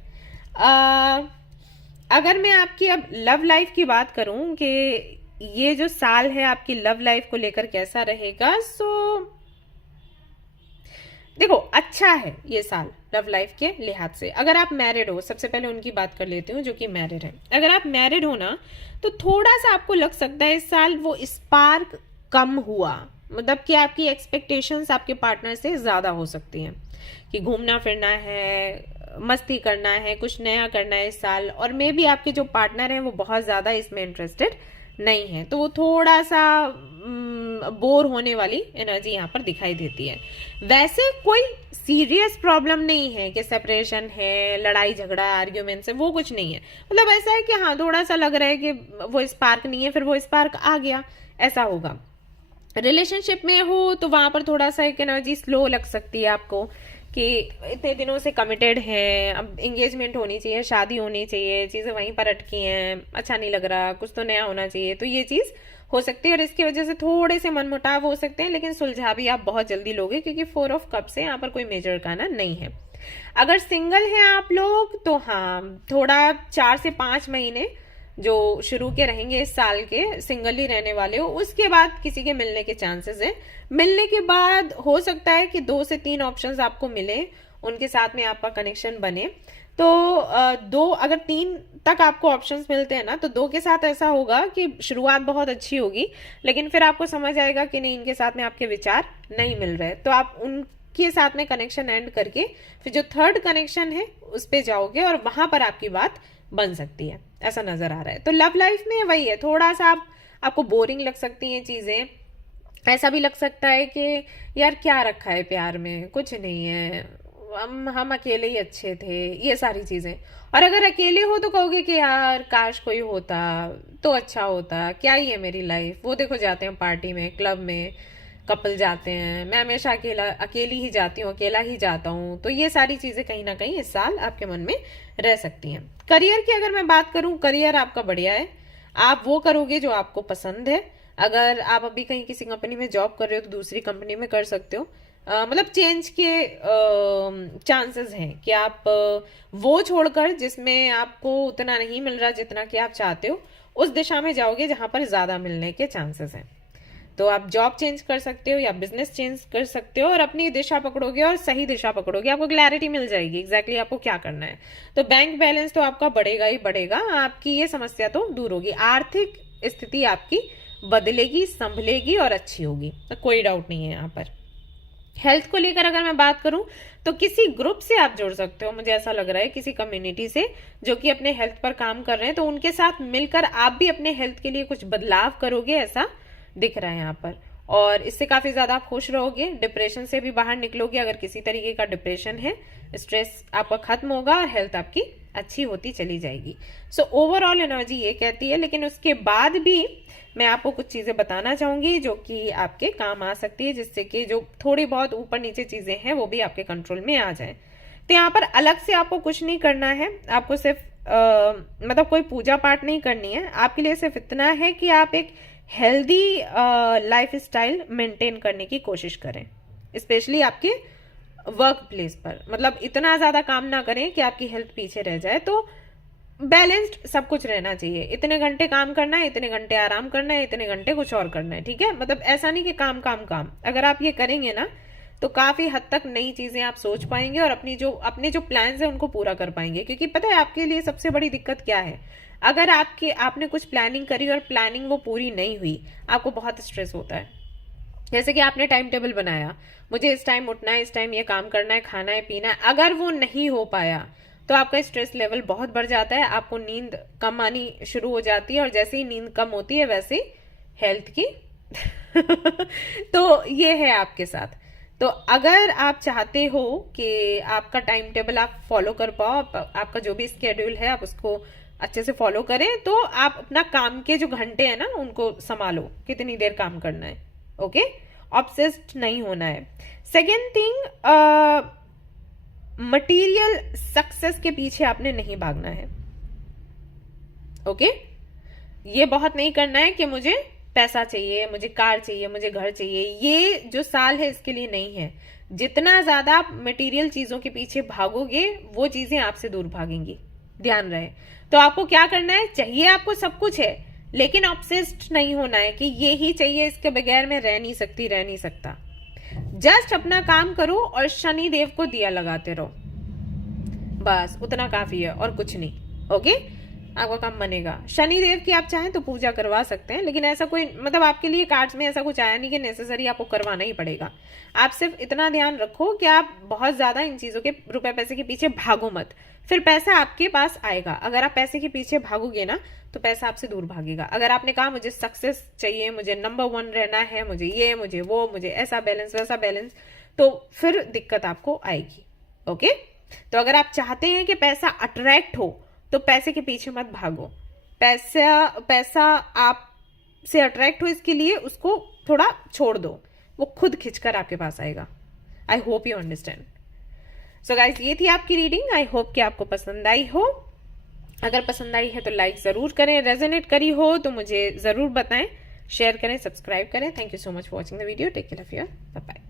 अगर मैं आपकी अब लव लाइफ की बात करूं कि ये जो साल है आपकी लव लाइफ को लेकर कैसा रहेगा, सो देखो अच्छा है ये साल लव लाइफ के लिहाज से। अगर आप मैरिड हो, सबसे पहले उनकी बात कर लेती हूँ जो कि मैरिड है। अगर आप मैरिड हो ना तो थोड़ा सा आपको लग सकता है इस साल वो स्पार्क कम हुआ, मतलब कि आपकी एक्सपेक्टेशंस आपके पार्टनर से ज्यादा हो सकती हैं कि घूमना फिरना है, मस्ती करना है, कुछ नया करना है इस साल, और मे बी आपके जो पार्टनर हैं वो बहुत ज्यादा इसमें इंटरेस्टेड नहीं है, तो वो थोड़ा सा बोर होने वाली एनर्जी यहाँ पर दिखाई देती है। वैसे कोई सीरियस प्रॉब्लम नहीं है कि सेपरेशन है, लड़ाई झगड़ा, आर्ग्यूमेंट्स है, वो कुछ नहीं है। मतलब ऐसा है कि हाँ थोड़ा सा लग रहा है कि वो स्पार्क नहीं है, फिर वो स्पार्क आ गया, ऐसा होगा। रिलेशनशिप में हो तो वहां पर थोड़ा सा एक एनर्जी स्लो लग सकती है आपको कि इतने दिनों से कमिटेड हैं, अब एंगेजमेंट होनी चाहिए, शादी होनी चाहिए, चीजें वहीं पर अटकी हैं, अच्छा नहीं लग रहा, कुछ तो नया होना चाहिए, तो ये चीज हो सकती है और इसकी वजह से थोड़े से मनमुटाव हो सकते हैं, लेकिन सुलझा भी आप बहुत जल्दी लोगे क्योंकि 4 ऑफ कप्स है, यहाँ पर कोई मेजर गाना नहीं है। अगर सिंगल हैं आप लोग तो हाँ थोड़ा 4 से 5 महीने जो शुरू के रहेंगे इस साल के, सिंगल ही रहने वाले हो, उसके बाद किसी के मिलने के चांसेस है। मिलने के बाद हो सकता है कि 2 से 3 ऑप्शंस आपको मिले, उनके साथ में आपका कनेक्शन बने। तो 2 अगर 3 तक आपको ऑप्शंस मिलते हैं ना तो 2 के साथ ऐसा होगा कि शुरुआत बहुत अच्छी होगी, लेकिन फिर आपको समझ आएगा कि नहीं इनके साथ में आपके विचार नहीं मिल रहे, तो आप उनके साथ में कनेक्शन एंड करके फिर जो 3rd कनेक्शन है उस पे जाओगे और वहां पर आपकी बात बन सकती है, ऐसा नजर आ रहा है। तो लव लाइफ में वही है, थोड़ा सा आपको बोरिंग लग सकती हैं चीजें, ऐसा भी लग सकता है कि यार क्या रखा है प्यार में, कुछ नहीं है, हम अकेले ही अच्छे थे, ये सारी चीजें। और अगर अकेले हो तो कहोगे कि यार काश कोई होता तो अच्छा होता, क्या ही है मेरी लाइफ। वो देखो जाते हैं पार्टी में, क्लब में, कपल जाते हैं, मैं हमेशा अकेली ही जाती हूँ, अकेला ही जाता हूँ। तो ये सारी चीजें कहीं ना कहीं इस साल आपके मन में रह सकती हैं। करियर की अगर मैं बात करूं, करियर आपका बढ़िया है, आप वो करोगे जो आपको पसंद है। अगर आप अभी कहीं किसी कंपनी में जॉब कर रहे हो तो दूसरी कंपनी में कर सकते हो, मतलब चेंज के चांसेस हैं कि आप वो छोड़कर जिसमें आपको उतना नहीं मिल रहा जितना कि आप चाहते हो, उस दिशा में जाओगे जहां पर ज्यादा मिलने के चांसेस हैं। तो आप जॉब चेंज कर सकते हो या बिजनेस चेंज कर सकते हो और अपनी दिशा पकड़ोगे और सही दिशा पकड़ोगे, आपको क्लैरिटी मिल जाएगी एग्जैक्टली आपको क्या करना है। तो बैंक बैलेंस तो आपका बढ़ेगा ही बढ़ेगा, आपकी ये समस्या तो दूर होगी, आर्थिक स्थिति आपकी बदलेगी, संभलेगी और अच्छी होगी, तो कोई डाउट नहीं है यहाँ पर। हेल्थ को लेकर अगर मैं बात करूं तो किसी ग्रुप से आप जुड़ सकते हो, मुझे ऐसा लग रहा है किसी कम्युनिटी से जो कि अपने हेल्थ पर काम कर रहे हैं, तो उनके साथ मिलकर आप भी अपने हेल्थ के लिए कुछ बदलाव करोगे, ऐसा दिख रहा है यहाँ पर। और इससे काफी ज्यादा आप खुश रहोगे, डिप्रेशन से भी बाहर निकलोगे, अगर किसी तरीके का डिप्रेशन है, स्ट्रेस आपका खत्म होगा और हेल्थ आपकी अच्छी होती चली जाएगी। सो ओवरऑल एनर्जी ये कहती है, लेकिन उसके बाद भी मैं आपको कुछ चीजें बताना चाहूंगी जो कि आपके काम आ सकती है, जिससे कि जो थोड़ी बहुत ऊपर नीचे चीजें हैं वो भी आपके कंट्रोल में आ जाए। तो यहाँ पर अलग से आपको कुछ नहीं करना है, आपको सिर्फ मतलब कोई पूजा पाठ नहीं करनी है, आपके लिए सिर्फ इतना है कि आप एक हेल्दी लाइफ स्टाइल मेंटेन करने की कोशिश करें, स्पेशली आपके वर्क प्लेस पर। मतलब इतना ज्यादा काम ना करें कि आपकी हेल्थ पीछे रह जाए, तो बैलेंस्ड सब कुछ रहना चाहिए। इतने घंटे काम करना है, इतने घंटे आराम करना है, इतने घंटे कुछ और करना है, ठीक है। मतलब ऐसा नहीं कि काम काम काम, अगर आप ये करेंगे ना तो काफी हद तक नई चीजें आप सोच पाएंगे और अपने जो प्लान्स है उनको पूरा कर पाएंगे। क्योंकि पता है आपके लिए सबसे बड़ी दिक्कत क्या है, अगर आपने कुछ प्लानिंग करी और प्लानिंग वो पूरी नहीं हुई, आपको बहुत स्ट्रेस होता है। जैसे कि आपने टाइम टेबल बनाया, मुझे इस टाइम उठना है, इस टाइम ये काम करना है, खाना है, पीना है, अगर वो नहीं हो पाया तो आपका स्ट्रेस लेवल बहुत बढ़ जाता है, आपको नींद कम आनी शुरू हो जाती है, और जैसे ही नींद कम होती है वैसे ही हेल्थ की तो ये है आपके साथ। तो अगर आप चाहते हो कि आपका टाइम टेबल आप फॉलो कर पाओ, आपका जो भी स्केड्यूल है आप उसको अच्छे से फॉलो करें, तो आप अपना काम के जो घंटे हैं ना उनको संभालो, कितनी देर काम करना है, ओके। ऑब्सेस्ड नहीं होना है। सेकेंड थिंग, मटेरियल सक्सेस के पीछे आपने नहीं भागना है, ओके। ये बहुत नहीं करना है कि मुझे पैसा चाहिए, मुझे कार चाहिए, मुझे घर चाहिए, ये जो साल है इसके लिए नहीं है। जितना ज्यादा आप मटेरियल चीजों के पीछे भागोगे वो चीजें आपसे दूर भागेंगी, ध्यान रहे। तो आपको क्या करना है, चाहिए आपको सब कुछ है, लेकिन ऑब्सेस्ड नहीं होना है कि ये ही चाहिए, इसके बगैर मैं रह नहीं सकती, रह नहीं सकता। जस्ट अपना काम करो और शनि देव को दिया लगाते रहो, बस उतना काफी है और कुछ नहीं, ओके। आपका काम बनेगा। शनि देव की आप चाहें तो पूजा करवा सकते हैं, लेकिन ऐसा कोई मतलब आपके लिए कार्ड्स में ऐसा कुछ आया नहीं कि नेसेसरी आपको करवाना ही पड़ेगा। आप सिर्फ इतना ध्यान रखो कि आप बहुत ज्यादा इन चीजों के रुपए पैसे के पीछे भागो मत, फिर पैसा आपके पास आएगा। अगर आप पैसे के पीछे भागोगे ना तो पैसा आपसे दूर भागेगा। अगर आपने कहा मुझे सक्सेस चाहिए, मुझे नंबर 1 रहना है, मुझे ये, मुझे वो, मुझे ऐसा बैलेंस वैसा बैलेंस, तो फिर दिक्कत आपको आएगी, ओके। तो अगर आप चाहते हैं कि पैसा अट्रैक्ट हो तो पैसे के पीछे मत भागो, पैसा आप से अट्रैक्ट हो इसके लिए उसको थोड़ा छोड़ दो, वो खुद खिंचकर आपके पास आएगा। I hope you understand. So guys, ये थी आपकी रीडिंग, आई होप कि आपको पसंद आई हो। अगर पसंद आई है तो लाइक जरूर करें, रेजोनेट करी हो तो मुझे जरूर बताएं, शेयर करें, सब्सक्राइब करें। Thank you so much for watching the video, take care of your, bye bye.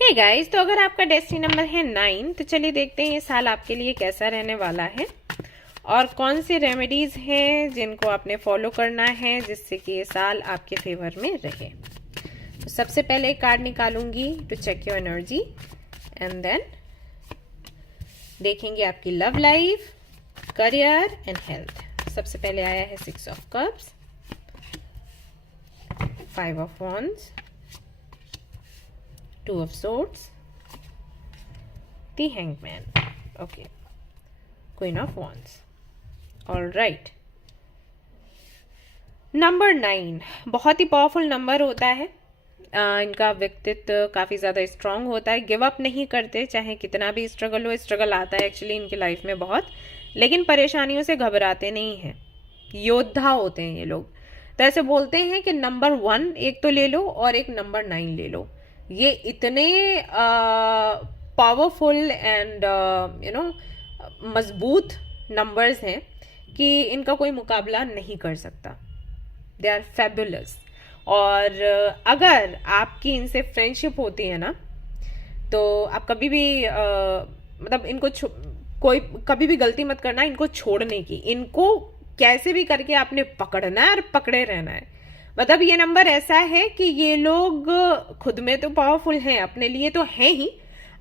Hey guys, तो अगर आपका डेस्टिनी नंबर है 9, तो चलिए देखते हैं ये साल आपके लिए कैसा रहने वाला है और कौन सी रेमेडीज हैं जिनको आपने फॉलो करना है जिससे कि ये साल आपके फेवर में रहे। तो सबसे पहले एक कार्ड निकालूंगी to check your energy and then देखेंगे आपकी love life, career and health. सबसे पहले आया है 6 of cups, 5 of wands, 2 of swords, the hangman, okay, queen of wands, all right। Number 9 बहुत ही पावरफुल नंबर होता है। इनका व्यक्तित्व काफी ज्यादा स्ट्रांग होता है, गिव अप नहीं करते, चाहे कितना भी स्ट्रगल हो। स्ट्रगल आता है एक्चुअली इनकी लाइफ में बहुत, लेकिन परेशानियों से घबराते नहीं हैं, योद्धा होते हैं ये लोग। तो ऐसे बोलते हैं कि नंबर 1 एक तो ले लो और एक नंबर 9 ले लो, ये इतने पावरफुल एंड मजबूत नंबर्स हैं कि इनका कोई मुकाबला नहीं कर सकता। They are fabulous. और अगर आपकी इनसे फ्रेंडशिप होती है ना तो आप कभी भी मतलब इनको कोई कभी भी गलती मत करना इनको छोड़ने की। इनको कैसे भी करके आपने पकड़ना है और पकड़े रहना है। मतलब ये नंबर ऐसा है कि ये लोग खुद में तो पावरफुल हैं, अपने लिए तो हैं ही।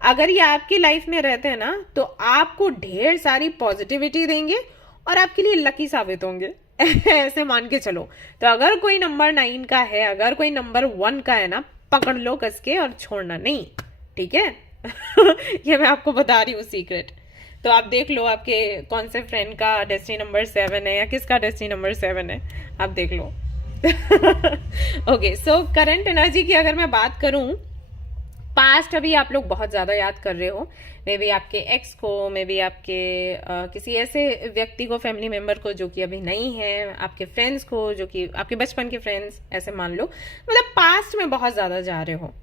अगर ये आपकी लाइफ में रहते हैं ना तो आपको ढेर सारी पॉजिटिविटी देंगे और आपके लिए लकी साबित होंगे। ऐसे मान के चलो। तो अगर कोई नंबर 9 का है, अगर कोई नंबर 1 का है ना, पकड़ लो कस के और छोड़ना नहीं, ठीक है। ये मैं आपको बता रही हूँ सीक्रेट। तो आप देख लो आपके कौन से फ्रेंड का डेस्टिनी नंबर 7 है या किसका डेस्टिनी नंबर 7 है, आप देख लो। ओके, सो करंट एनर्जी की अगर मैं बात करूं, पास्ट अभी आप लोग बहुत ज्यादा याद कर रहे हो। मे बी आपके एक्स को, मे बी आपके किसी ऐसे व्यक्ति को, फैमिली मेंबर को जो कि अभी नहीं है, आपके फ्रेंड्स को जो कि आपके बचपन के फ्रेंड्स, ऐसे मान लो। मतलब पास्ट में बहुत ज्यादा जा रहे हो।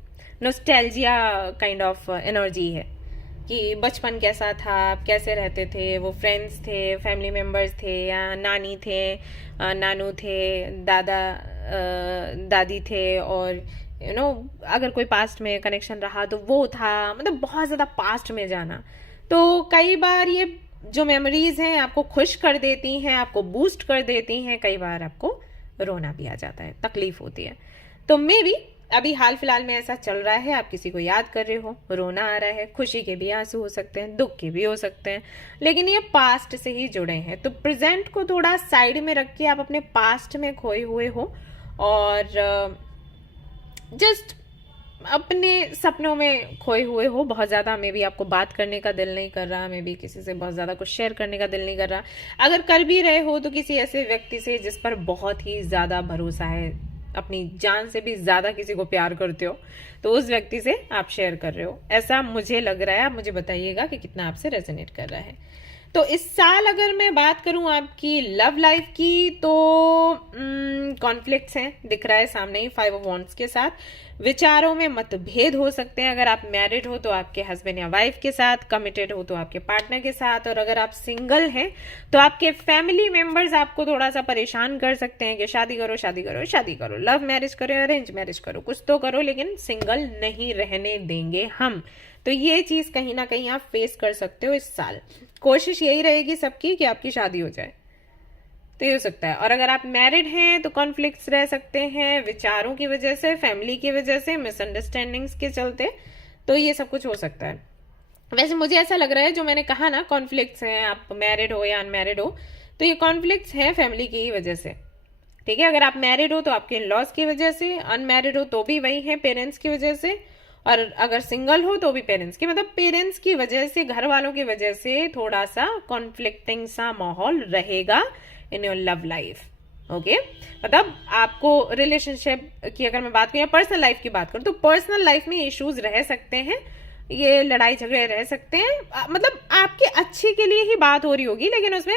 नॉस्टैल्जिया काइंड ऑफ एनर्जी है कि बचपन कैसा था, आप कैसे रहते थे, वो फ्रेंड्स थे, फैमिली मेंबर्स थे, या नानी थे, नानू थे, दादा दादी थे, और अगर कोई पास्ट में कनेक्शन रहा तो वो था। मतलब बहुत ज्यादा पास्ट में जाना। तो कई बार ये जो मेमोरीज हैं आपको खुश कर देती हैं, आपको बूस्ट कर देती हैं, कई बार आपको रोना भी आ जाता है, तकलीफ होती है। तो मे बी अभी हाल फिलहाल में ऐसा चल रहा है, आप किसी को याद कर रहे हो, रोना आ रहा है, खुशी के भी आंसू हो सकते हैं, दुख के भी हो सकते हैं, लेकिन ये पास्ट से ही जुड़े हैं। तो प्रेजेंट को थोड़ा साइड में रख के आप अपने पास्ट में खोए हुए हो और जस्ट अपने सपनों में खोए हुए हो। बहुत ज्यादा मे बी आपको बात करने का दिल नहीं कर रहा, मे बी किसी से बहुत ज्यादा कुछ शेयर करने का दिल नहीं कर रहा। अगर कर भी रहे हो तो किसी ऐसे व्यक्ति से जिस पर बहुत ही ज्यादा भरोसा है, अपनी जान से भी ज्यादा किसी को प्यार करते हो, तो उस व्यक्ति से आप शेयर कर रहे हो, ऐसा मुझे लग रहा है। आप मुझे बताइएगा कि कितना आपसे रेजोनेट कर रहा है। तो इस साल अगर मैं बात करूं आपकी लव लाइफ की, तो कॉन्फ्लिक्ट्स हैं, दिख रहा है सामने ही 5 ऑफ वॉन्ड्स के साथ। विचारों में मतभेद हो सकते हैं। अगर आप मैरिड हो तो आपके हस्बैंड या वाइफ के साथ, कमिटेड हो तो आपके पार्टनर के साथ, और अगर आप सिंगल हैं तो आपके फैमिली मेंबर्स आपको थोड़ा सा परेशान कर सकते हैं कि शादी करो, शादी करो, शादी करो, लव मैरिज करो, अरेंज मैरिज करो, कुछ तो करो, लेकिन सिंगल नहीं रहने देंगे हम। तो ये चीज कहीं ना कहीं आप फेस कर सकते हो इस साल। कोशिश यही रहेगी सबकी कि आपकी शादी हो जाए, तो ये हो सकता है। और अगर आप मैरिड हैं तो कॉन्फ्लिक्ट्स रह सकते हैं विचारों की वजह से, फैमिली की वजह से, मिसअंडरस्टैंडिंग्स के चलते, तो ये सब कुछ हो सकता है। वैसे मुझे ऐसा लग रहा है, जो मैंने कहा ना कॉन्फ्लिक्ट्स हैं, आप मैरिड हो या अनमैरिड हो, तो ये कॉन्फ्लिक्ट्स हैं फैमिली की ही वजह से, ठीक है। अगर आप मैरिड हो तो आपके लॉस की वजह से, अनमैरिड हो तो भी वही है, पेरेंट्स की वजह से, और अगर सिंगल हो तो भी पेरेंट्स की, मतलब पेरेंट्स की वजह से, घर वालों की वजह से थोड़ा सा कॉन्फ्लिक्टिंग सा माहौल रहेगा in your love life. Okay, मतलब आपको रिलेशनशिप की अगर मैं बात करूं या पर्सनल लाइफ की बात करूं, तो पर्सनल लाइफ में इश्यूज रह सकते हैं, ये लड़ाई झगड़े रह सकते हैं। मतलब आपके अच्छे के लिए ही बात हो रही होगी, लेकिन उसमें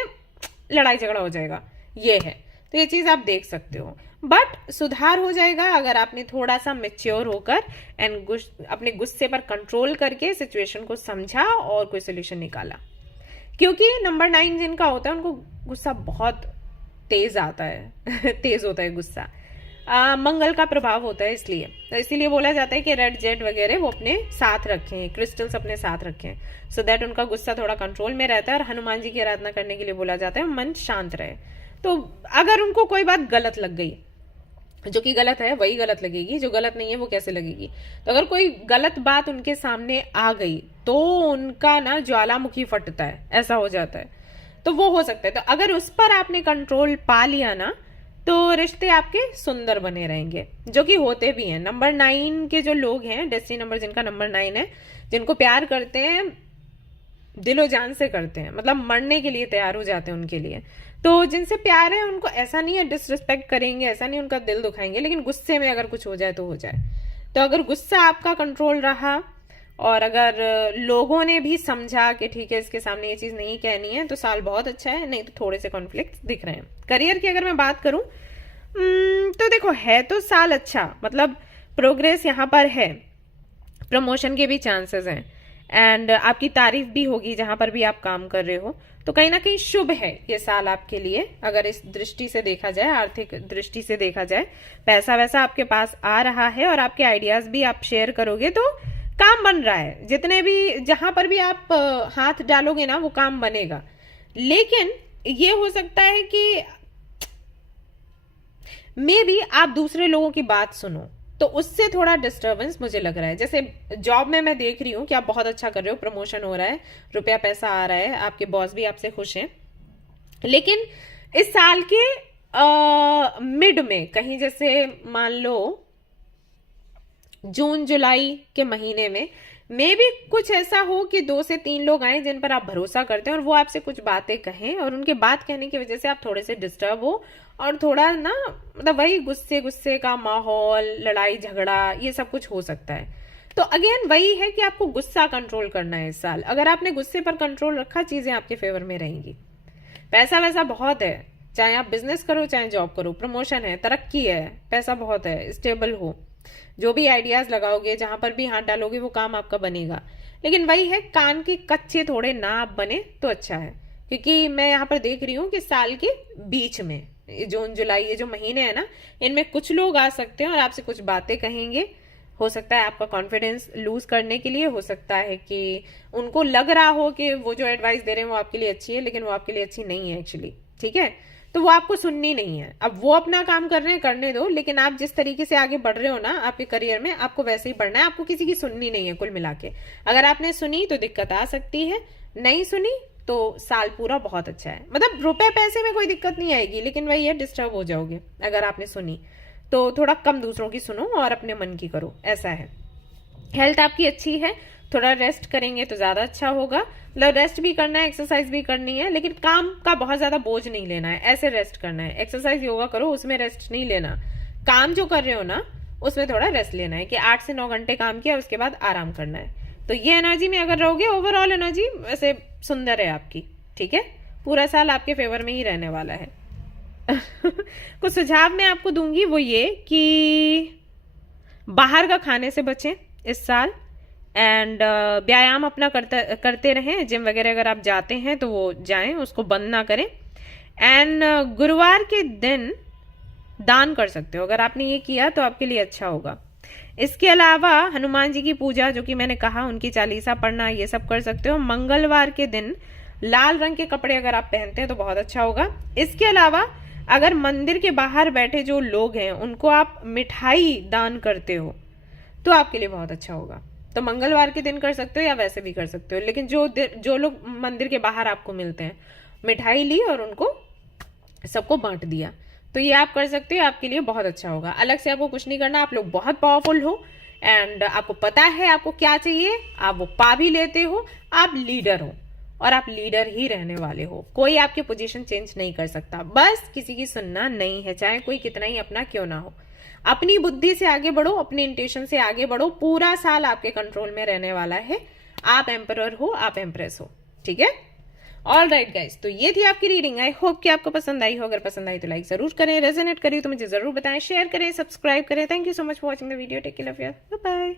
लड़ाई झगड़ा हो जाएगा, ये है। तो ये चीज आप देख सकते हो, बट सुधार हो जाएगा अगर आपने थोड़ा सा मेच्योर होकर एंड अपने गुस्से पर कंट्रोल करके सिचुएशन को समझा और कोई सोल्यूशन निकाला। क्योंकि नंबर 9 जिनका होता है उनको गुस्सा बहुत तेज आता है तेज होता है गुस्सा, मंगल का प्रभाव होता है, इसलिए तो इसीलिए बोला जाता है कि रेड जेड वगैरह वो अपने साथ रखें, क्रिस्टल्स अपने साथ रखें, सो दैट उनका गुस्सा थोड़ा कंट्रोल में रहता है। और हनुमान जी की आराधना करने के लिए बोला जाता है मन शांत रहे। तो अगर उनको कोई बात गलत लग गई, जो कि गलत है वही गलत लगेगी, जो गलत नहीं है वो कैसे लगेगी। तो अगर कोई गलत बात उनके सामने आ गई तो उनका ना ज्वालामुखी फटता है, ऐसा हो जाता है। तो वो हो सकता है। तो अगर उस पर आपने कंट्रोल पा लिया ना, तो रिश्ते आपके सुंदर बने रहेंगे, जो कि होते भी हैं। नंबर 9 के जो लोग हैं, डेस्टिनी नंबर जिनका नंबर 9 है, जिनको प्यार करते हैं दिलो जान से करते हैं, मतलब मरने के लिए तैयार हो जाते हैं उनके लिए। तो जिनसे प्यार है उनको ऐसा नहीं है डिसरिस्पेक्ट करेंगे, ऐसा नहीं उनका दिल दुखाएंगे, लेकिन गुस्से में अगर कुछ हो जाए तो हो जाए। तो अगर गुस्सा आपका कंट्रोल रहा और अगर लोगों ने भी समझा कि ठीक है इसके सामने ये चीज नहीं कहनी है, तो साल बहुत अच्छा है। नहीं तो थोड़े से कॉन्फ्लिक्ट दिख रहे हैं। करियर की अगर मैं बात करूं तो देखो है तो साल अच्छा, मतलब प्रोग्रेस यहाँ पर है, प्रमोशन के भी चांसेस हैं एंड आपकी तारीफ भी होगी जहां पर भी आप काम कर रहे हो। तो कहीं ना कहीं शुभ है ये साल आपके लिए, अगर इस दृष्टि से देखा जाए, आर्थिक दृष्टि से देखा जाए। पैसा वैसा आपके पास आ रहा है और आपके आइडियाज भी आप शेयर करोगे तो काम बन रहा है, जितने भी जहां पर भी आप हाथ डालोगे ना वो काम बनेगा। लेकिन ये हो सकता है कि मे बी आप दूसरे लोगों की बात सुनो, तो उससे थोड़ा डिस्टरबेंस मुझे लग रहा है। जैसे जॉब में मैं देख रही हूँ कि आप बहुत अच्छा कर रहे हो, प्रमोशन हो रहा है, रुपया पैसा आ रहा है, आपके बॉस भी आपसे खुश हैं। लेकिन इस साल के मिड में कहीं, जैसे मान लो जून जुलाई के महीने में मे भी कुछ ऐसा हो कि 2 से 3 लोग आए जिन पर आप भरोसा करते हैं और वो आपसे कुछ बातें कहें और उनके बात कहने की वजह से आप थोड़े से डिस्टर्ब हो और थोड़ा ना, मतलब वही गुस्से गुस्से का माहौल, लड़ाई झगड़ा, ये सब कुछ हो सकता है। तो अगेन वही है कि आपको गुस्सा कंट्रोल करना है इस साल। अगर आपने गुस्से पर कंट्रोल रखा, चीजें आपके फेवर में रहेंगी। पैसा वैसा बहुत है, चाहे आप बिजनेस करो चाहे जॉब करो, प्रमोशन है, तरक्की है, पैसा बहुत है, स्टेबल हो, जो भी आइडियाज लगाओगे, जहां पर भी हाथ डालोगे वो काम आपका बनेगा। लेकिन वही है, कान के कच्चे थोड़े ना आप बने तो अच्छा है। क्योंकि मैं यहाँ पर देख रही हूँ कि साल के बीच में जून जुलाई ये जो महीने हैं ना, इनमें कुछ लोग आ सकते हैं और आपसे कुछ बातें कहेंगे। हो सकता है आपका कॉन्फिडेंस लूज करने के लिए, हो सकता है कि उनको लग रहा हो कि वो जो एडवाइस दे रहे हैं वो आपके लिए अच्छी है, लेकिन वो आपके लिए अच्छी नहीं है एक्चुअली। ठीक है, तो वो आपको सुननी नहीं है। अब वो अपना काम कर रहे हैं, करने दो, लेकिन आप जिस तरीके से आगे बढ़ रहे हो ना आपके करियर में, आपको वैसे ही बढ़ना है। आपको किसी की सुननी नहीं है कुल मिला के। अगर आपने सुनी तो दिक्कत आ सकती है, नहीं सुनी तो साल पूरा बहुत अच्छा है। मतलब रुपए पैसे में कोई दिक्कत नहीं आएगी, लेकिन वही है, डिस्टर्ब हो जाओगे। अगर आपने सुनी तो थोड़ा कम दूसरों की सुनो और अपने मन की करो, ऐसा है। हेल्थ आपकी अच्छी है, थोड़ा रेस्ट करेंगे तो ज्यादा अच्छा होगा। मतलब रेस्ट भी करना है, एक्सरसाइज भी करनी है, लेकिन काम का बहुत ज्यादा बोझ नहीं लेना है, ऐसे रेस्ट करना है। एक्सरसाइज योगा करो, उसमें रेस्ट नहीं लेना। काम जो कर रहे हो ना उसमें थोड़ा रेस्ट लेना है कि 8 से 9 घंटे काम किया, उसके बाद आराम करना है। तो ये एनर्जी में अगर रहोगे, ओवरऑल एनर्जी वैसे सुंदर है आपकी। ठीक है, पूरा साल आपके फेवर में ही रहने वाला है। कुछ सुझाव मैं आपको दूंगी, वो ये कि बाहर का खाने से बचें इस साल, एंड व्यायाम अपना करते रहें। जिम वगैरह अगर आप जाते हैं तो वो जाएं, उसको बंद ना करें। एंड गुरुवार के दिन दान कर सकते हो, अगर आपने ये किया तो आपके लिए अच्छा होगा। इसके अलावा हनुमान जी की पूजा, जो कि मैंने कहा, उनकी चालीसा पढ़ना, ये सब कर सकते हो। मंगलवार के दिन लाल रंग के कपड़े अगर आप पहनते हैं तो बहुत अच्छा होगा। इसके अलावा अगर मंदिर के बाहर बैठे जो लोग हैं उनको आप मिठाई दान करते हो तो आपके लिए बहुत अच्छा होगा। तो मंगलवार के दिन कर सकते हो या वैसे भी कर सकते हो, लेकिन जो लोग मंदिर के बाहर आपको मिलते हैं, मिठाई ली और उनको सबको बांट दिया, तो ये आप कर सकते हो, आपके लिए बहुत अच्छा होगा। अलग से आपको कुछ नहीं करना, आप लोग बहुत पावरफुल हो एंड आपको पता है आपको क्या चाहिए, आप वो पा भी लेते हो। आप लीडर हो और आप लीडर ही रहने वाले हो। कोई आपकी पोजीशन चेंज नहीं कर सकता, बस किसी की सुनना नहीं है, चाहे कोई कितना ही अपना क्यों ना हो। अपनी बुद्धि से आगे बढ़ो, अपने इंट्यूशन से आगे बढ़ो। पूरा साल आपके कंट्रोल में रहने वाला है। आप एम्परर हो, आप एम्प्रेस हो। ठीक है, ऑल राइट गाइस, तो ये थी आपकी रीडिंग। आई होप कि आपको पसंद आई हो। अगर पसंद आई तो लाइक जरूर करें, रेजोनेट करी तो मुझे जरूर बताएं, शेयर करें, सब्सक्राइब करें। Thank you so much for watching the video. Take care, love you, bye bye.